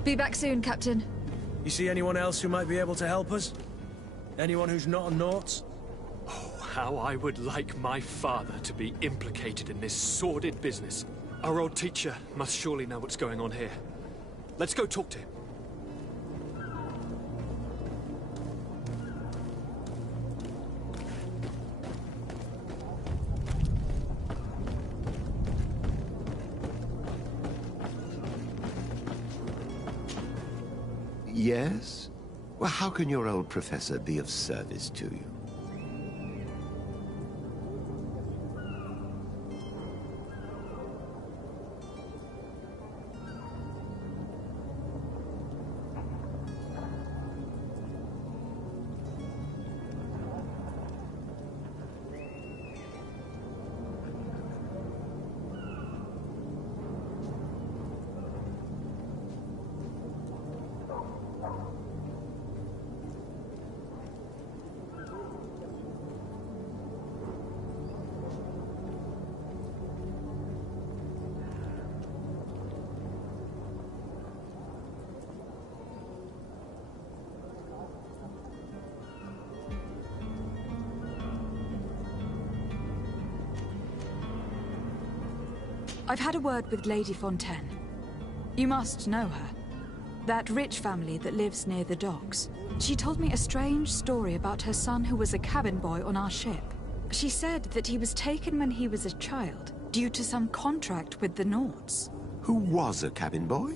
Be back soon, Captain. You see anyone else who might be able to help us? Anyone who's not a Naut? Oh, how I would like my father to be implicated in this sordid business. Our old teacher must surely know what's going on here. Let's go talk to him. Yes? Well, how can your old professor be of service to you? I've had a word with Lady Fontaine. You must know her. That rich family that lives near the docks. She told me a strange story about her son who was a cabin boy on our ship. She said that he was taken when he was a child, due to some contract with the Nauts. Who was a cabin boy?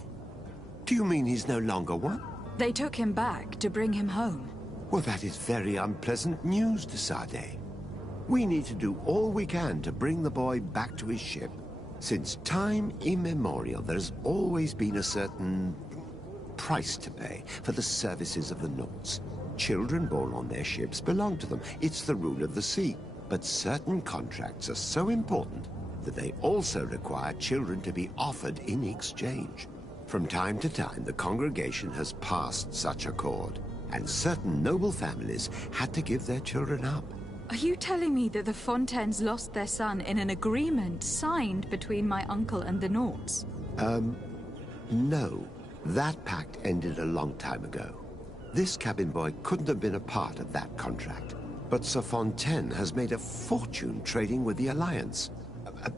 Do you mean he's no longer one? They took him back to bring him home. Well, that is very unpleasant news, de Sade. We need to do all we can to bring the boy back to his ship. Since time immemorial, there has always been a certain price to pay for the services of the Nauts. Children born on their ships belong to them. It's the rule of the sea. But certain contracts are so important that they also require children to be offered in exchange. From time to time, the congregation has passed such accord, and certain noble families had to give their children up. Are you telling me that the Fontaines lost their son in an agreement signed between my uncle and the Nauts? No. That pact ended a long time ago. This cabin boy couldn't have been a part of that contract. But Sir Fontaine has made a fortune trading with the Alliance,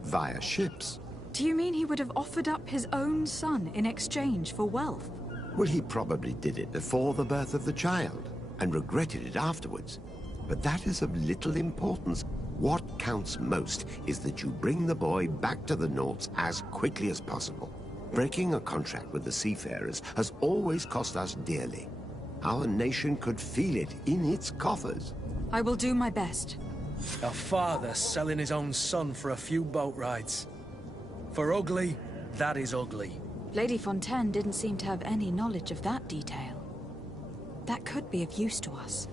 via ships. Do you mean he would have offered up his own son in exchange for wealth? Well, he probably did it before the birth of the child, and regretted it afterwards. But that is of little importance. What counts most is that you bring the boy back to the Nauts as quickly as possible. Breaking a contract with the seafarers has always cost us dearly. Our nation could feel it in its coffers. I will do my best. A father selling his own son for a few boat rides. For ugly, that is ugly. Lady Fontaine didn't seem to have any knowledge of that detail. That could be of use to us.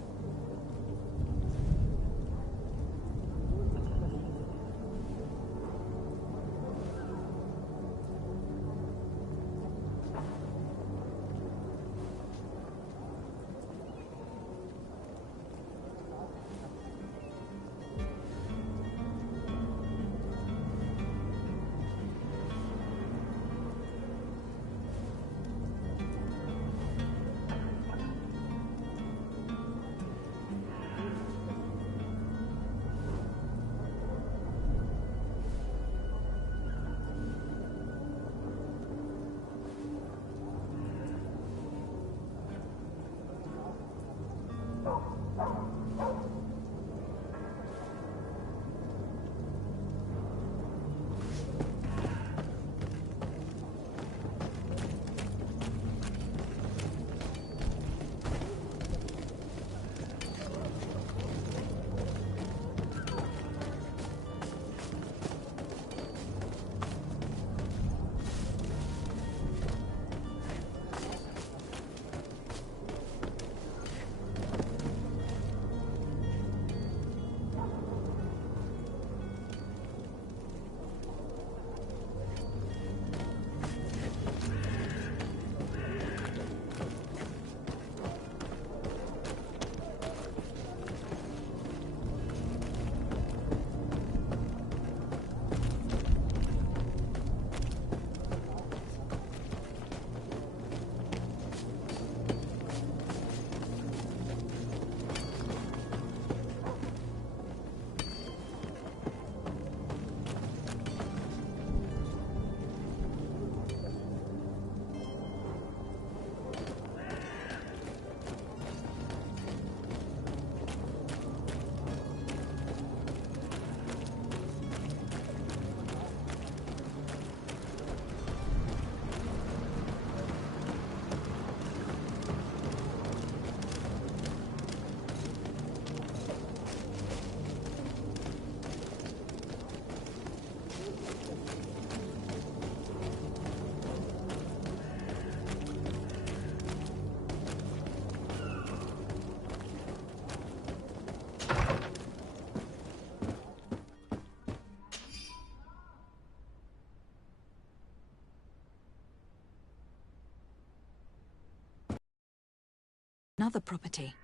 Another property.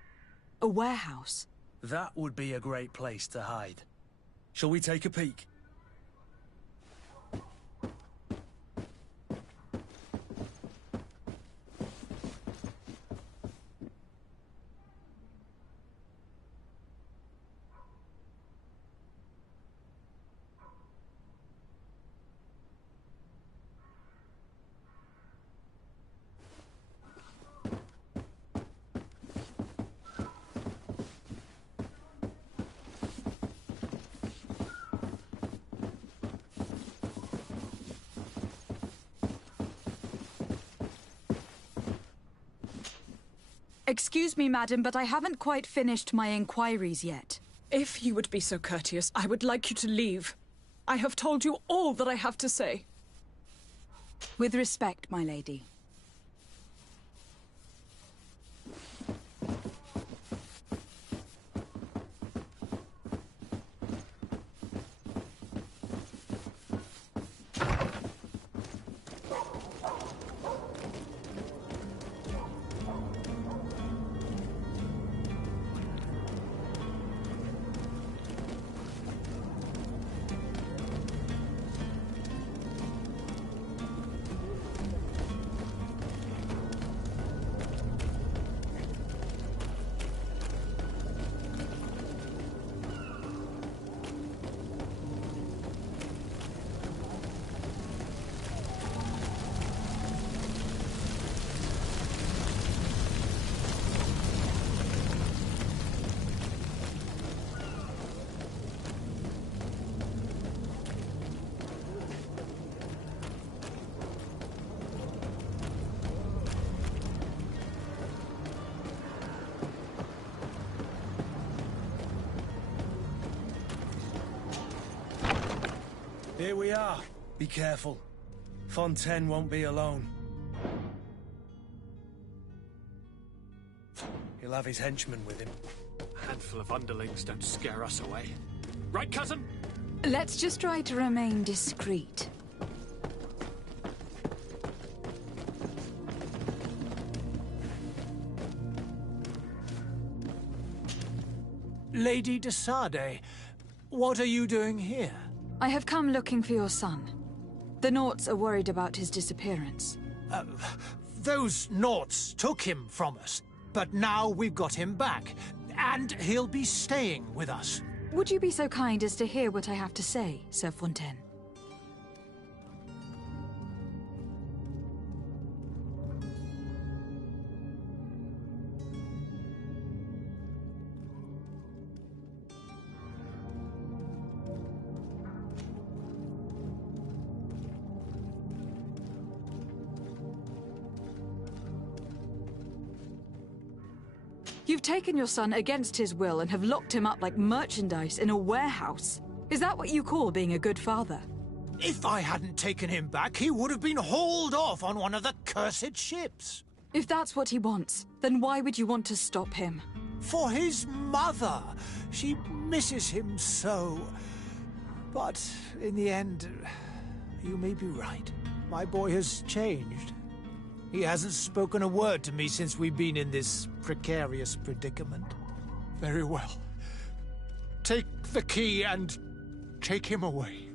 A warehouse. That would be a great place to hide. Shall we take a peek? Excuse me, madam, but I haven't quite finished my inquiries yet. If you would be so courteous, I would like you to leave. I have told you all that I have to say. With respect, my lady. Here we are. Be careful. Fontaine won't be alone. He'll have his henchmen with him. A handful of underlings don't scare us away. Right, cousin? Let's just try to remain discreet. Lady de Sade, what are you doing here? I have come looking for your son. The Naughts are worried about his disappearance. Those Naughts took him from us, but now we've got him back, and he'll be staying with us. Would you be so kind as to hear what I have to say, Sir Fontaine? You've taken your son against his will and have locked him up like merchandise in a warehouse. Is that what you call being a good father? If I hadn't taken him back, he would have been hauled off on one of the cursed ships. If that's what he wants, then why would you want to stop him? For his mother. She misses him so. But in the end, you may be right. My boy has changed. He hasn't spoken a word to me since we've been in this precarious predicament. Very well. Take the key and take him away.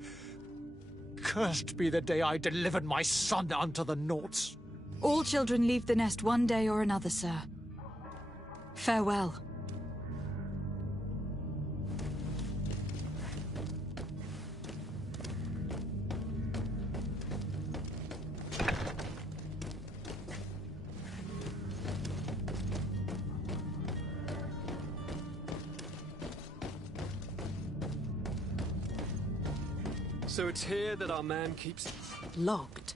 Cursed be the day I delivered my son unto the Naughts. All children leave the nest one day or another, sir. Farewell. So it's here that our man keeps... Locked.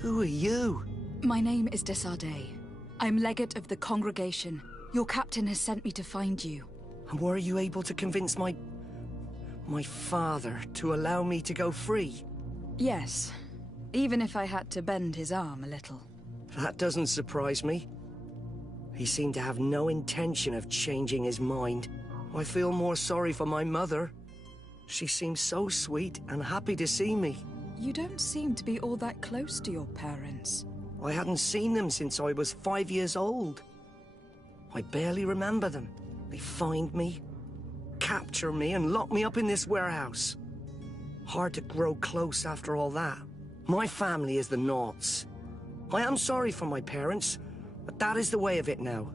Who are you? My name is de Sade. I'm legate of the congregation. Your captain has sent me to find you. And were you able to convince my father to allow me to go free? Yes. Even if I had to bend his arm a little. That doesn't surprise me. He seemed to have no intention of changing his mind. I feel more sorry for my mother. She seems so sweet and happy to see me. You don't seem to be all that close to your parents. I hadn't seen them since I was 5 years old. I barely remember them. They find me, capture me, and lock me up in this warehouse. Hard to grow close after all that. My family is the Naughts. I am sorry for my parents, but that is the way of it now.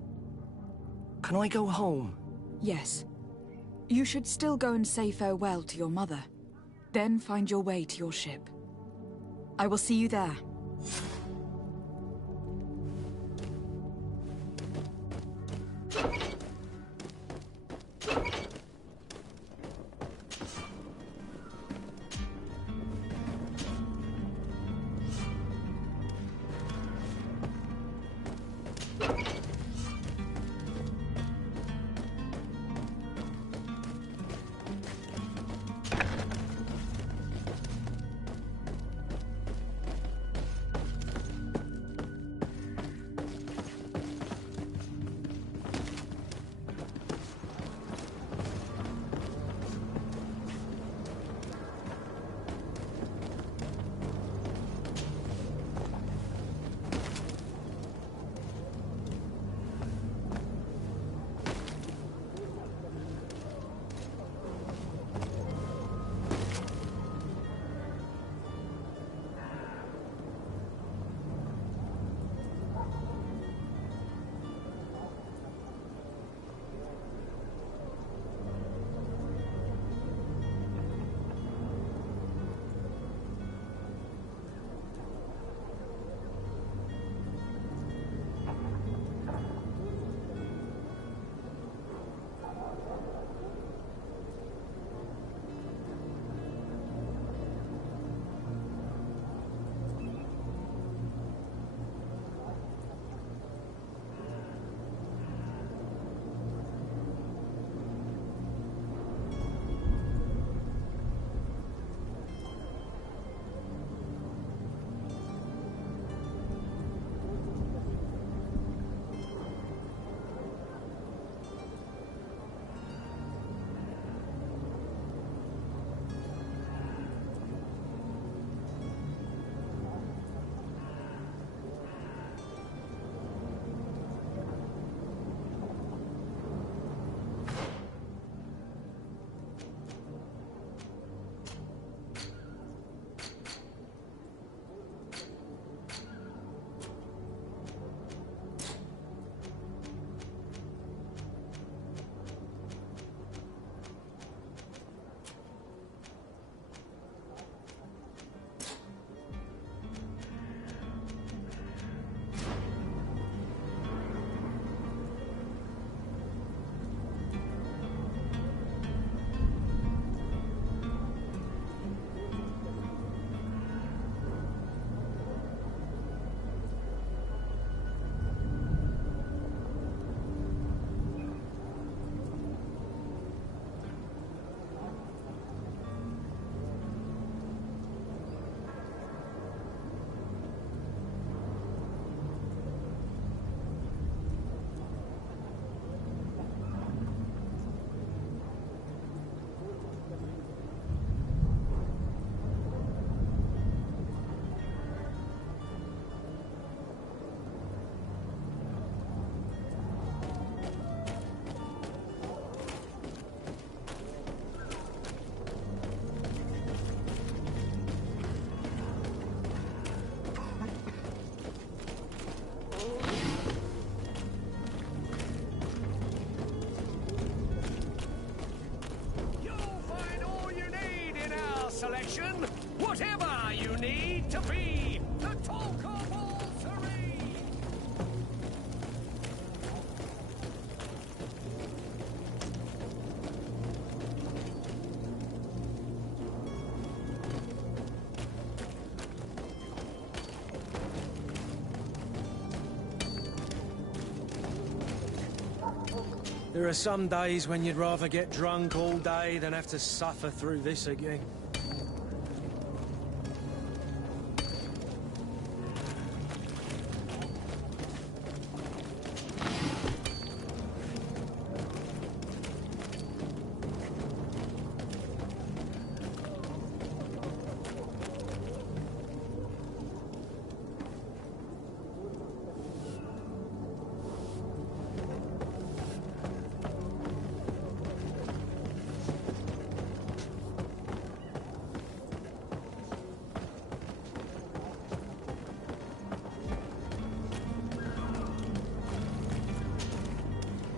Can I go home? Yes. You should still go and say farewell to your mother. Then find your way to your ship. I will see you there. selection. Whatever you need to be the talk of all three. There are some days when you'd rather get drunk all day than have to suffer through this again.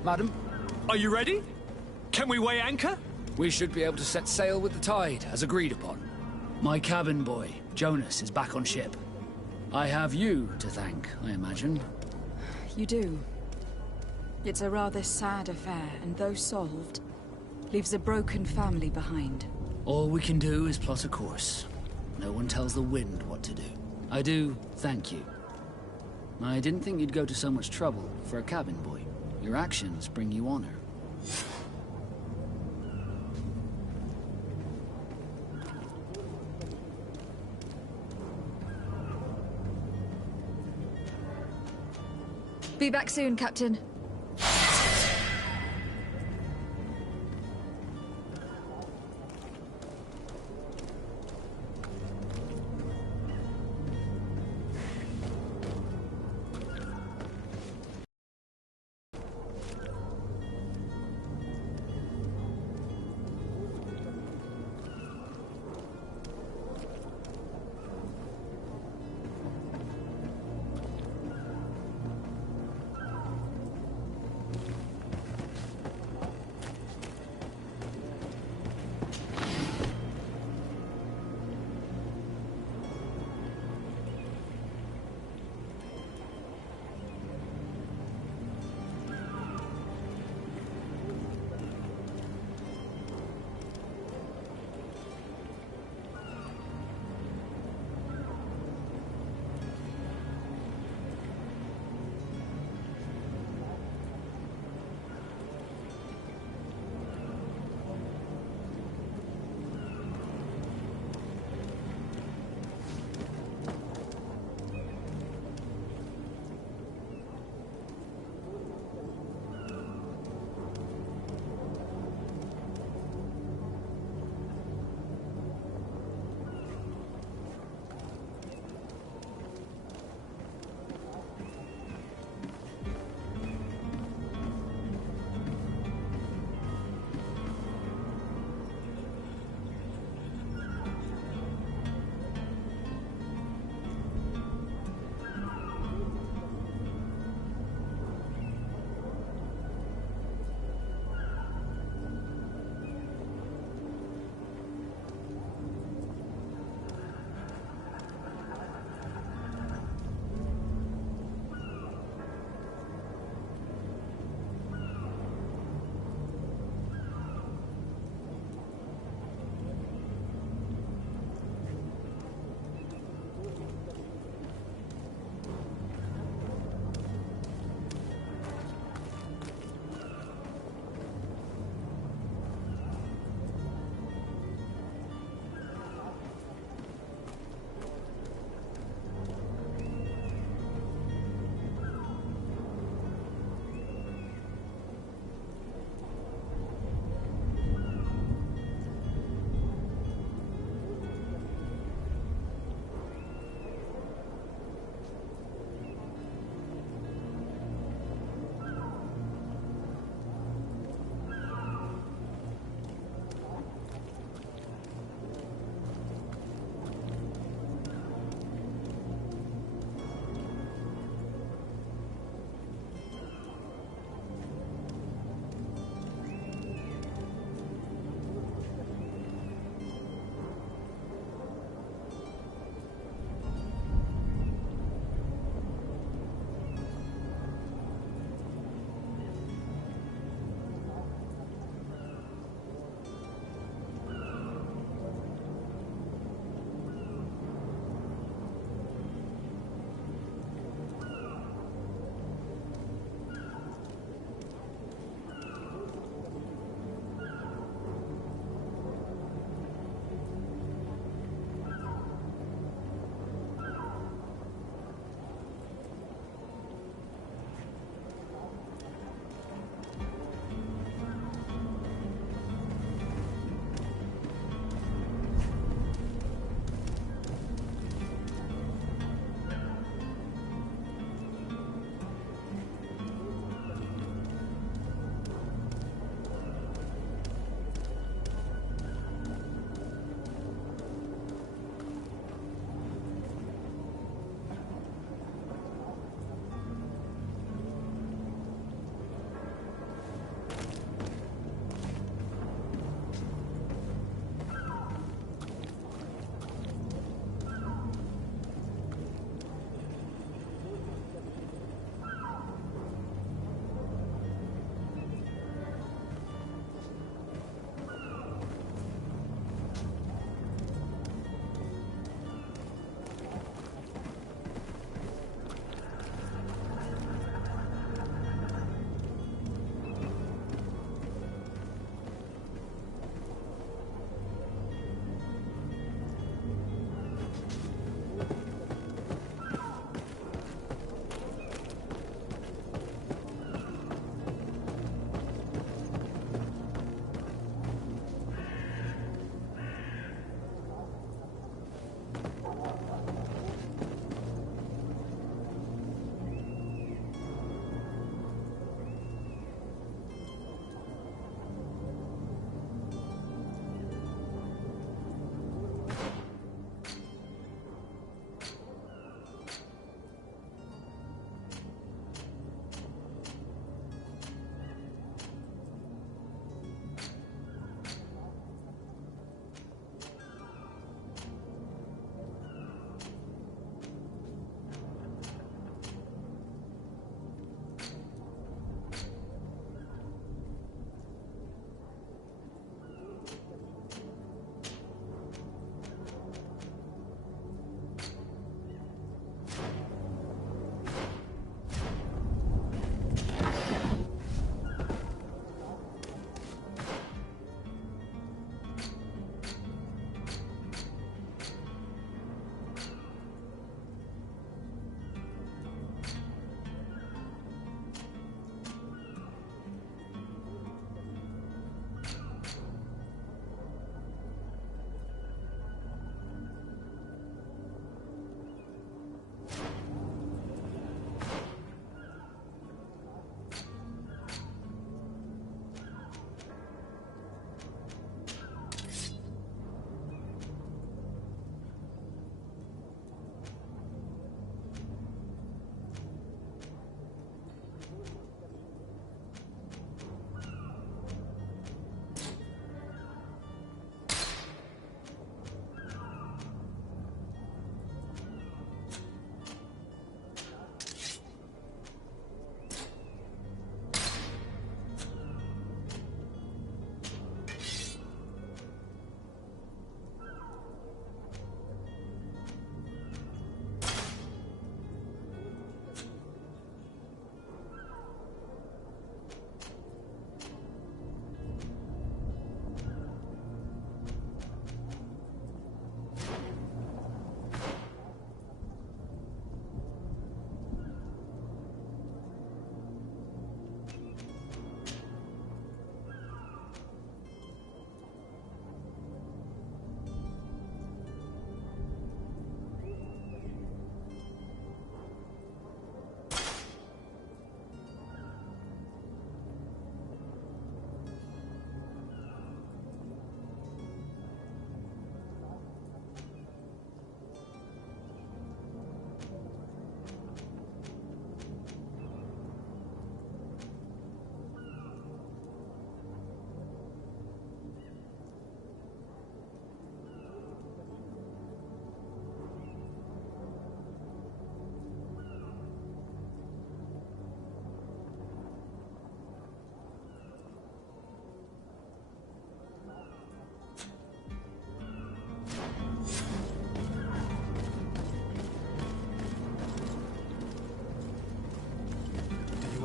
Madam? Are you ready? Can we weigh anchor? We should be able to set sail with the tide, as agreed upon. My cabin boy, Jonas, is back on ship. I have you to thank, I imagine. You do. It's a rather sad affair, and though solved, leaves a broken family behind. All we can do is plot a course. No one tells the wind what to do. I do thank you. I didn't think you'd go to so much trouble for a cabin boy. Your actions bring you honor. Be back soon, Captain.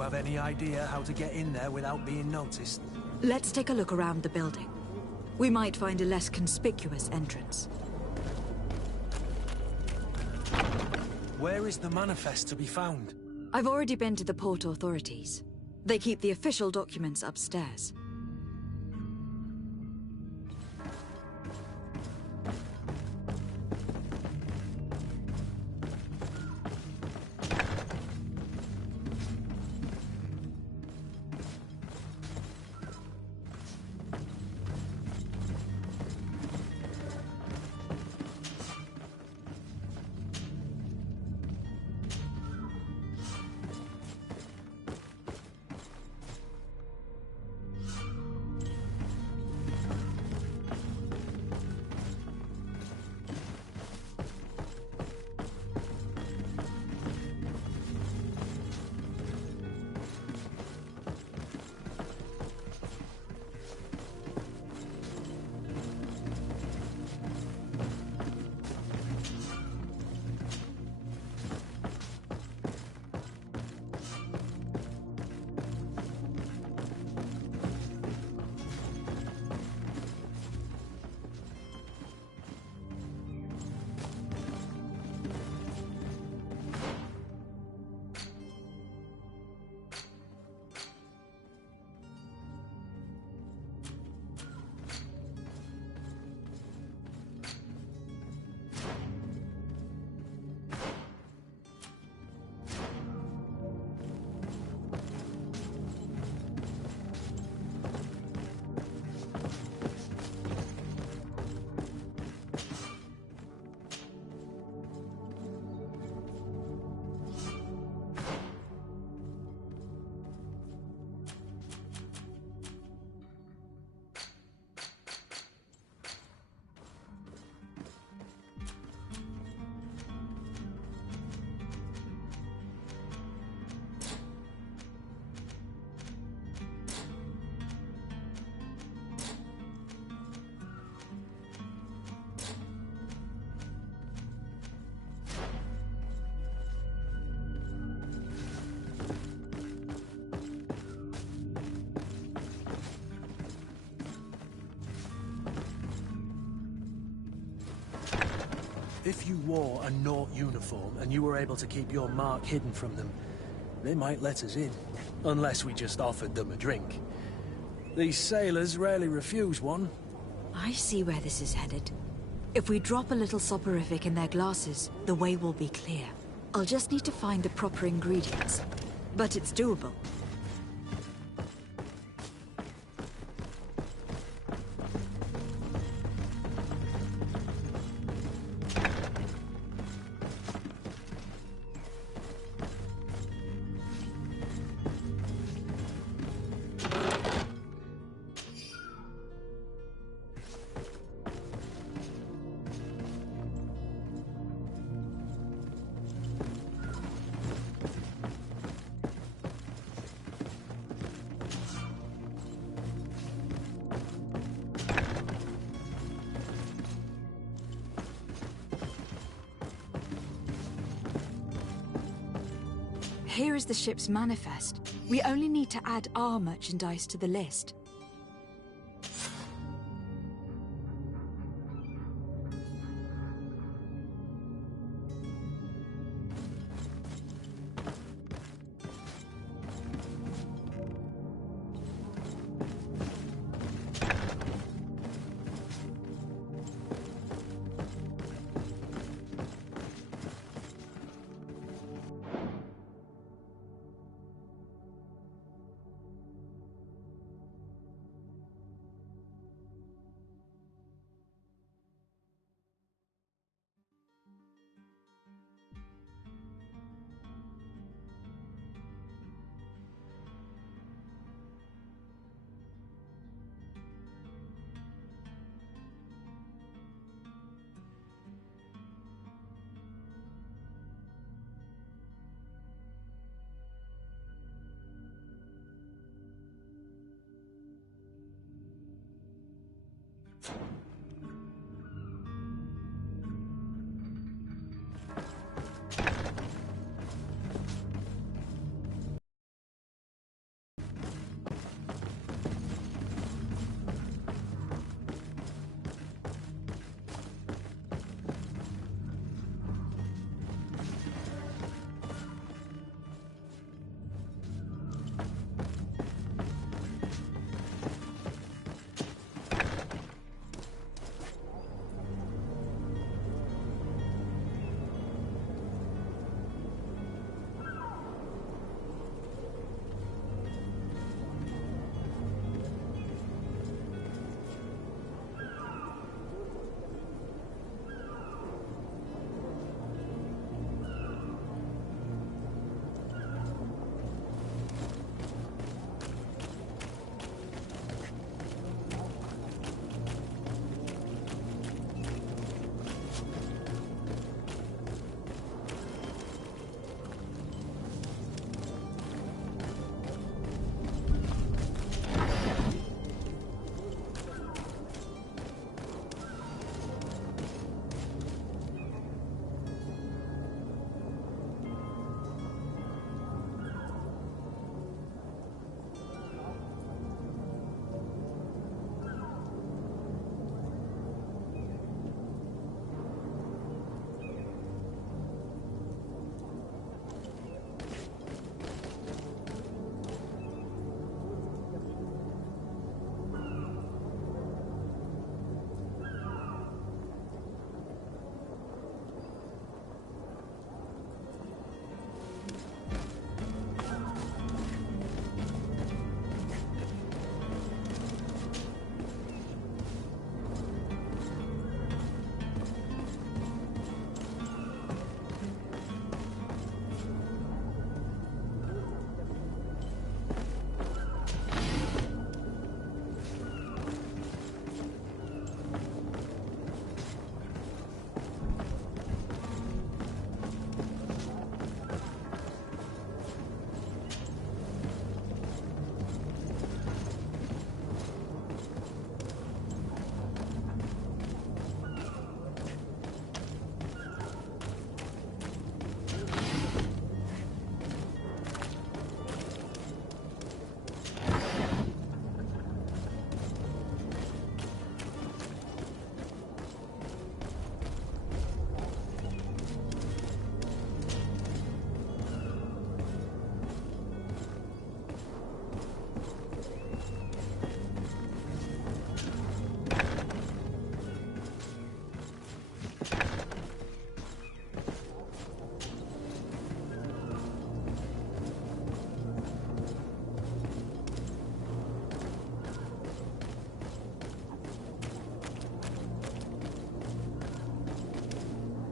you have any idea how to get in there without being noticed? Let's take a look around the building. We might find a less conspicuous entrance. Where is the manifest to be found? I've already been to the port authorities. They keep the official documents upstairs. If you wore a Naut uniform and you were able to keep your mark hidden from them, they might let us in. Unless we just offered them a drink. These sailors rarely refuse one. I see where this is headed. If we drop a little soporific in their glasses, the way will be clear. I'll just need to find the proper ingredients. But it's doable. Here is the ship's manifest. We only need to add our merchandise to the list.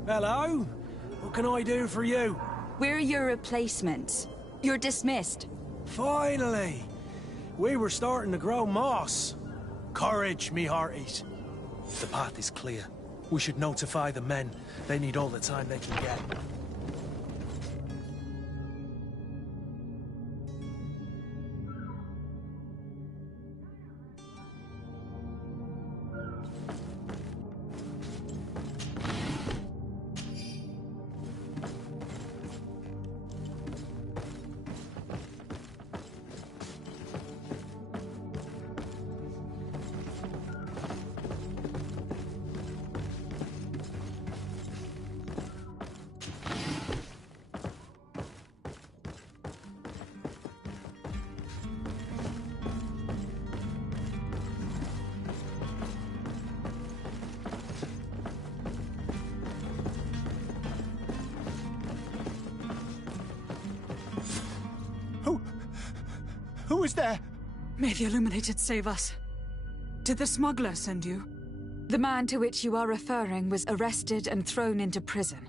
Hello? What can I do for you? We're your replacements. You're dismissed. Finally! We were starting to grow moss. Courage, me hearties. The path is clear. We should notify the men. They need all the time they can get. Who is there? May the Illuminated save us. Did the smuggler send you? The man to which you are referring was arrested and thrown into prison.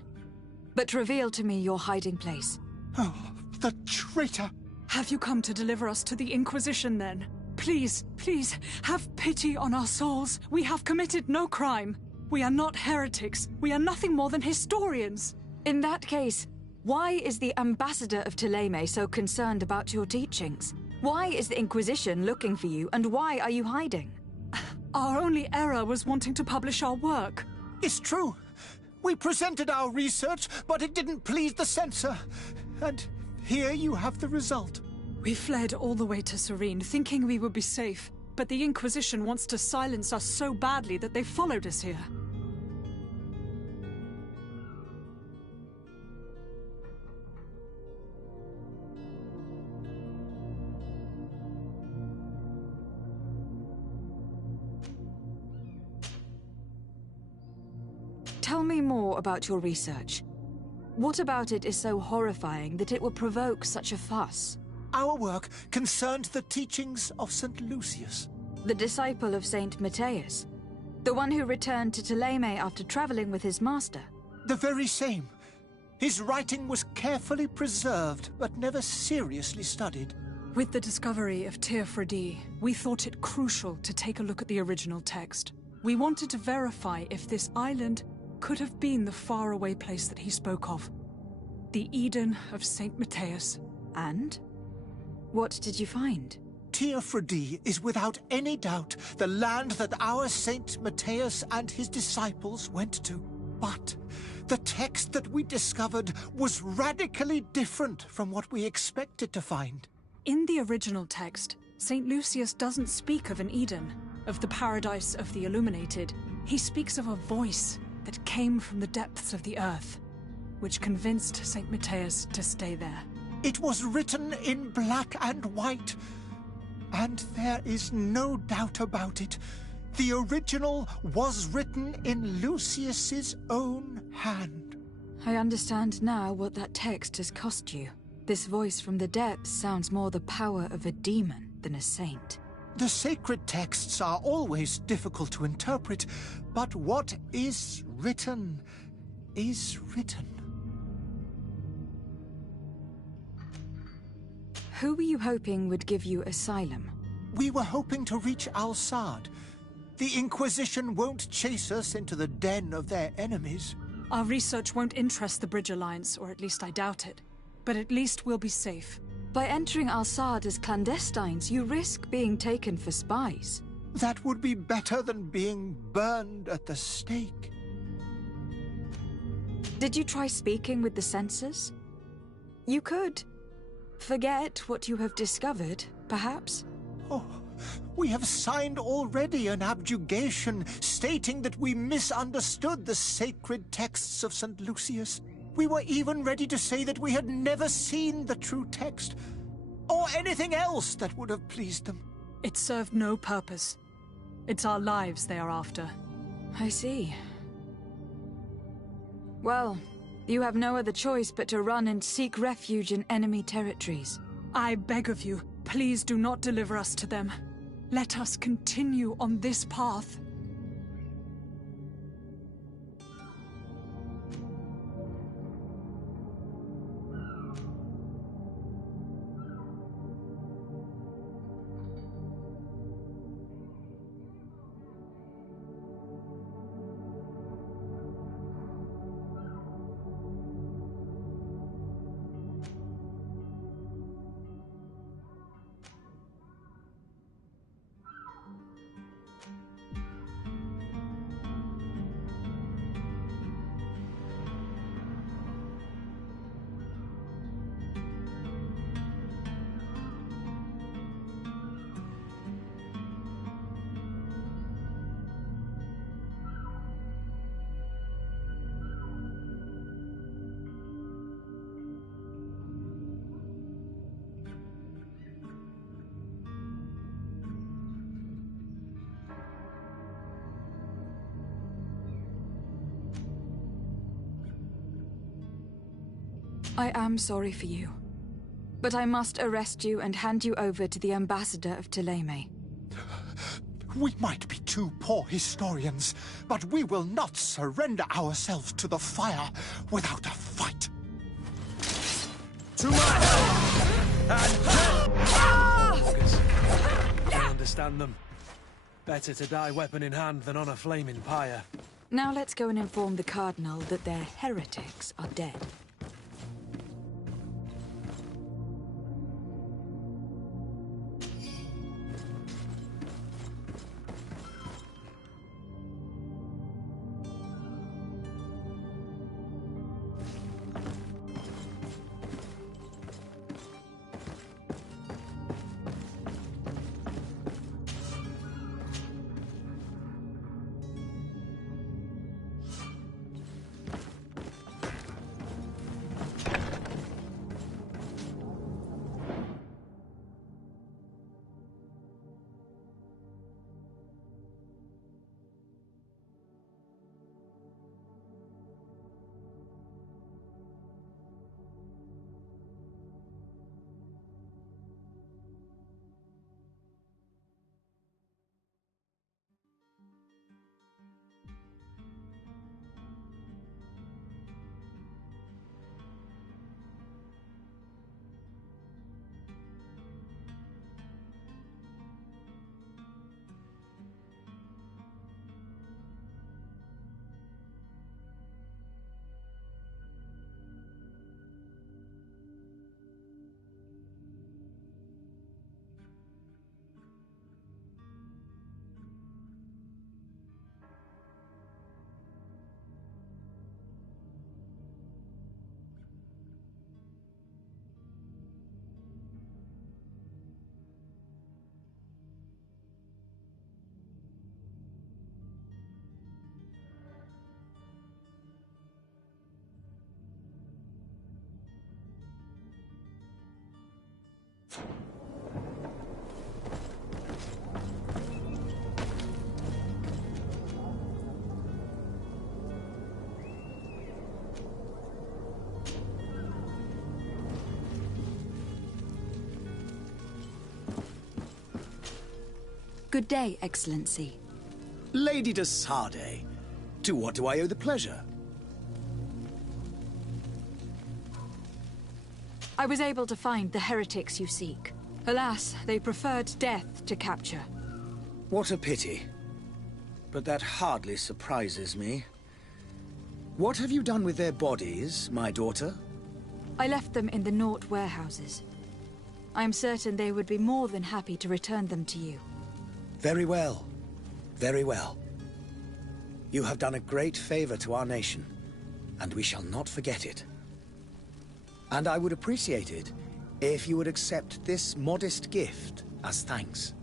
But reveal to me your hiding place. Oh, the traitor! Have you come to deliver us to the Inquisition, then? Please, please, have pity on our souls. We have committed no crime. We are not heretics. We are nothing more than historians. In that case, why is the ambassador of Thélème so concerned about your teachings? Why is the Inquisition looking for you, and why are you hiding? Our only error was wanting to publish our work. It's true. We presented our research, but it didn't please the censor. And here you have the result. We fled all the way to Serene, thinking we would be safe. But the Inquisition wants to silence us so badly that they followed us here. Tell me more about your research. What about it is so horrifying that it will provoke such a fuss? Our work concerned the teachings of St. Lucius. The disciple of St. Matthias? The one who returned to Thélème after traveling with his master? The very same. His writing was carefully preserved, but never seriously studied. With the discovery of Teofredi, we thought it crucial to take a look at the original text. We wanted to verify if this island could have been the faraway place that he spoke of. The Eden of St. Matthias. And? What did you find? Teofredi is without any doubt the land that our St. Matthias and his disciples went to. But the text that we discovered was radically different from what we expected to find. In the original text, St. Lucius doesn't speak of an Eden, of the paradise of the Illuminated. He speaks of a voice that came from the depths of the earth, which convinced St. Matthias to stay there. It was written in black and white, and there is no doubt about it. The original was written in Lucius's own hand. I understand now what that text has cost you. This voice from the depths sounds more the power of a demon than a saint. The sacred texts are always difficult to interpret, but what is written is written. Who were you hoping would give you asylum? We were hoping to reach Al-Sad. The Inquisition won't chase us into the den of their enemies. Our research won't interest the Bridge Alliance, or at least I doubt it. But at least we'll be safe. By entering Al-Sad as clandestines, you risk being taken for spies. That would be better than being burned at the stake. Did you try speaking with the censors? You could. Forget what you have discovered, perhaps? Oh, we have signed already an abjugation stating that we misunderstood the sacred texts of St. Lucius. We were even ready to say that we had never seen the true text, or anything else that would have pleased them. It served no purpose. It's our lives they are after. I see. Well, you have no other choice but to run and seek refuge in enemy territories. I beg of you, please do not deliver us to them. Let us continue on this path. I am sorry for you. But I must arrest you and hand you over to the ambassador of Thélème. We might be two poor historians, but we will not surrender ourselves to the fire without a fight. To my help! And augurs. I understand them. Better to die weapon in hand than on a flaming pyre. Now let's go and inform the Cardinal that their heretics are dead. Good day, Excellency. Lady de Sardet, to what do I owe the pleasure? I was able to find the heretics you seek. Alas, they preferred death to capture. What a pity. But that hardly surprises me. What have you done with their bodies, my daughter? I left them in the Nort warehouses. I am certain they would be more than happy to return them to you. Very well. Very well. You have done a great favor to our nation, and we shall not forget it. And I would appreciate it if you would accept this modest gift as thanks.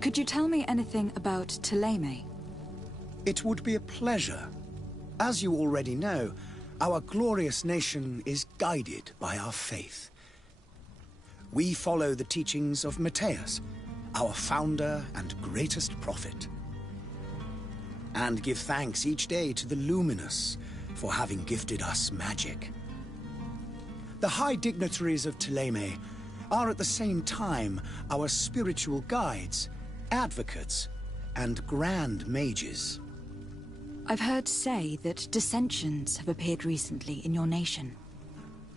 Could you tell me anything about Thélème? It would be a pleasure. As you already know, our glorious nation is guided by our faith. We follow the teachings of Matthias, our founder and greatest prophet, and give thanks each day to the Luminous for having gifted us magic. The high dignitaries of Thélème are at the same time our spiritual guides, advocates, and grand mages. I've heard say that dissensions have appeared recently in your nation.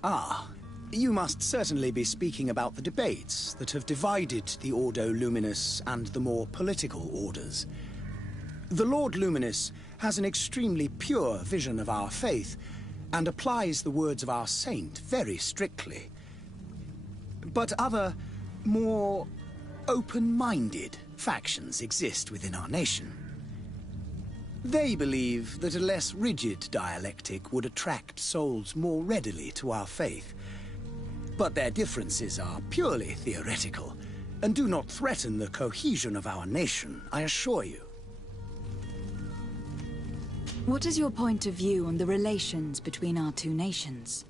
Ah, you must certainly be speaking about the debates that have divided the Ordo Luminous and the more political orders. The Lord Luminous has an extremely pure vision of our faith and applies the words of our saint very strictly. But other, more open-minded factions exist within our nation. They believe that a less rigid dialectic would attract souls more readily to our faith. But their differences are purely theoretical, and do not threaten the cohesion of our nation, I assure you. What is your point of view on the relations between our two nations?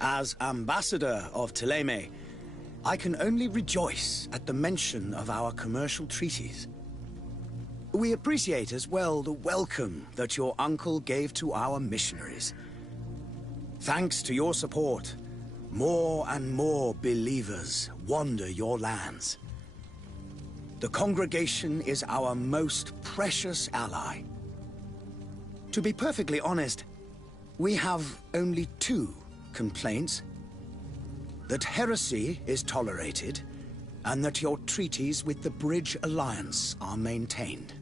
As ambassador of Thélème, I can only rejoice at the mention of our commercial treaties. We appreciate as well the welcome that your uncle gave to our missionaries. Thanks to your support, more and more believers wander your lands. The congregation is our most precious ally. To be perfectly honest, we have only 2 complaints. That heresy is tolerated, and that your treaties with the Bridge Alliance are maintained.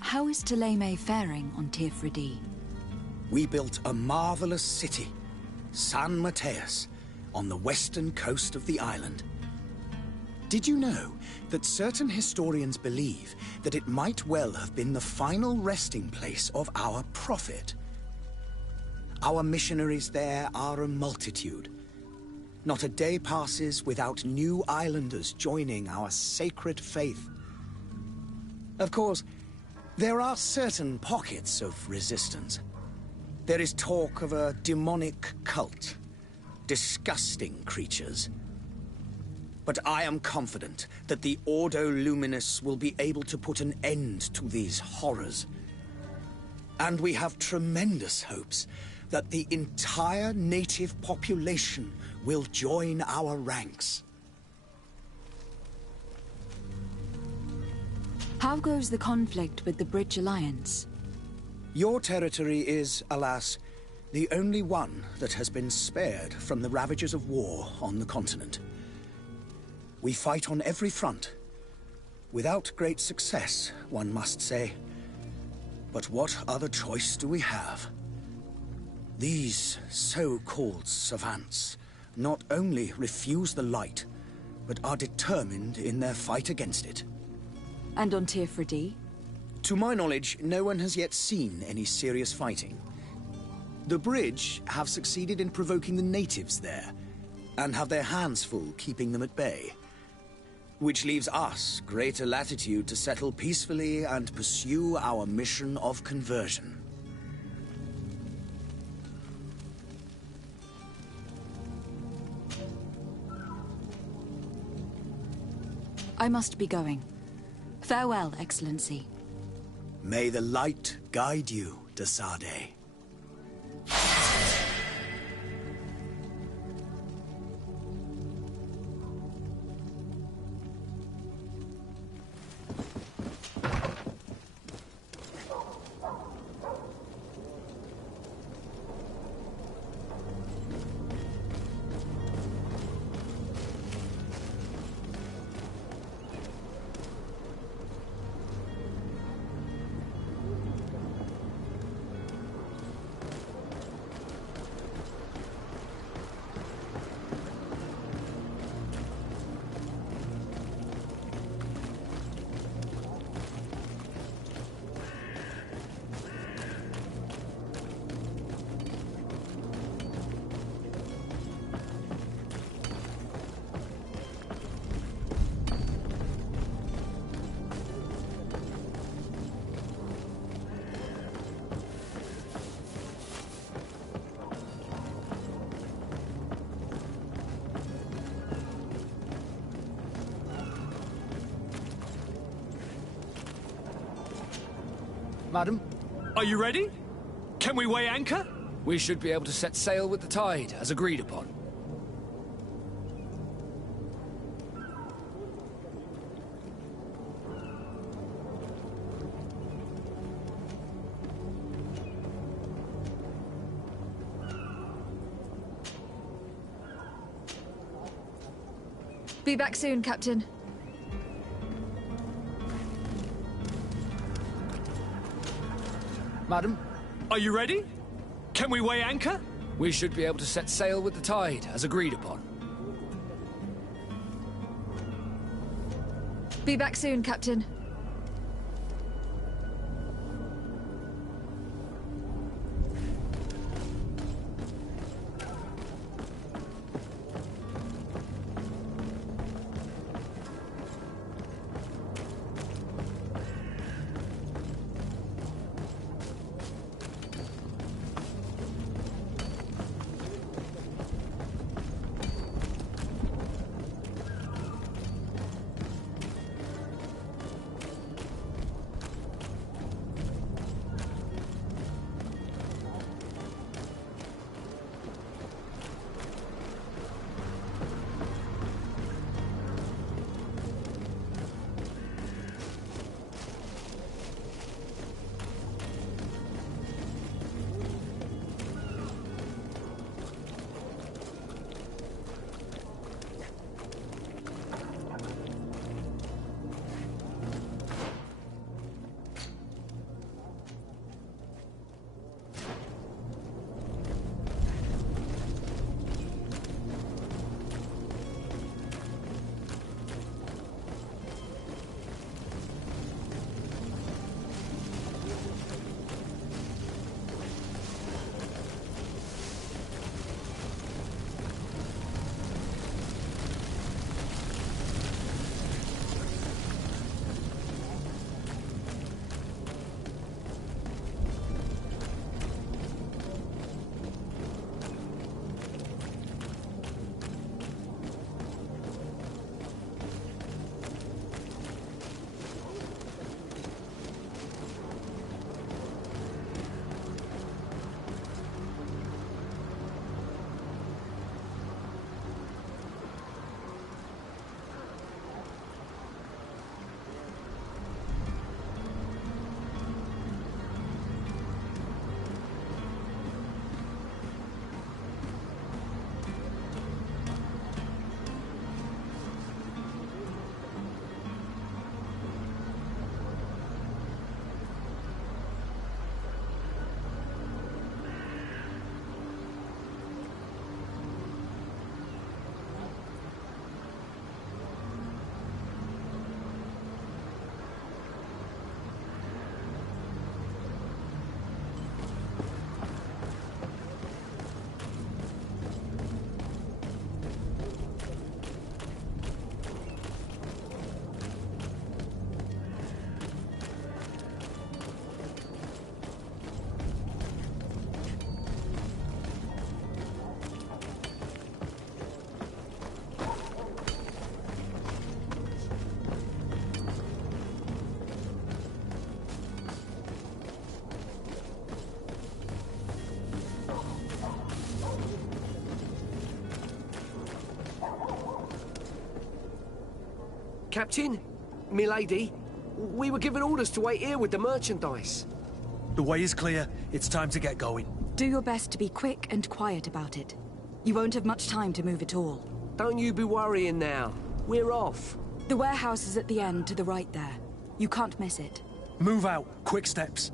How is Thélème faring on Tirfredi? We built a marvelous city, San Mateus, on the western coast of the island. Did you know that certain historians believe that it might well have been the final resting place of our prophet? Our missionaries there are a multitude. Not a day passes without new islanders joining our sacred faith. Of course, there are certain pockets of resistance. There is talk of a demonic cult. Disgusting creatures. But I am confident that the Ordo Luminous will be able to put an end to these horrors. And we have tremendous hopes that the entire native population will join our ranks. How goes the conflict with the Bridge Alliance? Your territory is, alas, the only one that has been spared from the ravages of war on the continent. We fight on every front. Without great success, one must say. But what other choice do we have? These so-called savants not only refuse the light, but are determined in their fight against it. And on Tirfredi? To my knowledge, no one has yet seen any serious fighting. The Bridge have succeeded in provoking the natives there, and have their hands full keeping them at bay. Which leaves us greater latitude to settle peacefully and pursue our mission of conversion. I must be going. Farewell, Excellency. May the light guide you, de Sade. Madam? Are you ready? Can we weigh anchor? We should be able to set sail with the tide, as agreed upon. Be back soon, Captain. Madam? Are you ready? Can we weigh anchor? We should be able to set sail with the tide, as agreed upon. Be back soon, Captain. Captain, milady, we were given orders to wait here with the merchandise. The way is clear. It's time to get going. Do your best to be quick and quiet about it. You won't have much time to move at all. Don't you be worrying now. We're off. The warehouse is at the end to the right there. You can't miss it. Move out. Quick steps.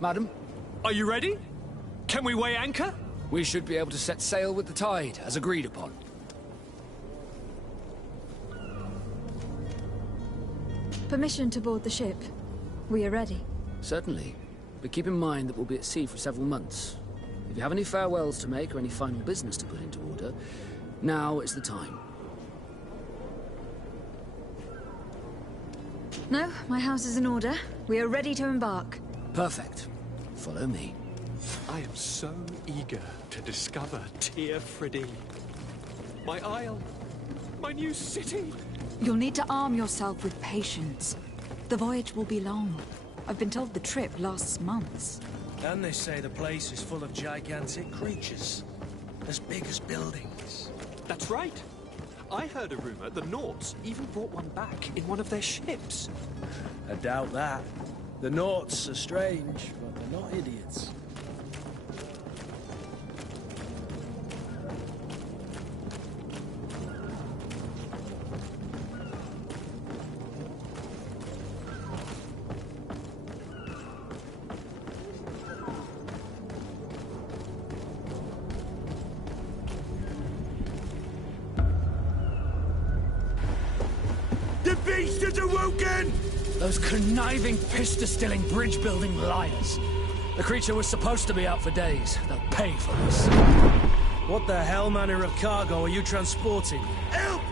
Madam? Are you ready? Can we weigh anchor? We should be able to set sail with the tide, as agreed upon. Permission to board the ship. We are ready. Certainly. But keep in mind that we'll be at sea for several months. If you have any farewells to make or any final business to put into order, now is the time. No, my house is in order. We are ready to embark. Perfect. Follow me. I am so eager to discover Tir Friddy. My isle. My new city. You'll need to arm yourself with patience. The voyage will be long. I've been told the trip lasts months. And they say the place is full of gigantic creatures. As big as buildings. That's right. I heard a rumor the Nauts even brought one back in one of their ships. I doubt that. The Nauts are strange, but they're not idiots. The beast has awoken! Those conniving, piss-distilling, bridge-building liars. The creature was supposed to be out for days. They'll pay for this. What the hell manner of cargo are you transporting? Help!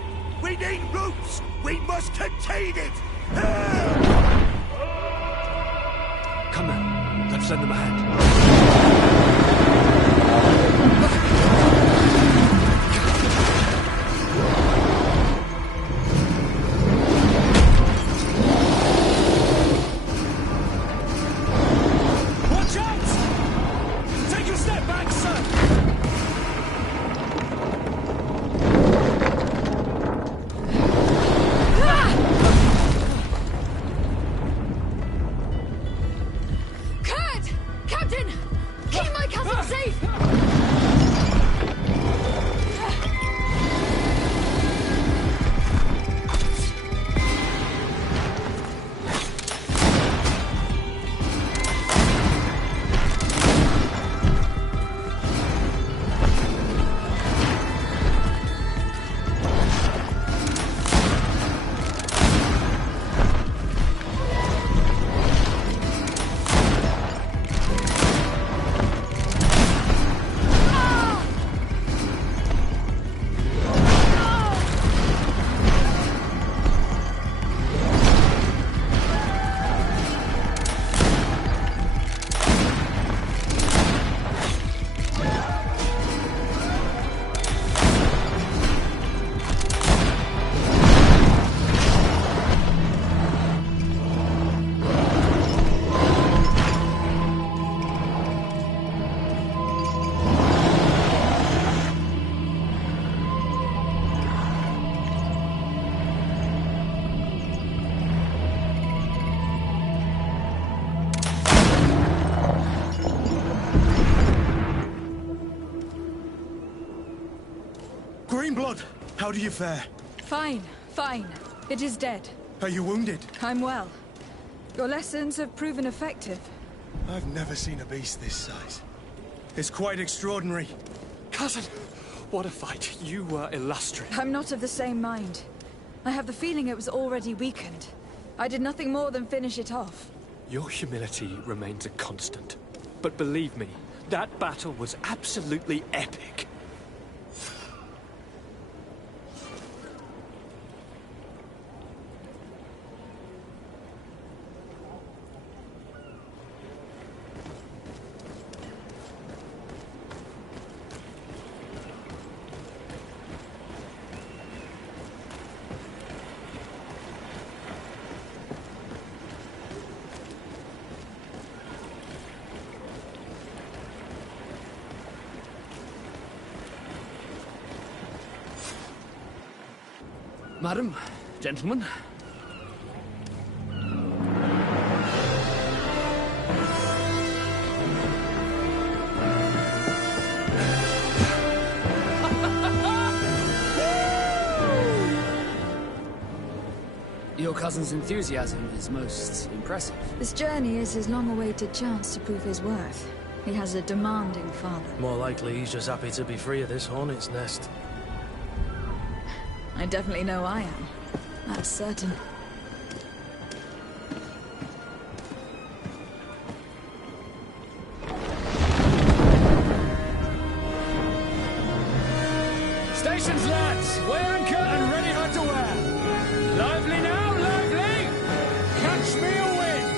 We need ropes! We must contain it! Come now. Let's lend them a hand. Watch out! Take a step back, sir! Kurt! Captain! Keep my cousin safe! Greenblood, how do you fare? Fine, fine. It is dead. Are you wounded? I'm well. Your lessons have proven effective. I've never seen a beast this size. It's quite extraordinary. Cousin, what a fight. You were illustrious. I'm not of the same mind. I have the feeling it was already weakened. I did nothing more than finish it off. Your humility remains a constant. But believe me, that battle was absolutely epic. Madam, gentlemen. Your cousin's enthusiasm is most impressive. This journey is his long-awaited chance to prove his worth. He has a demanding father. More likely he's just happy to be free of this hornet's nest. I definitely know I am. That's certain. Stations, lads! Weigh anchor and ready hard to wear. Lively now, lively! Catch me a wind!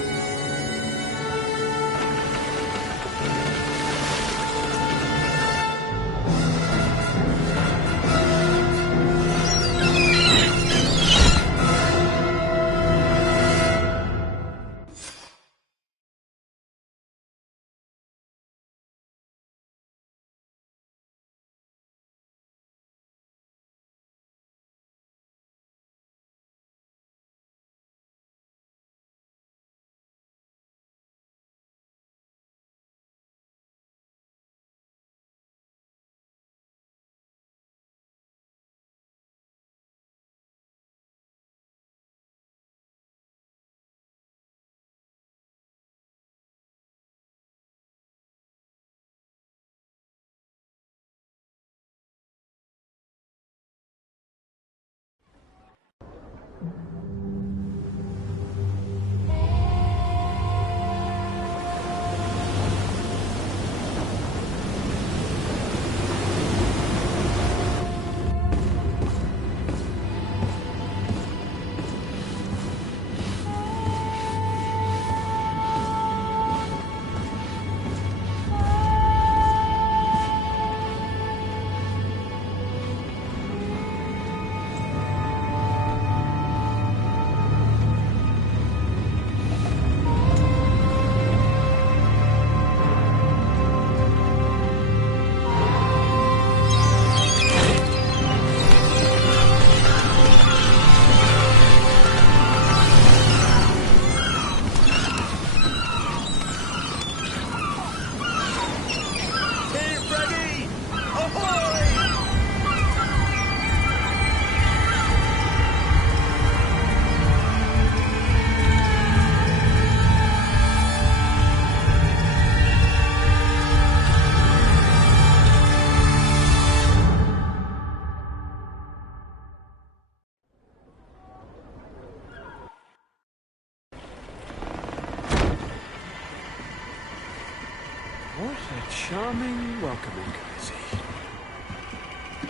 What a charming welcoming courtesy.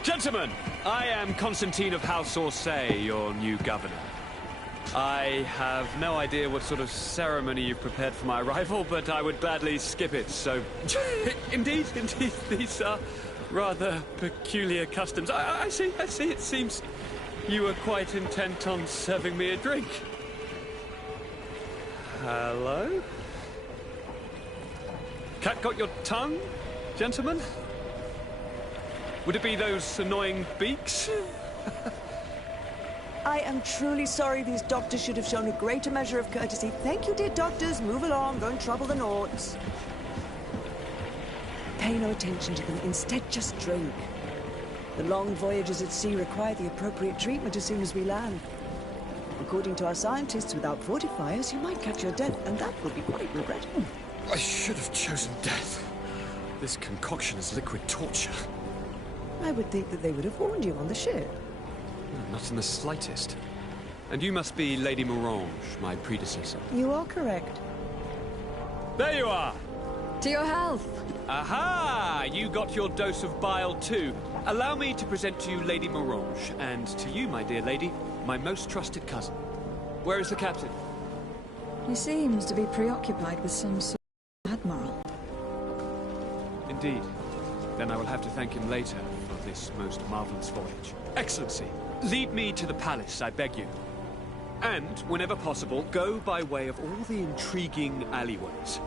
Gentlemen, I am Constantine of House Orsay, your new governor. I have no idea what sort of ceremony you've prepared for my arrival, but I would gladly skip it, so... Indeed, these are rather peculiar customs. I see. It seems you were quite intent on serving me a drink. Hello? Cat got your tongue, gentlemen? Would it be those annoying beaks? I am truly sorry. These doctors should have shown a greater measure of courtesy. Thank you, dear doctors. Move along. Don't trouble the Nords. Pay no attention to them. Instead, just drink. The long voyages at sea require the appropriate treatment as soon as we land. According to our scientists, without fortifiers, you might catch your death, and that would be quite regrettable. I should have chosen death. This concoction is liquid torture. I would think that they would have warned you on the ship. Not in the slightest. And you must be Lady Morange, my predecessor. You are correct. There you are! To your health! Aha! You got your dose of bile too. Allow me to present to you Lady Morange, and to you, my dear lady, my most trusted cousin. Where is the captain? He seems to be preoccupied with some sort of admiral. Indeed. Then I will have to thank him later for this most marvelous voyage. Excellency, lead me to the palace, I beg you. And, whenever possible, go by way of all the intriguing alleyways.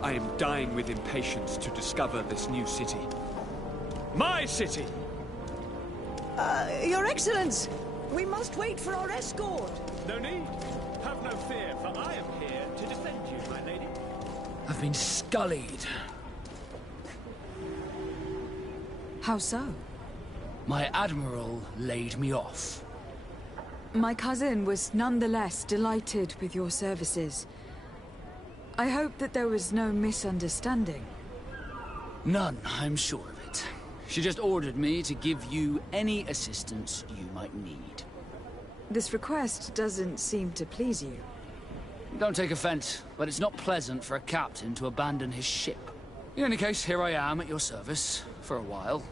I am dying with impatience to discover this new city. My city! Your Excellence! We must wait for our escort! No need. Have no fear, for I am here to defend you, my lady. I've been scullied. How so? My admiral laid me off. My cousin was nonetheless delighted with your services. I hope that there was no misunderstanding. None, I'm sure of it. She just ordered me to give you any assistance you might need. This request doesn't seem to please you. Don't take offense, but it's not pleasant for a captain to abandon his ship. In any case, here I am at your service, for a while.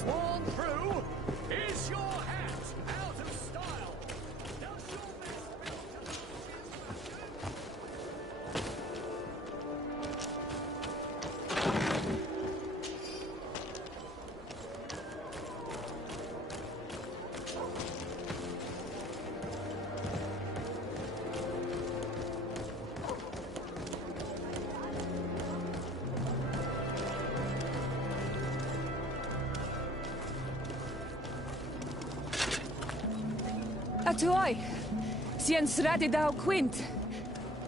sworn through? Is your hat out of style? Does your best belt Atuai, sien sradi dau quint.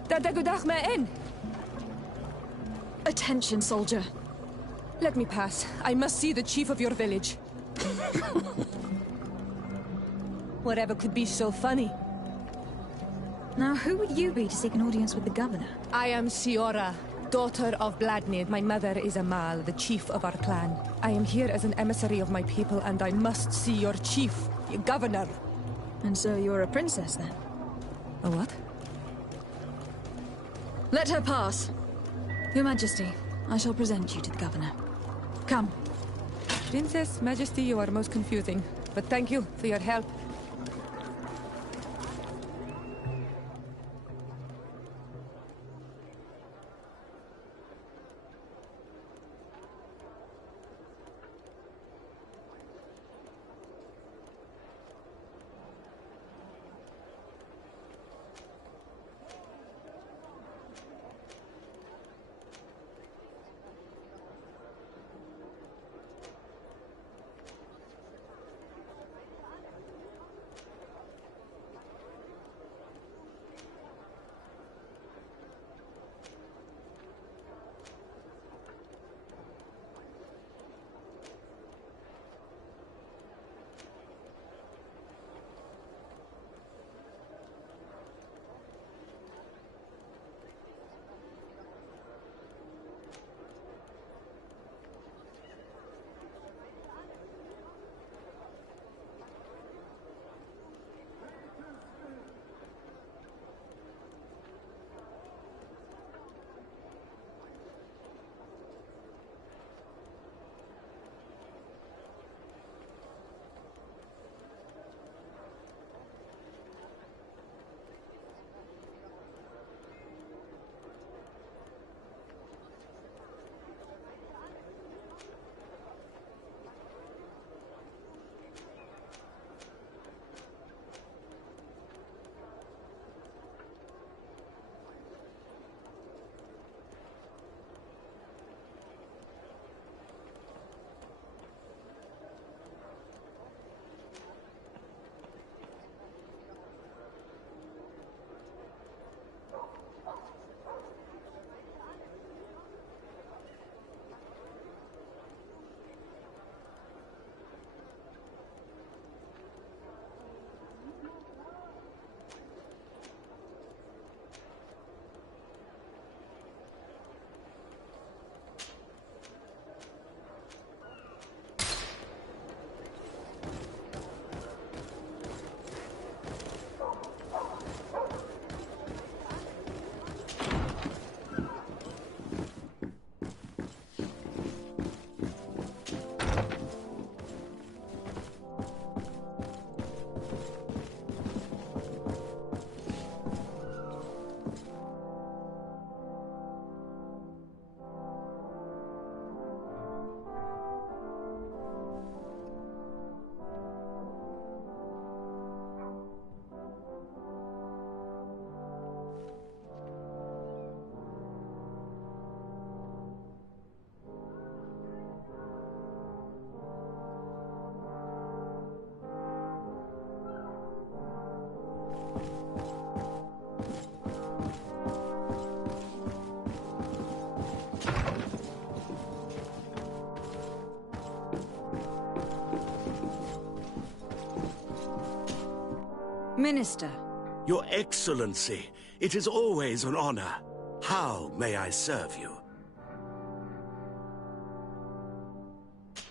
Da dagudach me in. Attention, soldier. Let me pass. I must see the chief of your village. Whatever could be so funny? Now, who would you be to seek an audience with the governor? I am Siora, daughter of Vladimir. My mother is Amal, the chief of our clan. I am here as an emissary of my people, and I must see your chief, your governor. And so you're a princess, then? A what? Let her pass. Your Majesty, I shall present you to the governor. Come. Princess, Majesty, you are most confusing. But thank you for your help. Minister. Your Excellency, it is always an honor. How may I serve you?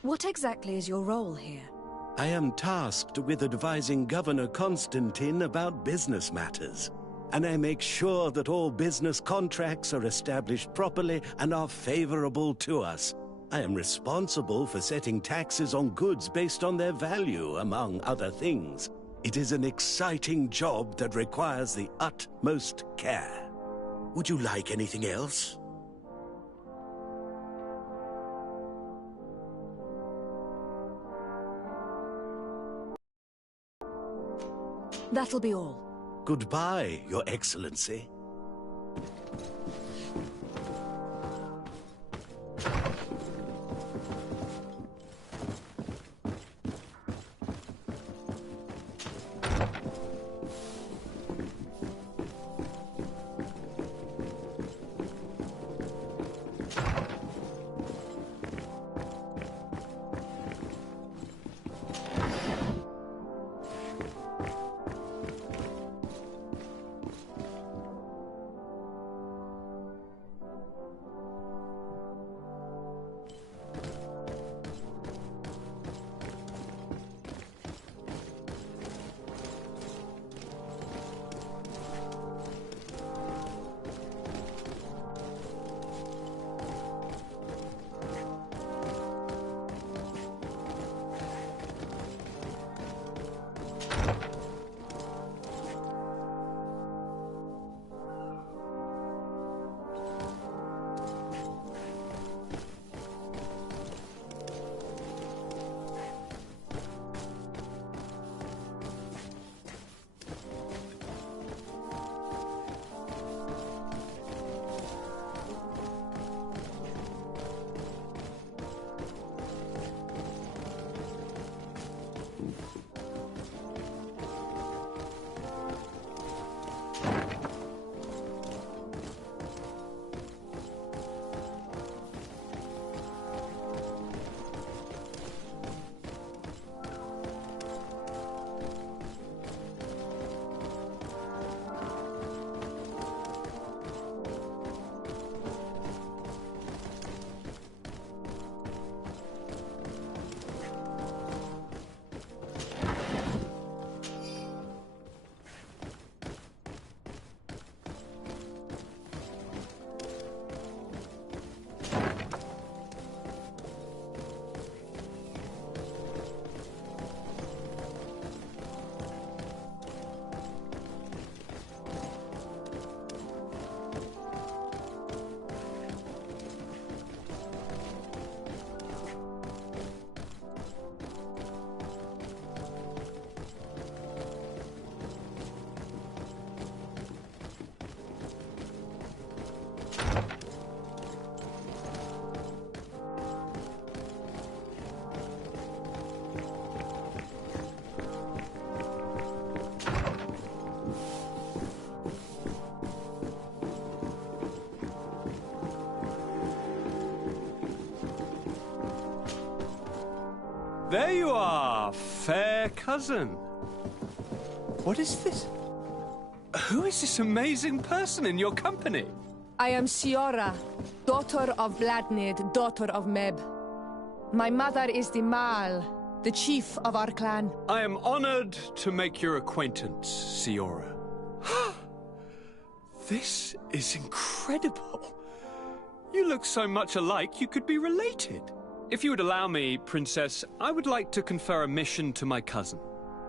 What exactly is your role here? I am tasked with advising Governor Constantine about business matters. And I make sure that all business contracts are established properly and are favorable to us. I am responsible for setting taxes on goods based on their value, among other things. It is an exciting job that requires the utmost care. Would you like anything else? That'll be all. Goodbye, Your Excellency. There you are, fair cousin. What is this? Who is this amazing person in your company? I am Siora, daughter of Vladnid, daughter of Meb. My mother is the Mal, the chief of our clan. I am honored to make your acquaintance, Siora. This is incredible. You look so much alike you could be related. If you would allow me, Princess, I would like to confer a mission to my cousin.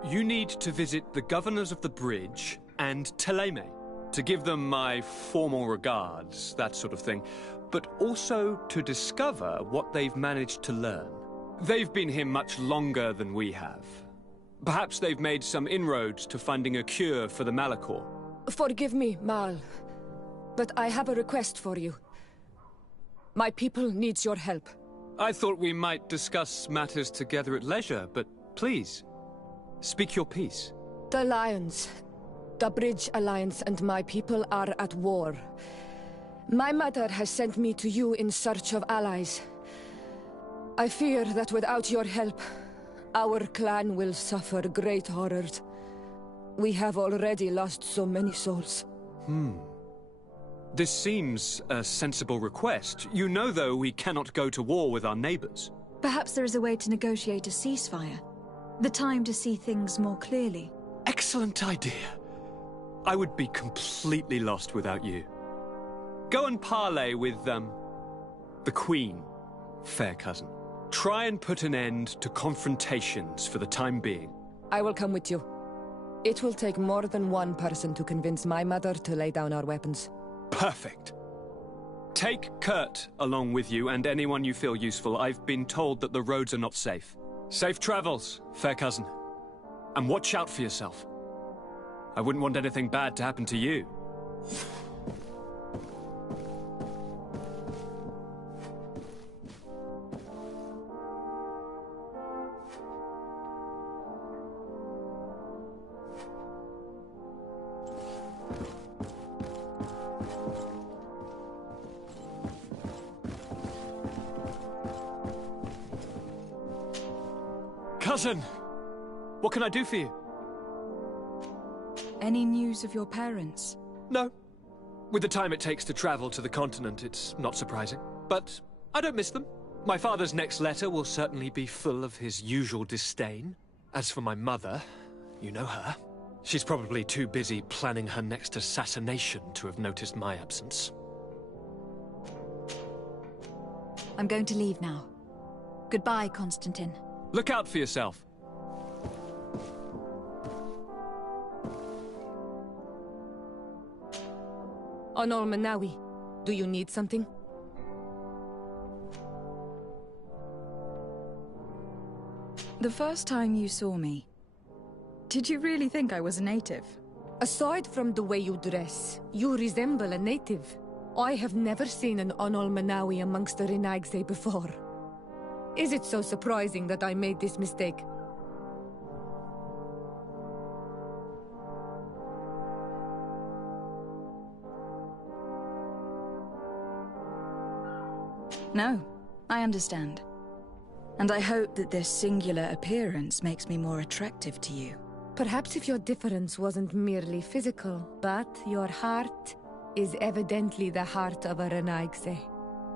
You need to visit the governors of the bridge and Teleme to give them my formal regards, that sort of thing, but also to discover what they've managed to learn. They've been here much longer than we have. Perhaps they've made some inroads to finding a cure for the Malachor. Forgive me, Mal, but I have a request for you. My people needs your help. I thought we might discuss matters together at leisure, but please, speak your piece. The Alliance, the Bridge Alliance and my people are at war. My mother has sent me to you in search of allies. I fear that without your help, our clan will suffer great horrors. We have already lost so many souls. This seems a sensible request. You know, though, we cannot go to war with our neighbors. Perhaps there is a way to negotiate a ceasefire. The time to see things more clearly. Excellent idea. I would be completely lost without you. Go and parley with, the Queen. Fair cousin. Try and put an end to confrontations for the time being. I will come with you. It will take more than one person to convince my mother to lay down our weapons. Perfect. Take Kurt along with you and anyone you feel useful. I've been told that the roads are not safe. Safe travels, fair cousin. And watch out for yourself. I wouldn't want anything bad to happen to you. Cousin! What can I do for you? Any news of your parents? No. With the time it takes to travel to the continent, it's not surprising. But I don't miss them. My father's next letter will certainly be full of his usual disdain. As for my mother, you know her. She's probably too busy planning her next assassination to have noticed my absence. I'm going to leave now. Goodbye, Constantine. Look out for yourself. Honor Manawi, do you need something? The first time you saw me, did you really think I was a native? Aside from the way you dress, you resemble a native. I have never seen an Onol Manawi amongst the Renaigse before. Is it so surprising that I made this mistake? No, I understand. And I hope that this singular appearance makes me more attractive to you. Perhaps if your difference wasn't merely physical, but your heart is evidently the heart of a Renaigse.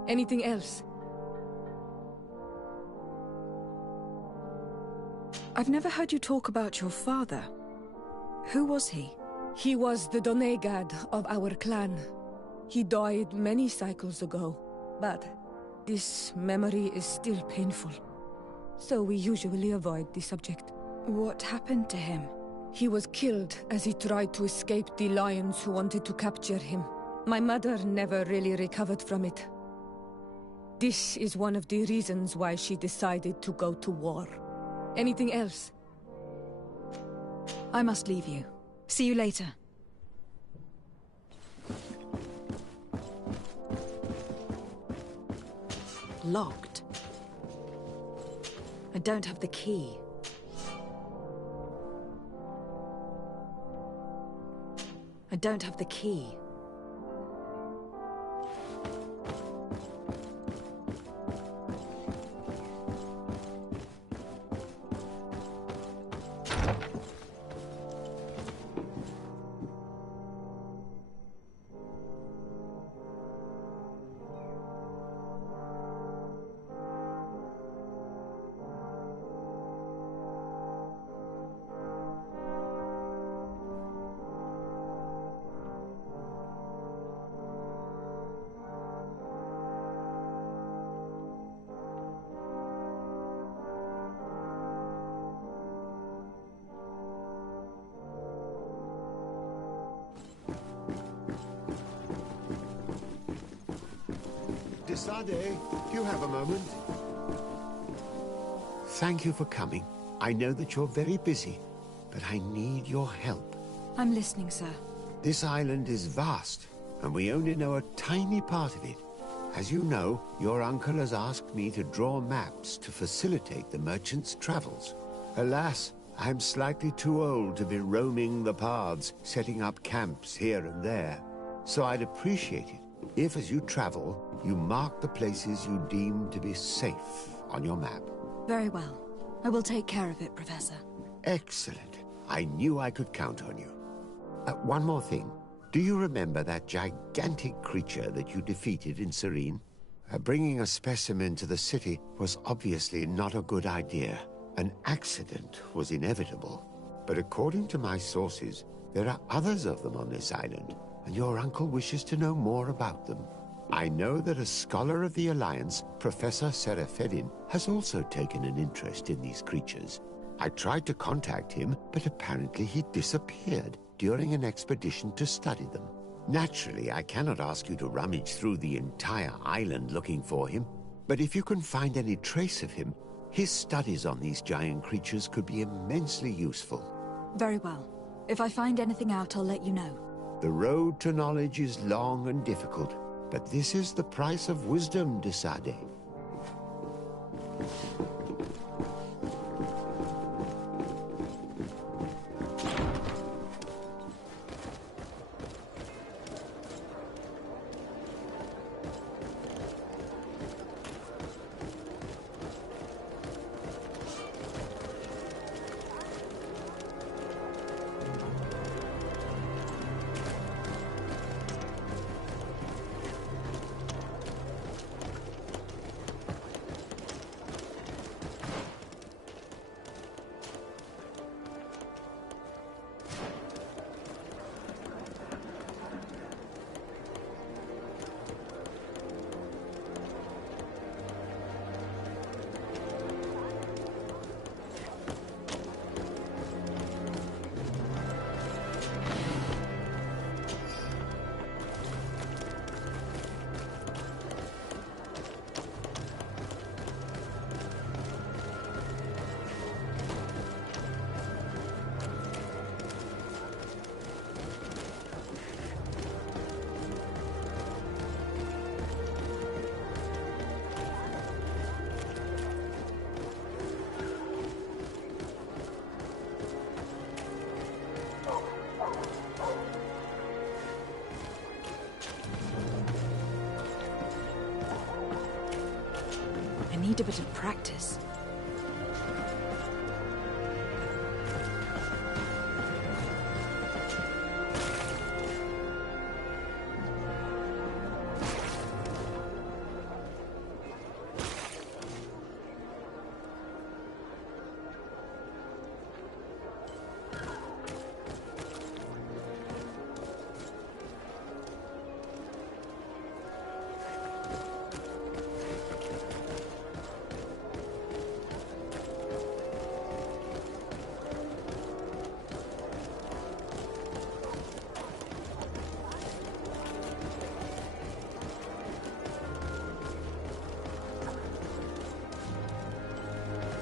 Anything else? I've never heard you talk about your father. Who was he? He was the Donegad of our clan. He died many cycles ago, but this memory is still painful. So we usually avoid the subject. What happened to him? He was killed as he tried to escape the lions who wanted to capture him. My mother never really recovered from it. This is one of the reasons why she decided to go to war. Anything else? I must leave you. See you later. Locked. I don't have the key. I don't have the key. Sade, do you have a moment? Thank you for coming. I know that you're very busy, but I need your help. I'm listening, sir. This island is vast, and we only know a tiny part of it. As you know, your uncle has asked me to draw maps to facilitate the merchants' travels. Alas, I'm slightly too old to be roaming the paths, setting up camps here and there. So I'd appreciate it if, as you travel, you mark the places you deem to be safe on your map. Very well. I will take care of it, Professor. Excellent. I knew I could count on you. One more thing. Do you remember that gigantic creature that you defeated in Serene? Bringing a specimen to the city was obviously not a good idea. An accident was inevitable. But according to my sources, there are others of them on this island, and your uncle wishes to know more about them. I know that a scholar of the Alliance, Professor Serafedin, has also taken an interest in these creatures. I tried to contact him, but apparently he disappeared during an expedition to study them. Naturally, I cannot ask you to rummage through the entire island looking for him, but if you can find any trace of him, his studies on these giant creatures could be immensely useful. Very well. If I find anything out, I'll let you know. The road to knowledge is long and difficult, but this is the price of wisdom, de Sade. I need a bit of practice.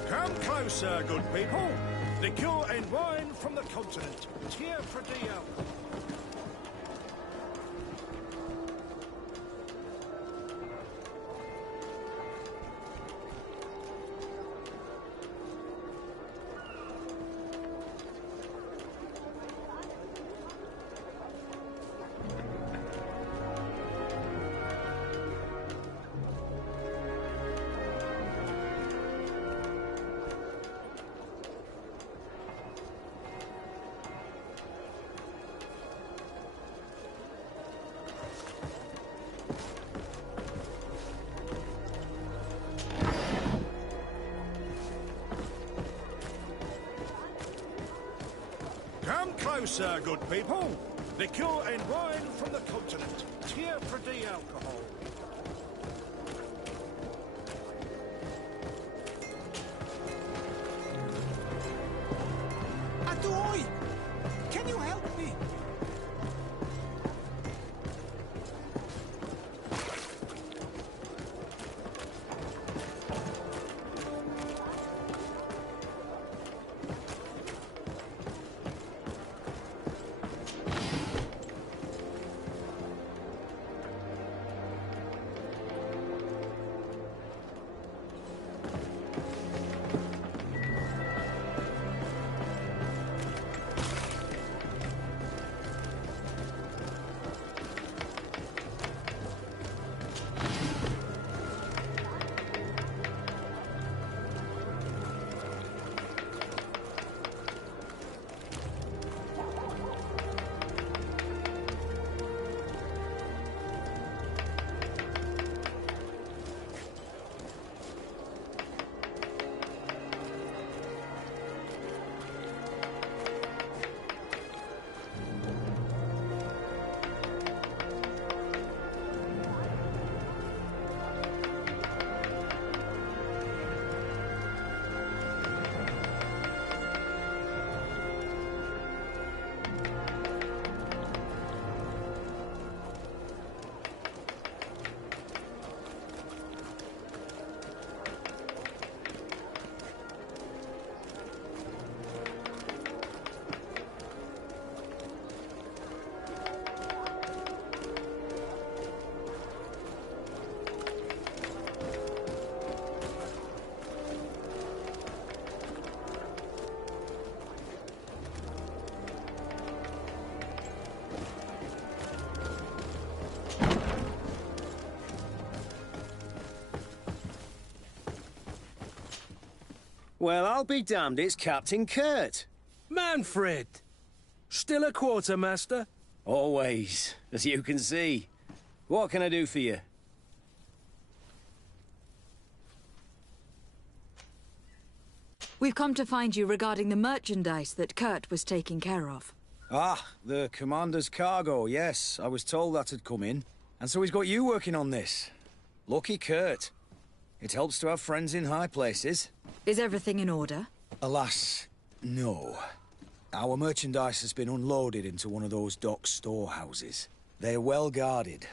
Come closer, good people. Liqueur and wine from the continent. Tier for DL. Come closer, good people. Liqueur and wine from the continent. Tier for alcohol. Adoy! Can you help me? Well, I'll be damned, it's Captain Kurt. Manfred! Still a quartermaster? Always, as you can see. What can I do for you? We've come to find you regarding the merchandise that Kurt was taking care of. Ah, the commander's cargo, yes. I was told that had come in. And so he's got you working on this. Lucky Kurt. It helps to have friends in high places. Is everything in order? Alas, no. Our merchandise has been unloaded into one of those dock storehouses. They're well guarded.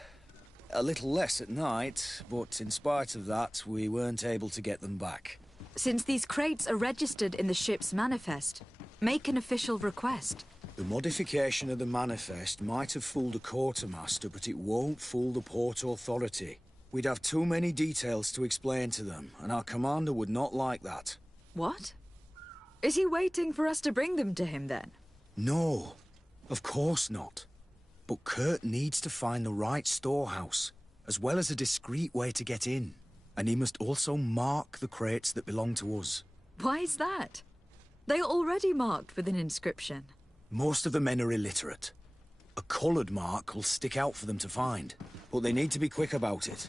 A little less at night, but in spite of that, we weren't able to get them back. Since these crates are registered in the ship's manifest, make an official request. The modification of the manifest might have fooled a quartermaster, but it won't fool the Port Authority. We'd have too many details to explain to them, and our commander would not like that. What? Is he waiting for us to bring them to him, then? No, of course not. But Kurt needs to find the right storehouse, as well as a discreet way to get in. And he must also mark the crates that belong to us. Why is that? They are already marked with an inscription. Most of the men are illiterate. A coloured mark will stick out for them to find, but they need to be quick about it.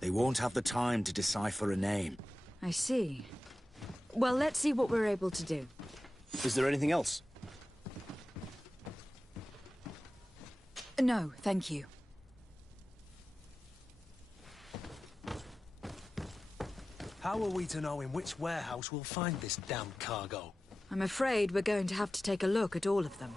They won't have the time to decipher a name. I see. Well, let's see what we're able to do. Is there anything else? No, thank you. How are we to know in which warehouse we'll find this damned cargo? I'm afraid we're going to have to take a look at all of them.